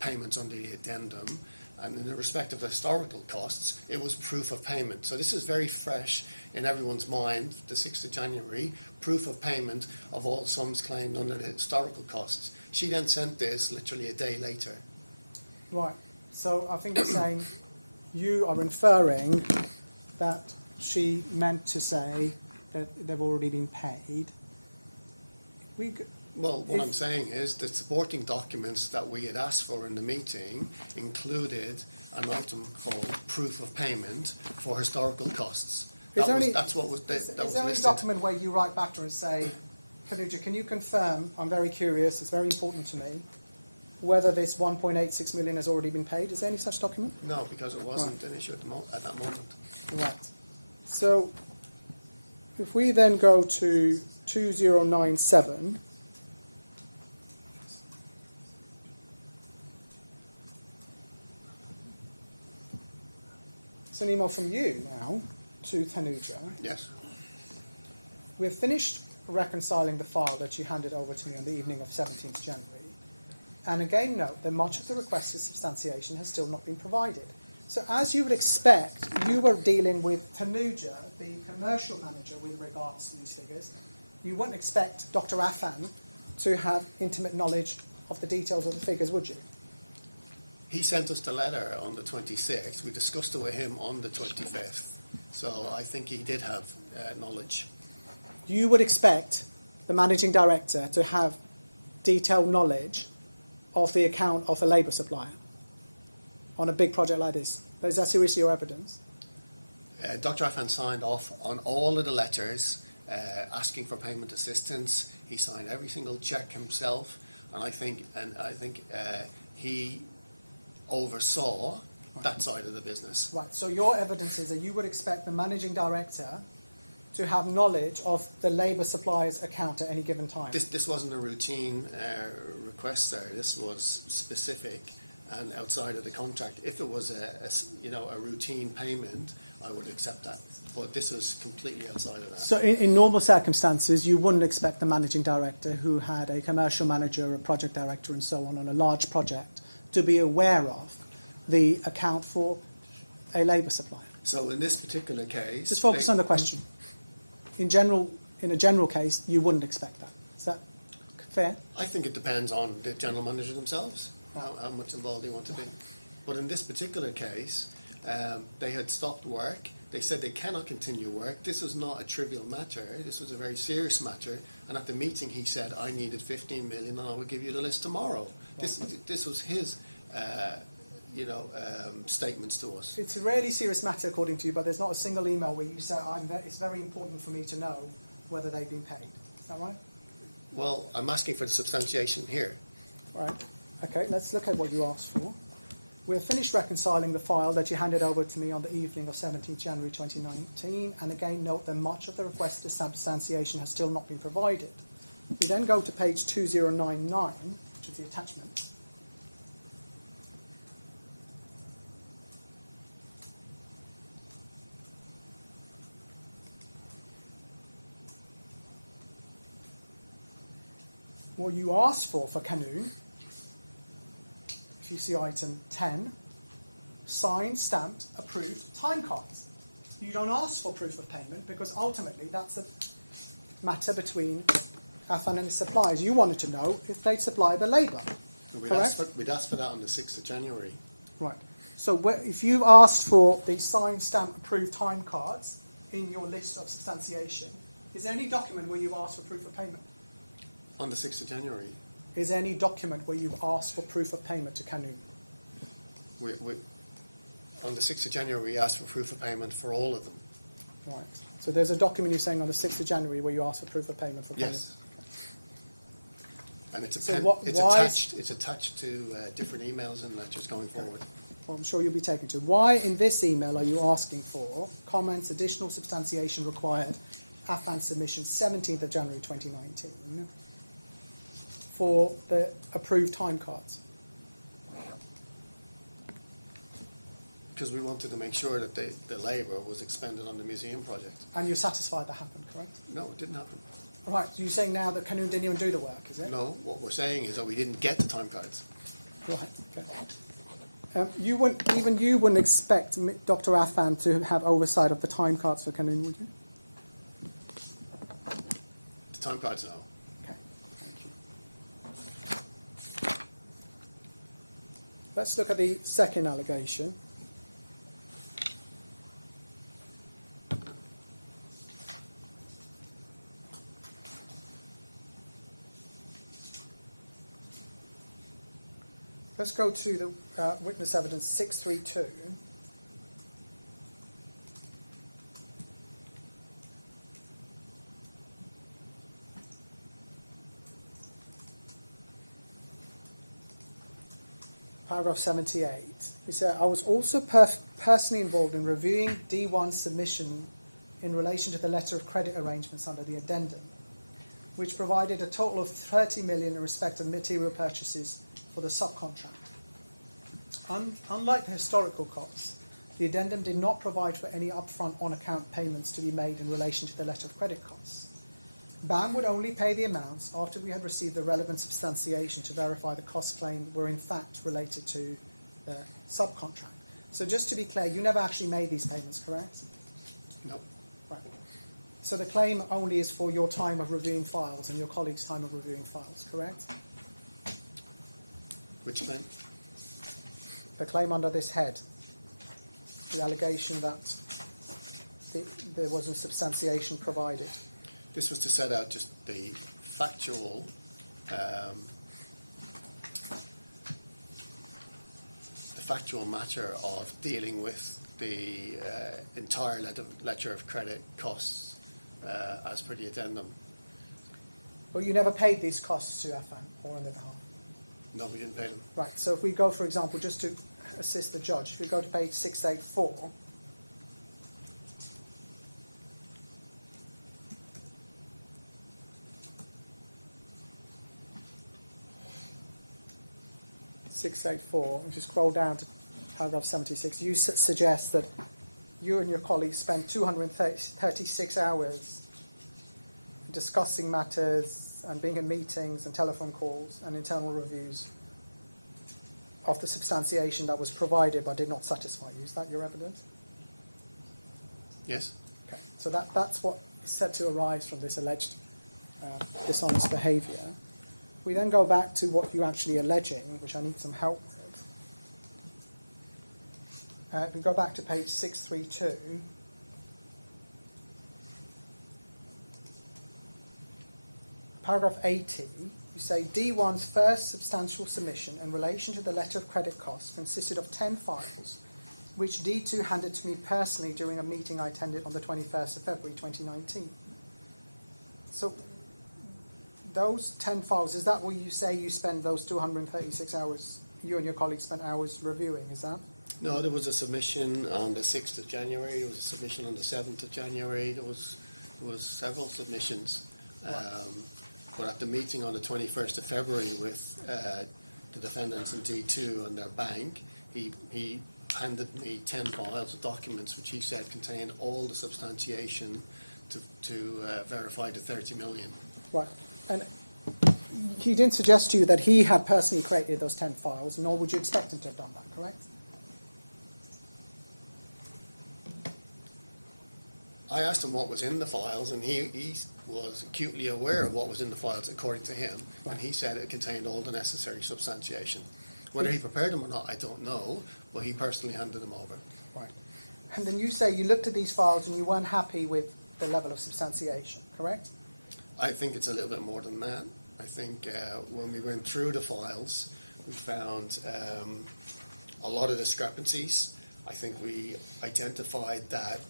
payments under the addendum. And in the respect of the historical costs, it was proof of payment. So this is very fresh in everyone's mind, the 6th of January, proof of payment of all sums claimed under the historical costs. She then sent this literally a day later. Right. So I think you're saying you are inferring that she meant to say that they've already been paid. Well, what I'm saying is the supporting documents that we had asked for in the meeting included an item called proof of payment for historical costs. That's what was listed. Is there any document where you write back to her and say, Tanuja, can you confirm, I'm very curious, it's very important to me, whether this 1.86 million has already been paid? Is there any such document? No, because it wasn't an issue at that moment. Right. So if we then go to 2097, it's an email from you now to Tanuja. Yes. We've finished reconciling the file that you handed over to me on the evening of 17th January. And again, note that much of the requested substantiation has still not been provided. So as you would expect, you were dealing with Tanuja, the commercial manager, with regards to these figures. You wouldn't expect Dr. Affan to have intimate knowledge of the details of the figures, would you? He sent us the letter on the 26th. We discussed it with him on the 25th. So I think he did have knowledge. You would expect the managing director to have detailed knowledge of the account of a labour supplier on a big project like this. Is that seriously your evidence? Dr. Affan signed off on all of the letters asking for payment assistance. He signed every single check himself, and I think he oversaw that side of the business. Right. So your evidence is that you would expect the managing director to have knowledge of the labour supplier's account at any given time. This wasn't a routine request, sir. This was specific and outside of the contract. If it was a routine payment, I would accept that. But this was completely outside of that. So in normal circumstances, you wouldn't expect the managing director, who had a commercial manager, a project director and so on a large project, to be aware of the account for a labour supplier. So in this particular case... Just focus on the question. In a general case, you wouldn't expect that. Is that fair? I think it depends on the general manager themselves, how much involved they want to be. But in this particular case, they had stopped work. They said they cannot continue work. This was not a trivial matter. This was a very serious matter. And at the meeting, he said, I needed 15 million and I will give you the list tomorrow. This was his... statements to us. It's a really serious matter, according to you, but there's not a single email where you say, it's very important for me to know whether they've been paid. Is that right? Well, I'm asking for the substantiation here. Right. Okay, let's look at what you asked for. We've finished reconciling the file that you handed over to me on the evening of 17th January 2019, and again note that much of the requested substantiation has still not been provided. We then go to page 2099, which is the attachment. What you asked for Qanun, if you see item 10, signed, stamped, approved time cards. You don't ask for proof of payment because ultimately that's a matter between Affan and his suppliers. You wanted to know if they'd supply the labour. We'd asked for that on the 6th of January. Right. So if you've asked for the signed, stamped, approved time cards in your list of substantiation, Is there any document where you ask for proof of payment? On the 6th of January, Is there any document where you've asked for proof of payment to Canoon? on the 6th of January, we asked for proof of payment for all of them. Right. So there's a document you're saying on the 6th of January where you ask for proof of payment for payment? Yes. And it's, So why is- it's attached to different emails and letters going forward. Well, I'm sure you'll be taken to. Why in this email are you asking for comments, additional substantiation required, Affan submission 17th of January 2019 for the approved time cards? Because we wanted to make sure that the labour was expended on the museum project. And you're satisfied that happened, correct? No, it didn't happen. Right, so you're saying now that Canoon didn't even do the work, is it? No, what we're saying is that we didn't get the time cards. Right, okay. You wouldn't expect Dr. Affan to have oversight of the time cards for Canoon, would you? The time cards, no. Okay, thank you. Let's look at the second allegation. Let's go to the witness evidence 632. Paragraph 78. He said, I was also personally involved in reviewing D1's submission in relation to the letter of credit arrangements under the addendum, which provided a total of 30 million in respect of material purchases for the subcontract. Unlike the historical costs, the addendum did not provide for any upfront on-account payments to be made in relation to the letter of credit costs. BAM would only pay the amounts after we had received the relevant substantiation to verify the costs claimed were in fact related to the subcontract. So just to be clear, you never actually made these payments, correct? No. Right. So the claim only is for your time of reviewing files and your colleague's time of reviewing files, correct? Which claim? The claim under this head, the allegation that there wasn't substantiation provided. This was to set out just the factual matter of dealing with the entire letter of credit costs as per the addendum. But you never paid these costs to Affan or on their behalf? No, we didn't pay them. Right, so if we go, for example, just to assist the judge, if we go to page 684, if you scroll down to paragraph 76, you suggest that you and your colleagues spent 236 hours discussing matters and being in meetings and telephone calls and internal reviews of the substantiation that was provided but did not satisfy you. Is that your evidence? Yes. Okay, so that's what is said to arise from this alleged dishonest behaviour. We then go back to what you're actually alleging, which I need some help with. We go back to page 632. Paragraph 80, you say D1's first substantial submission in relation to the letter of credit costs consisted of 10 files, which D2 handed to me personally during a meeting I attended on the 21st of February 2019. So those 10 files, is that what you say you spend those 236 hours, you and your colleagues spent hours reviewing, is that? No, there was a submission on the 6th of January, there was a submission on the 7th of January, there was several submissions. Right. But at the meeting on the 21st of February with the defendants in D2 and their bank, he handed me 10 files of documents which he said contained all the substantiation to verify the 30 million. Right. And he didn't suggest to you that he had personally created those 10 files, nor would you expect him to have done that, correct? I asked him what was in the files, and he was acutely aware of what was in the files according to him, and he said it contained all the necessary substantiation. Whether he prepared them or not, I don't know, but he personally handed them over. Right. And then you say you looked at these files and you weren't happy with the level of substantiation, correct? I think it's a little bit more than that. I think when we went through the files, we found a lot of discrepancies. I think we identified that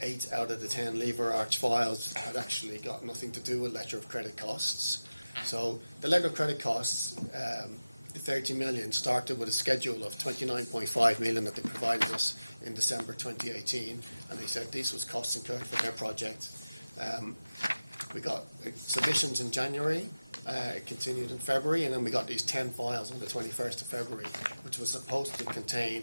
8 out of the 10 lever arch files had actually got nothing to do with letter of credit costs. So the letter of credit costs, the 30 million, started with a schedule of 29.5 million that they provided us in December 2018, and they said this was costs incurred for their project. We got submissions in January, it continued in February, and then we got these 10 files on the 21st of February, which was supposed to contain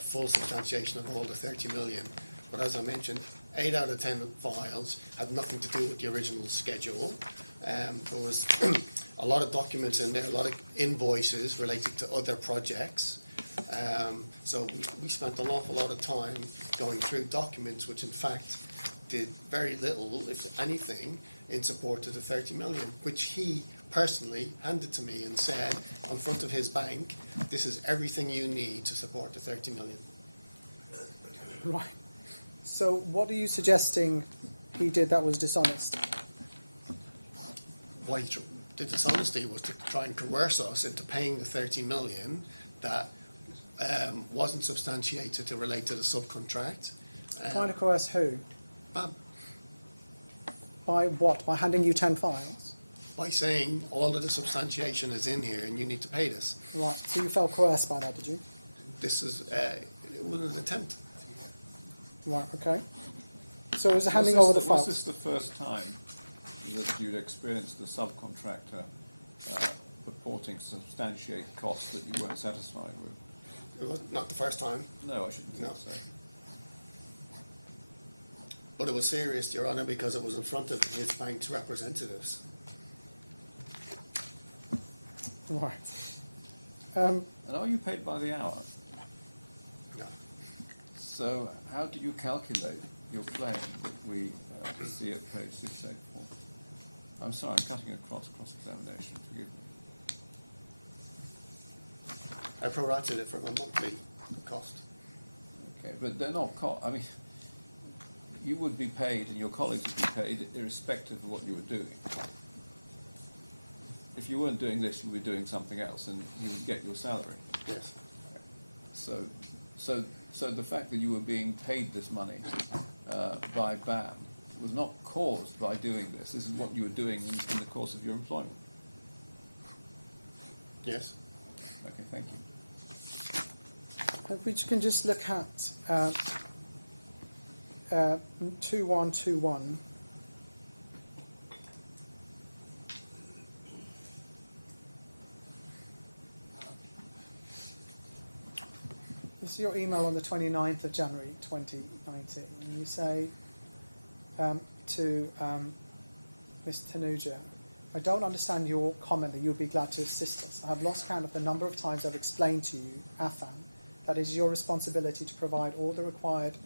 full substantiation of all the 30 million. But as I mentioned, 8 out of 10 files had nothing to do with the original schedule. There was a lot of documents in there, a lot of invoices related to other projects. So we spent an awful lot of time going through documents which in fact did very little, if anything, in support of the 30 million, which he personally handed to me and said on front of his bank, this is everything you need to support the 30 million. Right. So what are you suggesting he did that was dishonest? Why the dishonesty was to try and coerce us into paying the 30 million that wasn't substantiated to relate to the subcontract. Trying to coerce who? By what? By handing you 10 files? By saying all of the substantiation is in here and you need to pay this. Right, so you felt coerced by that, did you? This is, it was an attempt. Right, okay. So it was handing over the files. Was this the first time that you'd experienced a subcontractor purporting to substantiate costs that you weren't satisfied with? It was not the first time. No, I shouldn't think so. But it was serious, Your Honour, because it was in front of his bank's representatives. Right. And are you paid by the hour? No. So how do you calculate your claim that we see at page 684? I'm sorry, I'm cutting across cross-examination, forgive me. I prorated it from a monthly cost. Okay, but they're not I mean, you would be paid and your colleagues would be paid irrespective of what you were doing. If you weren't doing this, you would be doing something else and you would get your salary. Yes. So the fact that you were being paid this money by BAM was not caused by doing this. This is what you were doing in the course of your employment. Yes. Okay, thank you. If we can just look at 2121. This is your email on the 29th of January 2019. And you say to Ms. Tanuja, I don't understand your comment that you would be glad to assist us. I have lost count of the number of times I've explained to you, Affan, that it is your responsibility to provide all the required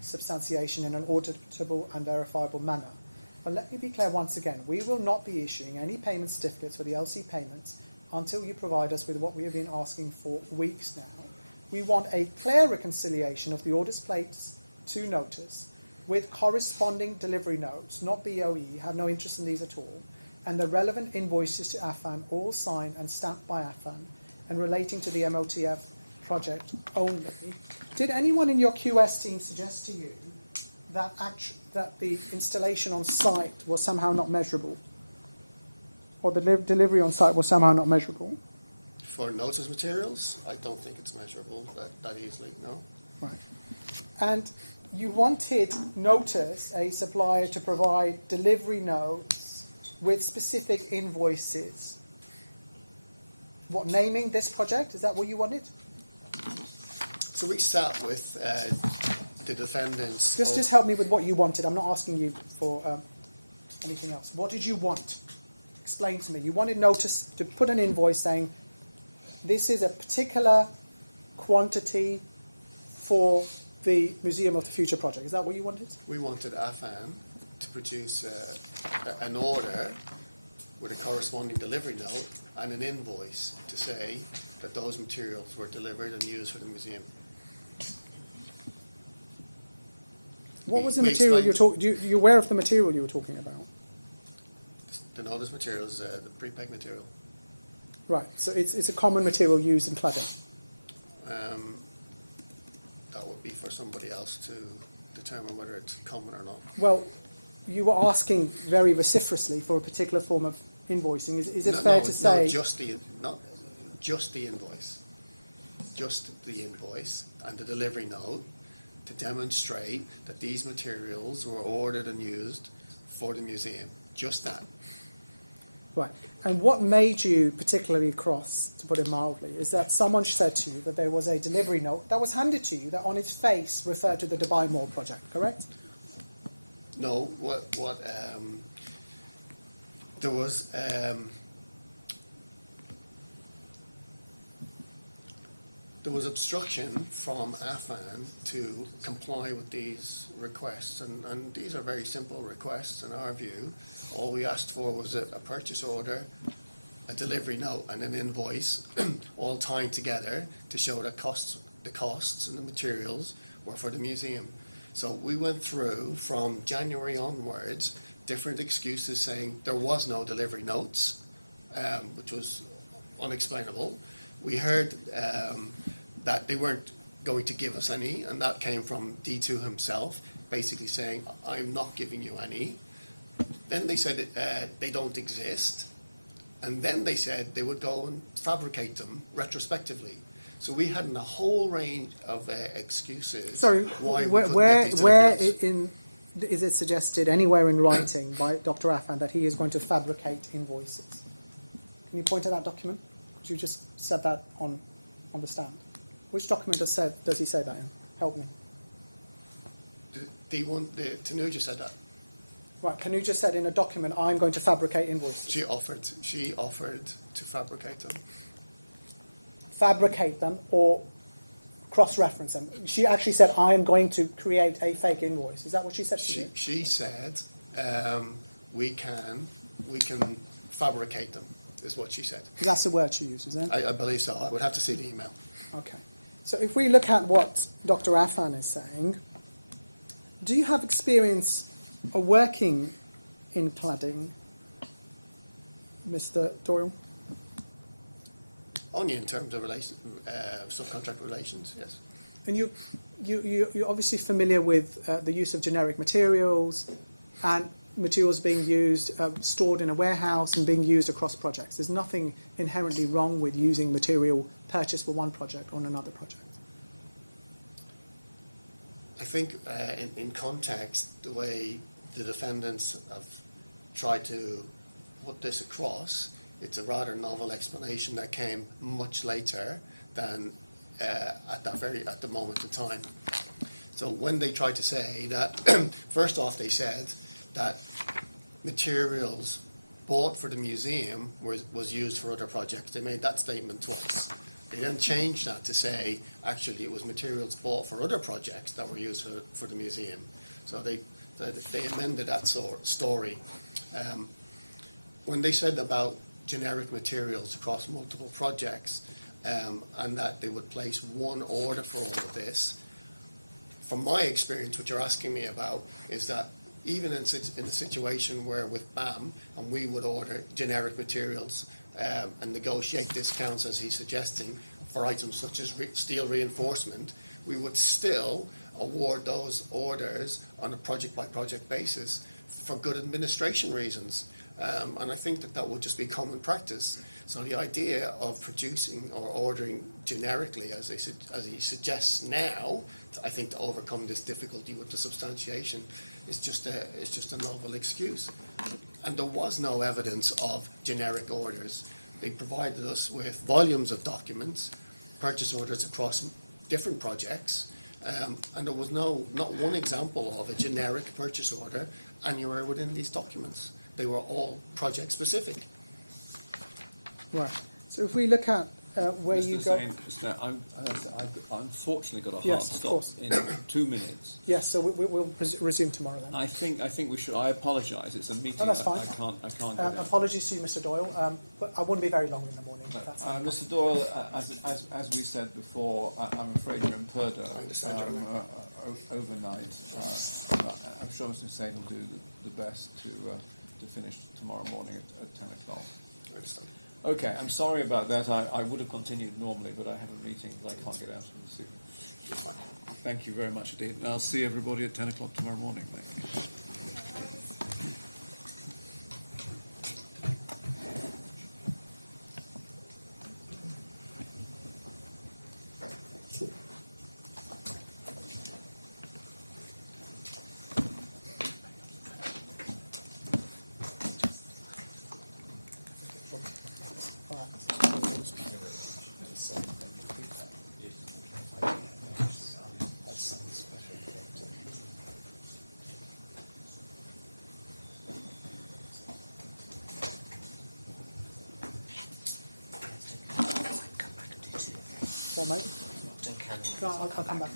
substantiation in an auditable and verifiable manner. But let me be clear once again, we will not be issuing any payment certificates for the LC payments until you provide us with what we have been asking for weeks now. We want a clear reconciliation of the orders placed to notice with corresponding delivery notes, not BOE, have no interest in these at all, and the relevant invoices to Affan, all signed and stamped by Affan, and relating to the MOTF project only. Did anyone in your QS team suggest to you that the installation on site was somehow not measurable? Or the delivery on site was somehow not measurable? For notice materials, I don't think it's measurable that easily, no. Right. And you wanted Notice, a supplier, to provide delivery notes with specific invoices. What, naming this project? Is that what you wanted? So we sat with the defendants. Just help me with what you wanted. I'm not asking you for anything else. What did you want? Explain to me. You wanted Notice to put an invoice saying, this is a particular quantity for the Museum of the Future project. Is that what you wanted? We wanted Affan to produce an order with a corresponding delivery note and an invoice to say that those materials were delivered and used for the museum. What was the We material explained- you're aware of the material you were talking about? The notice material is the pre-peg material. Right, so it's a common material used in cladding. That would be for somebody else to determine whether it's common or not. Well, you were asking very vociferously for a particular form of invoicing. Is it fair to say... No, not just the invoice. Just the invoice and the delivery note to demonstrate that these materials were ordered and used for the museum. Just that. Right. And what made you particularly cross, to put it mildly, is that someone said to you that there was a delivery note that was handed to you that on its face referred to the Dubai Mall project, correct? No, there was obstruction from Affan to comply with these requests, and these are very simple requests in our view. All we asked for was a purchase order, a delivery note, and an invoice, all tying together to show that the costs and the materials were for the museum. So we went through from January onwards different excuses saying there was no delivery notes, which was unexplainable. We heard that they weren't going to give us any, and that came from D2 himself, basically saying, I'm not giving you any. Then they said they don't exist, and then they said they would go and fabricate them retrospectively. So we had a whole range of excuses. Sorry, why where is it suggested anywhere in writing by Dr. Affan that he is going to fabricate invoices? Can you point to that document? Because you just said that on the stand. Which document does he say that in? Help me. The Tanuja said that. Right, Canoe just said in a document, I'm going to fabricate invoices. She offered to fabricate them. Fabricate them or cross-reference them. She actually said, I am going to create a fake invoice. Is that what she said to you? She said, we can fabricate them, is what she said. That's the word she uses, isn't it? I believe so. I would have to see the email. Okay. So if we look at what Dr. Affan is saying, do you have experience of working in cladding, Mr. Doyle? Only in terms of subcontract relations, yes. And you're obviously familiar with the use of generic materials and materials being used, stored in a warehouse and being used across projects. There's nothing inherently wrong with using material purchased for one project on another project. I think in context, the way the defendants have tried to put this across, it's a rather novel explanation that came much later than at the moment in time. So when they tried to say that, first off, they said that materials bought for the museum was used for other projects. They made that statement twice. They then changed that to say, actually, it was materials bought for other projects that were used for the museum. So they amended that story. When they said about generic materials across multiple projects, and that they would place one order for all of this, from my experience, what you're asking me about is that even in a situation where with BAM, and we would order generic materials and negotiate discounts, as he's suggesting, for items such as steel reinforcement, we would still award those orders on a project-by-project basis for good administration reasons. And I think that would just be common practice. So the idea of producing or ordering generically, as he suggests now, I think to overcome this difficulty with the substantiation, is just a novel excuse. And there was no evidence of generic orders. They provided us with volumes of documents, purchase orders across different projects, and there was not one example of a generic purchase order anywhere within these documents. They were all project specific. Right. So if we look at where you go. I'm unfortunately got a hard Yes, of stop course. in 2 minutes. Yes, so we'll resume tomorrow then. I think we should. I apologise. It's a meeting. No, that's fine. I can't. Get in. Apologies to you, Mr. Doyle, but I wouldn't be very long in the morning. No, That's Mr. Doyle, as we said before, I'm afraid you're in Purdo overnight. I'm sure Mr. Hussain will do the best to finish tomorrow morning at 10 o'clock. I understand. Okay, I'm sorry about that. I would have continued normally, but I have a meeting that I can't get out of this evening. Thank you very much indeed. And I'll see everybody at 10 o'clock tomorrow morning. Thank you. Well, mate. No, I'll come back.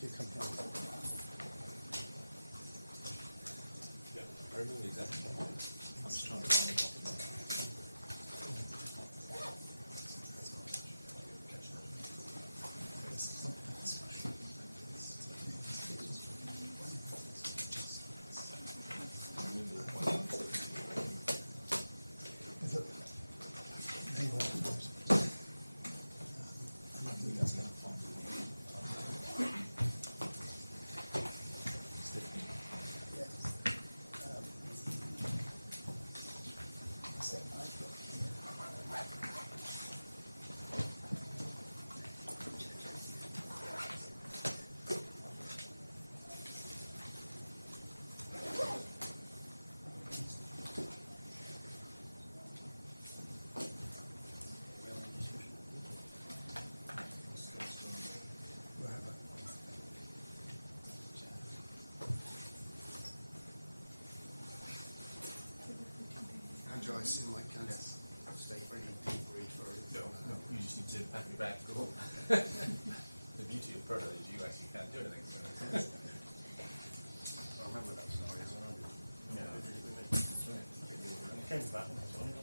You come here. I remember exactly. I'm just trying to find the document. Andrew, I assume I can't.